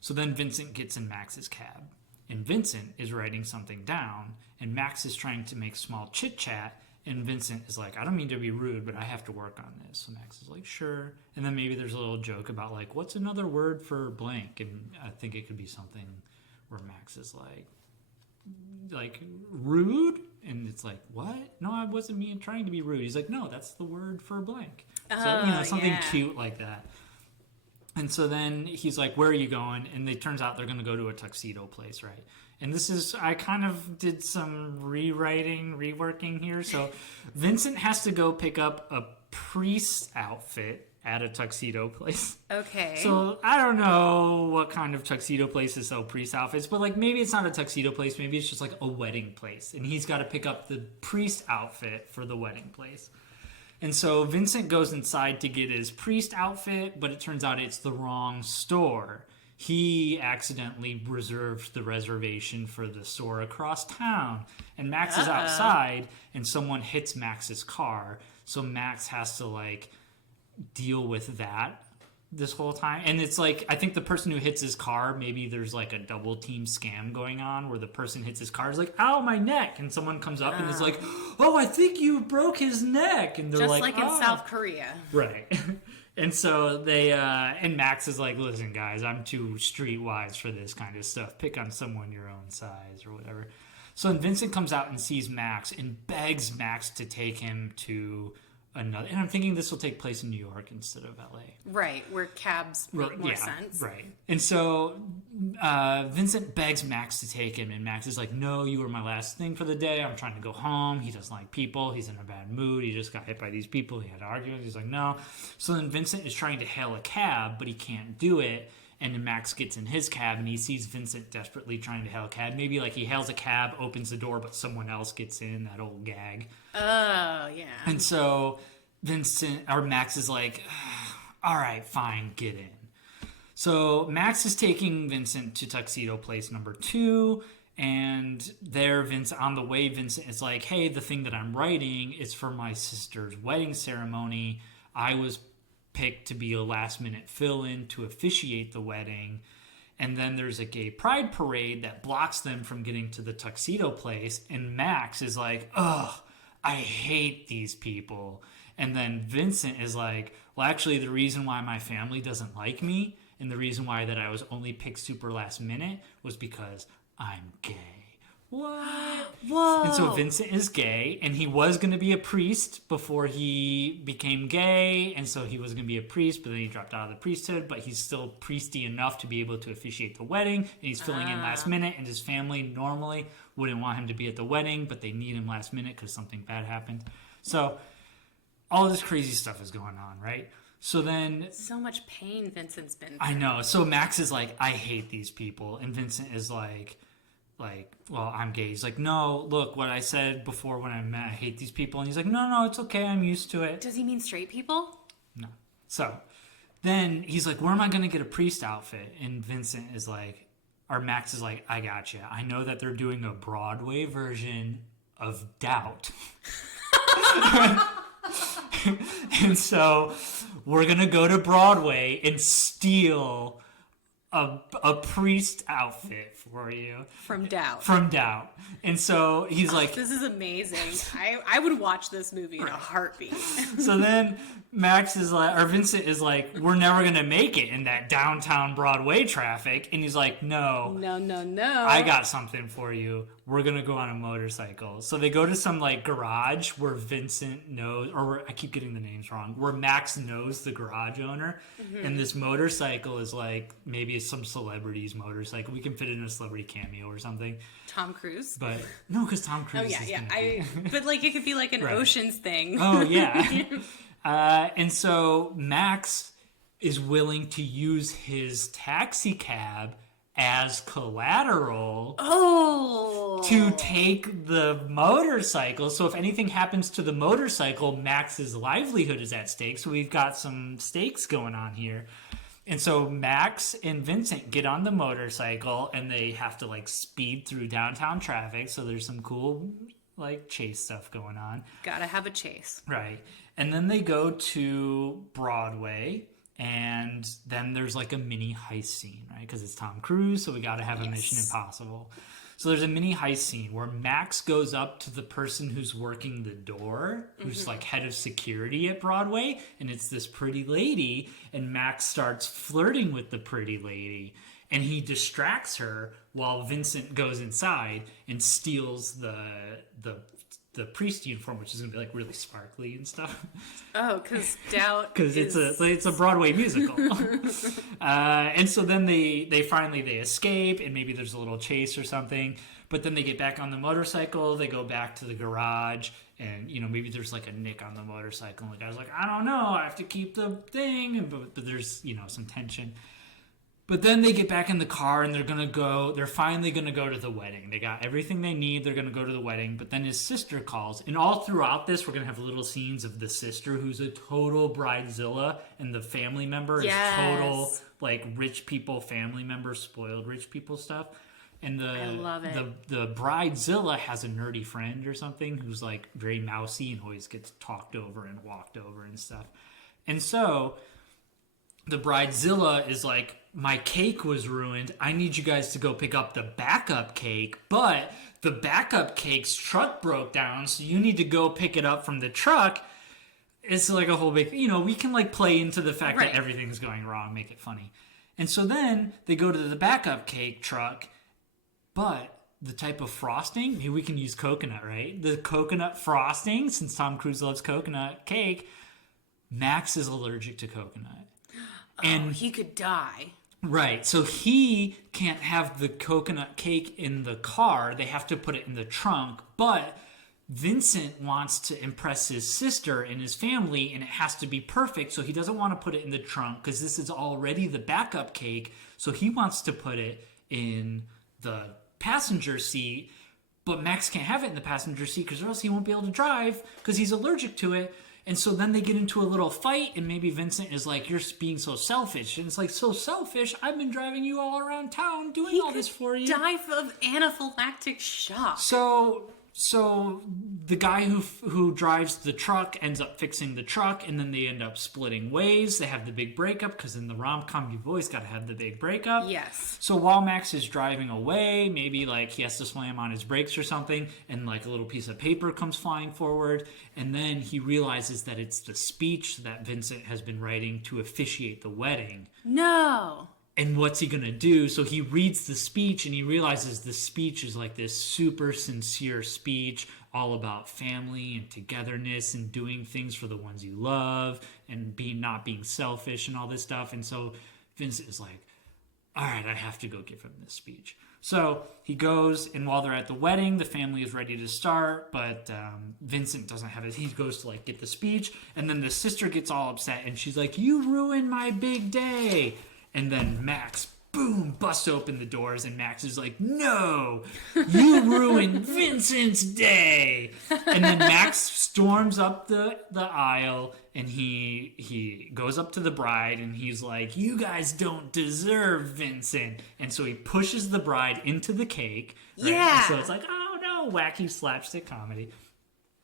So then Vincent gets in Max's cab. And Vincent is writing something down, and Max is trying to make small chit-chat, and Vincent is like, I don't mean to be rude, but I have to work on this. So Max is like, sure. And then maybe there's a little joke about, like, what's another word for blank? And I think it could be something where Max is like rude? And it's like, what? No, I wasn't trying to be rude. He's like, no, that's the word for blank. So, something cute like that. And so then he's like, where are you going? And it turns out they're going to go to a tuxedo place, right? And I kind of did some reworking here. So Vincent has to go pick up a priest outfit at a tuxedo place. Okay. So I don't know what kind of tuxedo places sell priest outfits, but like maybe it's not a tuxedo place. Maybe it's just like a wedding place. And he's got to pick up the priest outfit for the wedding place. And so Vincent goes inside to get his priest outfit, but it turns out it's the wrong store. He accidentally reserved the reservation for the store across town. And Max is outside, and someone hits Max's car. So Max has to, like, deal with that this whole time. And it's like, I think the person who hits his car, maybe there's like a double team scam going on where the person hits his car is like, ow, my neck. And someone comes up and is like, oh, I think you broke his neck. And they're just like in South Korea. Right. And so they, and Max is like, listen, guys, I'm too streetwise for this kind of stuff. Pick on someone your own size or whatever. So then Vincent comes out and sees Max and begs Max to take him to another. And I'm thinking this will take place in New York instead of LA. Right, where cabs make more sense. Right. And so Vincent begs Max to take him, and Max is like, no, you were my last thing for the day. I'm trying to go home. He doesn't like people. He's in a bad mood. He just got hit by these people. He had arguments. He's like, no. So then Vincent is trying to hail a cab, but he can't do it. And then Max gets in his cab, and he sees Vincent desperately trying to hail a cab. Maybe like he hails a cab, opens the door, but someone else gets in, that old gag. Oh, yeah. And so Max is like, all right, fine, get in. So Max is taking Vincent to tuxedo place number 2, and there on the way, Vincent is like, hey, the thing that I'm writing is for my sister's wedding ceremony. I was picked to be a last-minute fill-in to officiate the wedding. And then there's a gay pride parade that blocks them from getting to the tuxedo place. And Max is like, ugh, I hate these people. And then Vincent is like, well, actually, the reason why my family doesn't like me and the reason why that I was only picked super last minute was because I'm gay. What? Whoa. And so Vincent is gay, and he was going to be a priest before he became gay, and so he was going to be a priest, but then he dropped out of the priesthood, but he's still priesty enough to be able to officiate the wedding, and he's filling in last minute, and his family normally wouldn't want him to be at the wedding, but they need him last minute because something bad happened. So all this crazy stuff is going on, right? So then... so much pain Vincent's been through. I know. So Max is like, I hate these people, and Vincent is like, well, I'm gay. He's like, no, look, what I said before when I met, I hate these people. And he's like, no, it's okay. I'm used to it. Does he mean straight people? No. So then he's like, where am I going to get a priest outfit? And Vincent is like, or Max is like, I got you. I know that they're doing a Broadway version of Doubt. And so we're going to go to Broadway and steal a priest outfit for you. From Doubt. And so he's like... this is amazing. I would watch this movie in a heartbeat. So then Max is like, or Vincent is like, we're never going to make it in that downtown Broadway traffic. And he's like, no. I got something for you. We're going to go on a motorcycle. So they go to some like garage where Vincent knows, or I keep getting the names wrong, where Max knows the garage owner. Mm-hmm. And this motorcycle is like, maybe it's some celebrity's motorcycle. We can fit it in a celebrity cameo or something. Tom Cruise? But no, because Tom Cruise but like it could be like an right. Ocean's thing. Oh, yeah. And so Max is willing to use his taxi cab as collateral to take the motorcycle. So if anything happens to the motorcycle, Max's livelihood is at stake. So we've got some stakes going on here. And so Max and Vincent get on the motorcycle and they have to like speed through downtown traffic. So there's some cool like chase stuff going on. Gotta have a chase. Right. And then they go to Broadway and then there's like a mini heist scene, right? Because it's Tom Cruise, so we got to have a Mission Impossible. So there's a mini heist scene where Max goes up to the person who's working the door, who's like head of security at Broadway, and it's this pretty lady, and Max starts flirting with the pretty lady, and he distracts her while Vincent goes inside and steals the priest uniform, which is gonna be like really sparkly and stuff. Oh, because Doubt Because it's a Broadway musical. And so then they finally escape, and maybe there's a little chase or something. But then they get back on the motorcycle. They go back to the garage, and maybe there's like a nick on the motorcycle. And the guy's like, I don't know, I have to keep the thing. But there's some tension. But then they get back in the car and they're finally going to go to the wedding. They got everything they need. They're going to go to the wedding. But then his sister calls. And all throughout this, we're going to have little scenes of the sister who's a total bridezilla. And the family member is total, like, rich people family member, spoiled rich people stuff. And I love it. The bridezilla has a nerdy friend or something who's, like, very mousy and always gets talked over and walked over and stuff. And so the bridezilla is like, my cake was ruined. I need you guys to go pick up the backup cake, but the backup cake's truck broke down, so you need to go pick it up from the truck. It's like a whole big, we can like play into the fact that everything's going wrong, make it funny. And so then they go to the backup cake truck, but the type of frosting, maybe we can use coconut, right? The coconut frosting, since Tom Cruise loves coconut cake, Max is allergic to coconut. And he could die. Right, so he can't have the coconut cake in the car. They have to put it in the trunk. But Vincent wants to impress his sister and his family, and it has to be perfect. So he doesn't want to put it in the trunk because this is already the backup cake. So he wants to put it in the passenger seat. But Max can't have it in the passenger seat because or else he won't be able to drive because he's allergic to it. And so then they get into a little fight, and maybe Vincent is like, you're being so selfish. And it's like, so selfish? I've been driving you all around town doing all this for you. Die of anaphylactic shock. So the guy who drives the truck ends up fixing the truck, and then they end up splitting ways. They have the big breakup, because in the rom-com, you've always got to have the big breakup. Yes. So while Max is driving away, maybe like he has to slam on his brakes or something, and like a little piece of paper comes flying forward, and then he realizes that it's the speech that Vincent has been writing to officiate the wedding. No. And what's he going to do? So he reads the speech and he realizes the speech is like this super sincere speech all about family and togetherness and doing things for the ones you love and not being selfish and all this stuff. And so Vincent is like, all right, I have to go give him this speech. So he goes, and while they're at the wedding, the family is ready to start, but Vincent doesn't have it. He goes to like get the speech, and then the sister gets all upset and she's like, you ruined my big day. And then Max, boom, busts open the doors, and Max is like, no, you ruined Vincent's day. And then Max storms up the aisle, and he goes up to the bride, and he's like, you guys don't deserve Vincent. And so he pushes the bride into the cake. Right? Yeah. And so it's like, oh no, wacky slapstick comedy.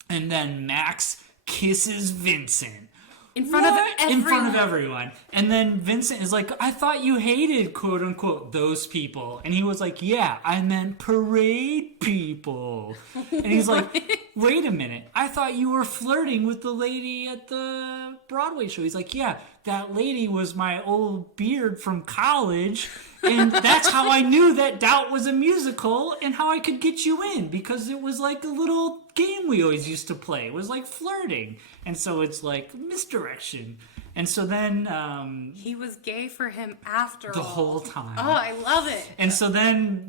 And then Max kisses Vincent. In front of everyone. In front of everyone. And then Vincent is like, I thought you hated, quote unquote, those people. And he was like, yeah, I meant parade people. And he's like, wait a minute. I thought you were flirting with the lady at the Broadway show. He's like, yeah, that lady was my old beard from college. And that's how I knew that Doubt was a musical and how I could get you in, because it was like a little game we always used to play. It was like flirting. And so it's like misdirection. And so then he was gay for him after the all. whole time. Oh, I love it. And so then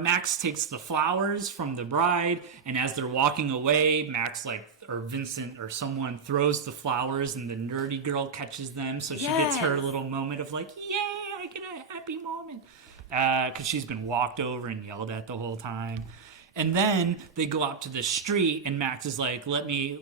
Max takes the flowers from the bride, and as they're walking away, Vincent or someone throws the flowers, and the nerdy girl catches them, so she gets her little moment of like, yay, I get a happy moment, because she's been walked over and yelled at the whole time. And then they go out to the street, and Max is like, let me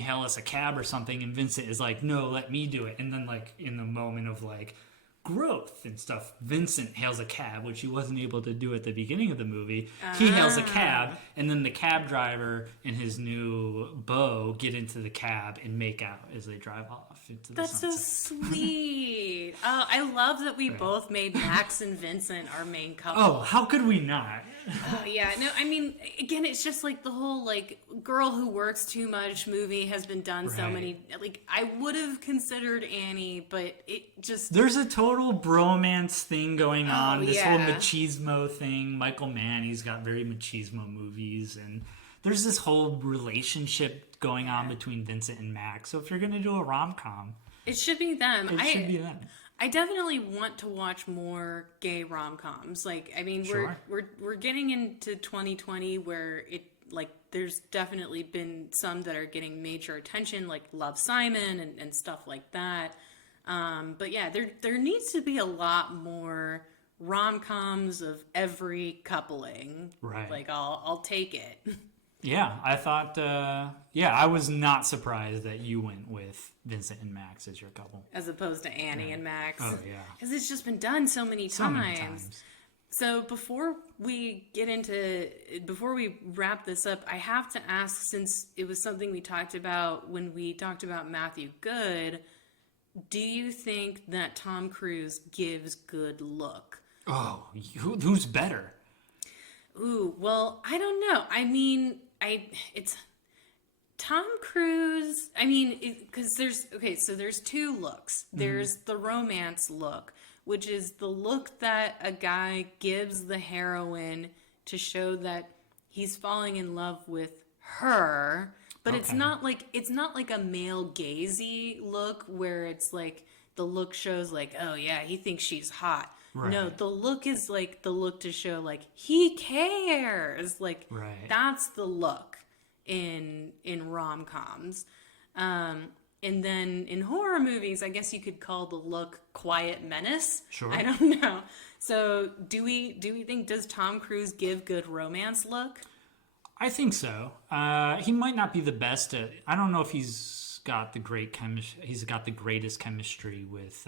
hail us a cab or something. And Vincent is like, no, let me do it. And then, like, in the moment of, like, growth and stuff, Vincent hails a cab, which he wasn't able to do at the beginning of the movie. He hails a cab, and then the cab driver and his new beau get into the cab and make out as they drive off into the sunset. That's so sweet. Oh, I love that we both made Max and Vincent our main couple. Oh, how could we not? Oh, yeah. No, I mean, again, it's just like the whole, like, girl who works too much movie has been done so many. Like, I would have considered Annie, but it just... There's a total bromance thing going on. This whole machismo thing. Michael Mann, he's got very machismo movies. And there's this whole relationship going on between Vincent and Max. So if you're going to do a rom-com... It should be them. It should be them. I definitely want to watch more gay rom-coms. Like, I mean, we're getting into 2020 where it, like, there's definitely been some that are getting major attention, like Love, Simon and stuff like that. But yeah, there needs to be a lot more rom-coms of every coupling. Right. Like, I'll take it. Yeah, I thought, I was not surprised that you went with Vincent and Max as your couple. As opposed to Annie and Max. Oh, yeah. Because it's just been done so many times. So before we wrap this up, I have to ask, since it was something we talked about when we talked about Matthew Good, do you think that Tom Cruise gives good look? Oh, who's better? Ooh, well, I don't know. I mean, it's Tom Cruise. I mean, because there's two looks. There's the romance look, which is the look that a guy gives the heroine to show that he's falling in love with her. But it's not like a male gazy look where it's like the look shows like, oh yeah, he thinks she's hot. Right. No, the look is like the look to show like he cares. Like that's the look in rom-coms. And then in horror movies, I guess you could call the look quiet menace. Sure. I don't know. So do we think, does Tom Cruise give good romance look? I think so. He might not be the best at, I don't know if he's got the greatest chemistry with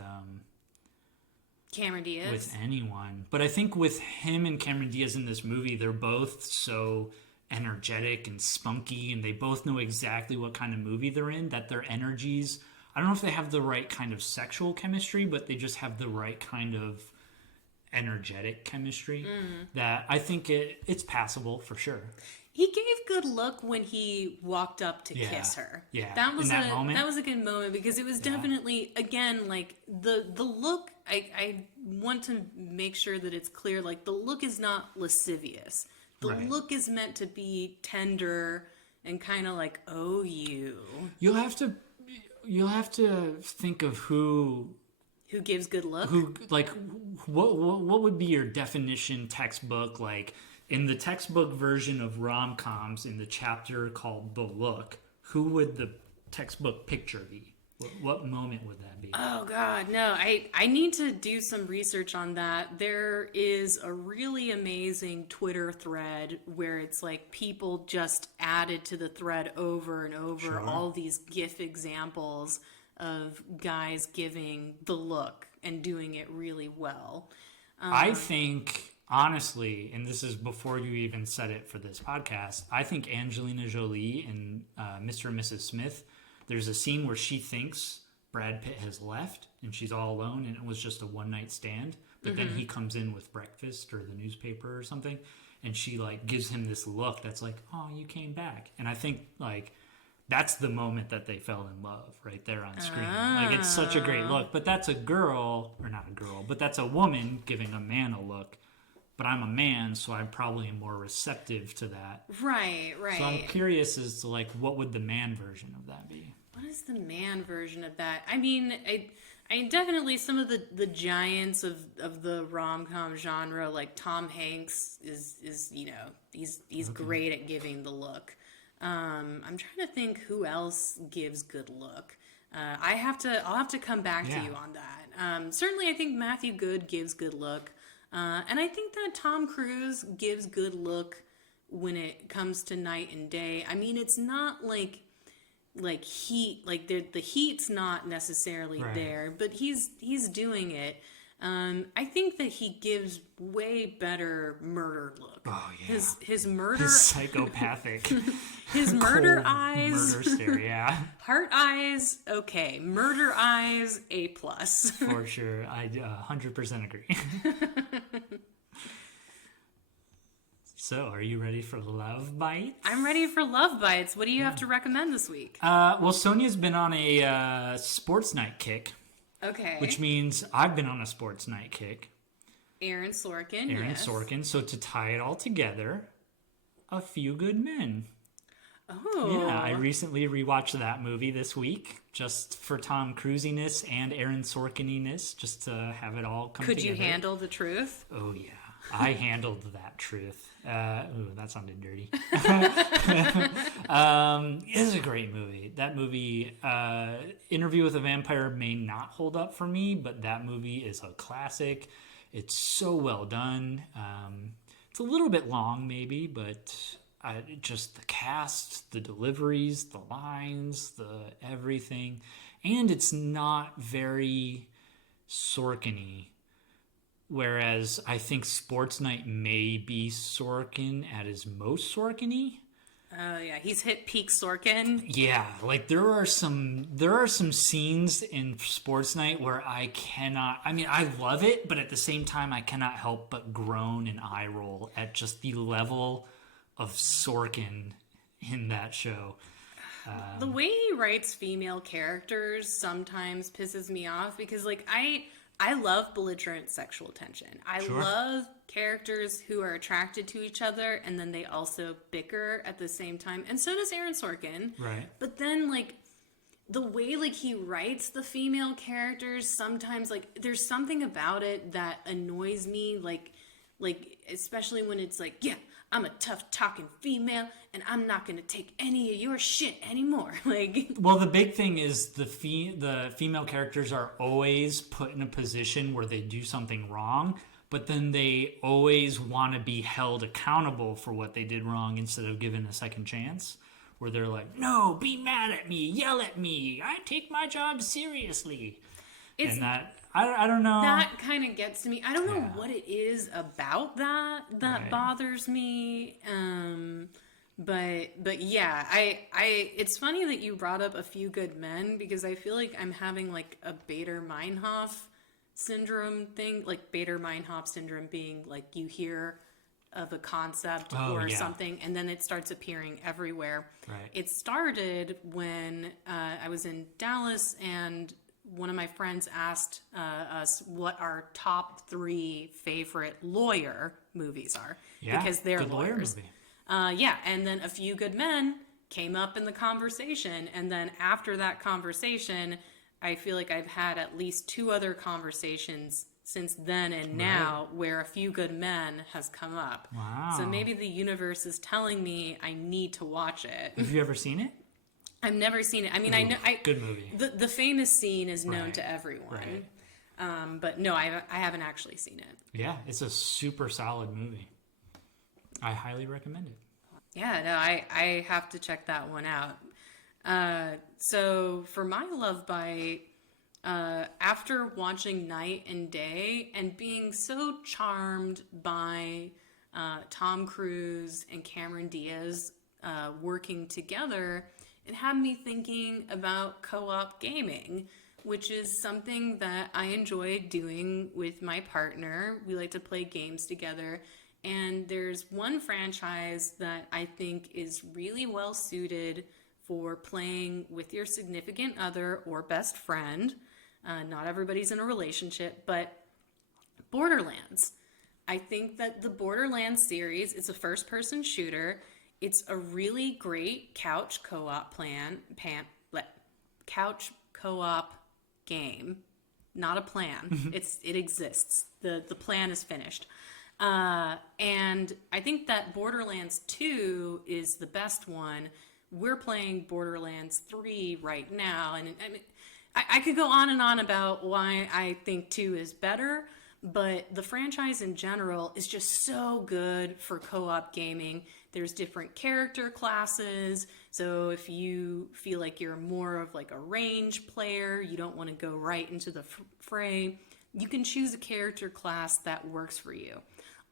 Cameron Diaz. With anyone. But I think with him and Cameron Diaz in this movie, they're both so energetic and spunky, and they both know exactly what kind of movie they're in, that their energies, I don't know if they have the right kind of sexual chemistry, but they just have the right kind of energetic chemistry that I think it's passable for sure. He gave good look when he walked up to kiss her. Yeah, that was a good moment because it was definitely, again, like the look. I want to make sure that it's clear. Like the look is not lascivious. The look is meant to be tender and kind of like, oh, You'll have to think of who gives good look. What would be your definition textbook like? In the textbook version of rom-coms, in the chapter called The Look, who would the textbook picture be? What moment would that be? Oh, God, no. I need to do some research on that. There is a really amazing Twitter thread where it's like people just added to the thread over and over all these GIF examples of guys giving the look and doing it really well. I think... Honestly, and this is before you even said it for this podcast, I think Angelina Jolie and Mr. and Mrs. Smith, there's a scene where she thinks Brad Pitt has left and she's all alone and it was just a one-night stand. But then he comes in with breakfast or the newspaper or something, and she like gives him this look that's like, oh, you came back. And I think like that's the moment that they fell in love right there on screen. Like it's such a great look. But that's a girl, or not a girl, but that's a woman giving a man a look. But I'm a man, so I'm probably more receptive to that. Right. So I'm curious as to, like, what would the man version of that be? What is the man version of that? I mean, I definitely, some of the giants of the rom-com genre, like Tom Hanks is you know, he's great at giving the look. I'm trying to think who else gives good look. I'll have to come back to you on that. Certainly, I think Matthew Good gives good look. And I think that Tom Cruise gives good look when it comes to Night and Day. I mean, it's not like heat, like the heat's not necessarily Right. there, but he's doing it. I think that he gives way better murder look. Oh yeah. His murder, His psychopathic, his murder cold eyes, murder stare. Yeah, heart eyes, okay. Murder eyes, A+. for sure. I 100% agree. So, are you ready for Love Bites? I'm ready for Love Bites. What do you have to recommend this week? Well, Sonia's been on a sports night kick, Okay. which means I've been on a sports night kick. Aaron Sorkin. Aaron yes. Sorkin. So to tie it all together, A Few Good Men. Oh. Yeah, I recently rewatched that movie this week just for Tom Cruisiness and Aaron Sorkininess, just to have it all come Could together. you handle the truth? Oh, yeah. I handled that truth. Ooh, that sounded dirty. It's a great movie. That movie, Interview with a Vampire, may not hold up for me, but that movie is a classic. It's so well done. It's a little bit long, maybe, but just the cast, the deliveries, the lines, the everything. And it's not very Sorkin-y. Whereas I think Sports Night may be Sorkin at his most Sorkin-y. Oh yeah, he's hit peak Sorkin. Yeah, like there are some scenes in Sports Night where I love it, but at the same time I cannot help but groan and eye roll at just the level of Sorkin in that show. The way he writes female characters sometimes pisses me off because like I love belligerent sexual tension. I Sure. love characters who are attracted to each other and then they also bicker at the same time. And so does Aaron Sorkin. Right. But then like the way like he writes the female characters, sometimes like there's something about it that annoys me, like especially when it's like, yeah, I'm a tough talking female and I'm not going to take any of your shit anymore. Like, Well, the big thing is the female characters are always put in a position where they do something wrong, but then they always want to be held accountable for what they did wrong instead of given a second chance. Where they're like, no, be mad at me, yell at me, I take my job seriously. it's And that, I don't know. that kind of gets to me. I don't know Yeah. what it is about that Right. bothers me. But yeah, I it's funny that you brought up A Few Good Men because I feel like I'm having like a Bader-Meinhof syndrome thing, like Bader-Meinhof syndrome being like you hear of a concept or yeah. something and then it starts appearing everywhere. Right. It started when I was in Dallas and one of my friends asked us what our top 3 favorite lawyer movies are Yeah, because they're good lawyer lawyers. movie. Yeah, and then A Few Good Men came up in the conversation, and then after that conversation, I feel like I've had at least 2 other conversations since then and now where A Few Good Men has come up. Wow. So maybe the universe is telling me I need to watch it. Have you ever seen it? I've never seen it. I mean, I know Good movie. the famous scene is known Right, to everyone. right. But no, I haven't actually seen it. Yeah, it's a super solid movie. I highly recommend it. Yeah, no, I have to check that one out. So for my love bite, after watching Night and Day and being so charmed by Tom Cruise and Cameron Diaz working together, it had me thinking about co-op gaming, which is something that I enjoy doing with my partner. We like to play games together. And there's one franchise that I think is really well suited for playing with your significant other or best friend. Not everybody's in a relationship, but Borderlands. I think that the Borderlands series is a first-person shooter. It's a really great couch co-op couch co-op game. Not a plan. It exists. The plan is finished. And I think that Borderlands 2 is the best one. We're playing Borderlands 3 right now. And I mean, I could go on and on about why I think 2 is better, but the franchise in general is just so good for co-op gaming. There's different character classes. So if you feel like you're more of like a range player, you don't want to go right into the fray, you can choose a character class that works for you.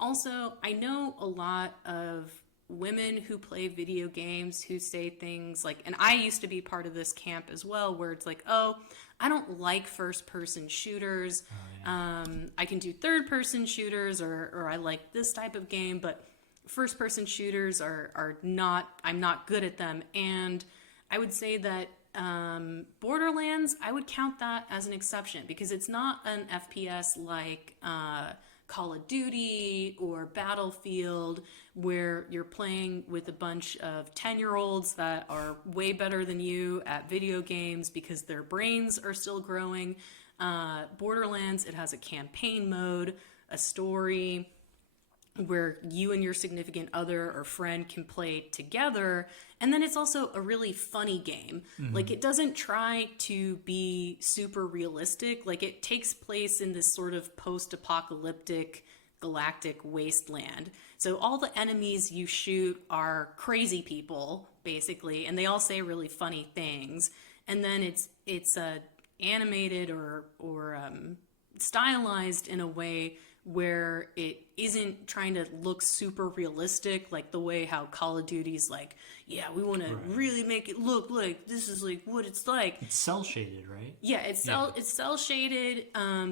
Also, I know a lot of women who play video games who say things like, and I used to be part of this camp as well, where it's like, oh, I don't like first-person shooters. I can do third-person shooters, or I like this type of game, but first-person shooters are not, I'm not good at them. And I would say that Borderlands, I would count that as an exception, because it's not an FPS like Call of Duty or Battlefield, where you're playing with a bunch of 10-year-olds that are way better than you at video games because their brains are still growing. Borderlands, it has a campaign mode, a story where you and your significant other or friend can play together. And then it's also a really funny game. Like, it doesn't try to be super realistic. Like, it takes place in this sort of post-apocalyptic galactic wasteland. So all the enemies you shoot are crazy people, basically, and they all say really funny things. And then it's animated or stylized in a way where it isn't trying to look super realistic, like the way how Call of Duty's like, yeah, we want to really make it look like this is like what it's like. It's cell shaded, right? Yeah, it's cell shaded.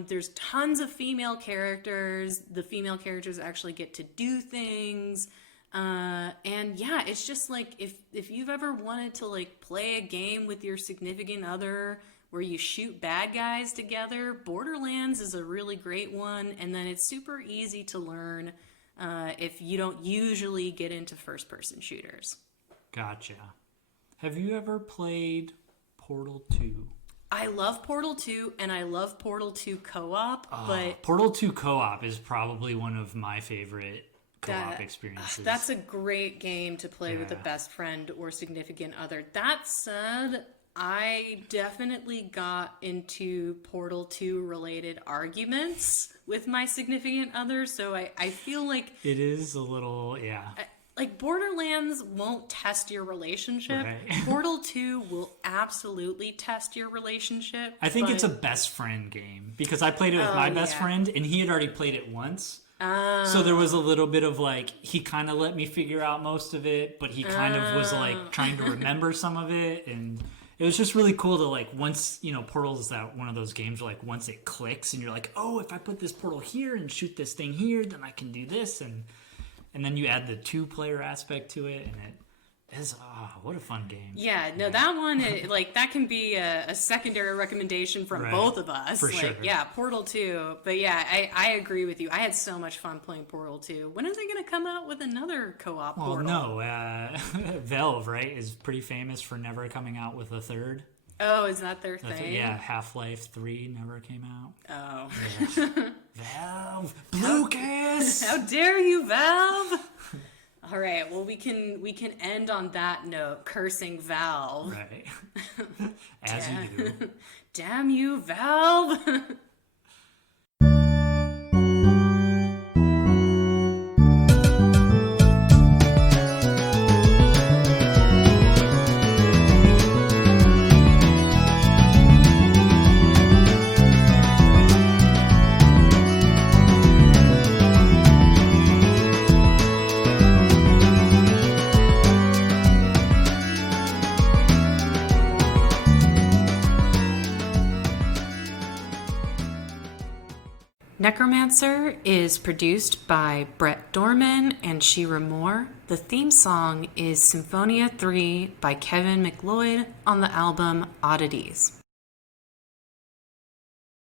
There's tons of female characters. The female characters actually get to do things. And yeah, it's just like if you've ever wanted to like play a game with your significant other where you shoot bad guys together, Borderlands is a really great one. And then it's super easy to learn if you don't usually get into first-person shooters. Gotcha. Have you ever played Portal 2? I love Portal 2, and I love Portal 2 co-op, but Portal 2 co-op is probably one of my favorite co-op experiences. That's a great game to play with a best friend or significant other. That said, I definitely got into Portal 2 related arguments with my significant other, so I feel like it is a little, like Borderlands won't test your relationship. Right. Portal 2 will absolutely test your relationship. I think it's a best friend game because I played it with my best friend and he had already played it once. So there was a little bit of like, he kind of let me figure out most of it, but he kind of was like trying to remember some of it, and it was just really cool to like, once, you know, Portal is that one of those games where like once it clicks and you're like, oh, if I put this portal here and shoot this thing here, then I can do this, and then you add the 2-player aspect to it, and it is, what a fun game. Yeah, no, that one, like, that can be a secondary recommendation from both of us. For like, sure. Yeah, Portal 2. But yeah, I agree with you. I had so much fun playing Portal 2. When are they going to come out with another co-op Portal? No, Valve, right, is pretty famous for never coming out with a third. Oh, is that their thing? Yeah, Half-Life 3 never came out. Oh. Yeah. Valve! Lucas! How dare you, Valve! All right, well, we can end on that note, cursing Valve. Right. As you do. Damn you, Valve! Necromancer is produced by Bret Dorman and Shira Moore. The theme song is Symphonia 3 by Kevin MacLeod on the album Oddities.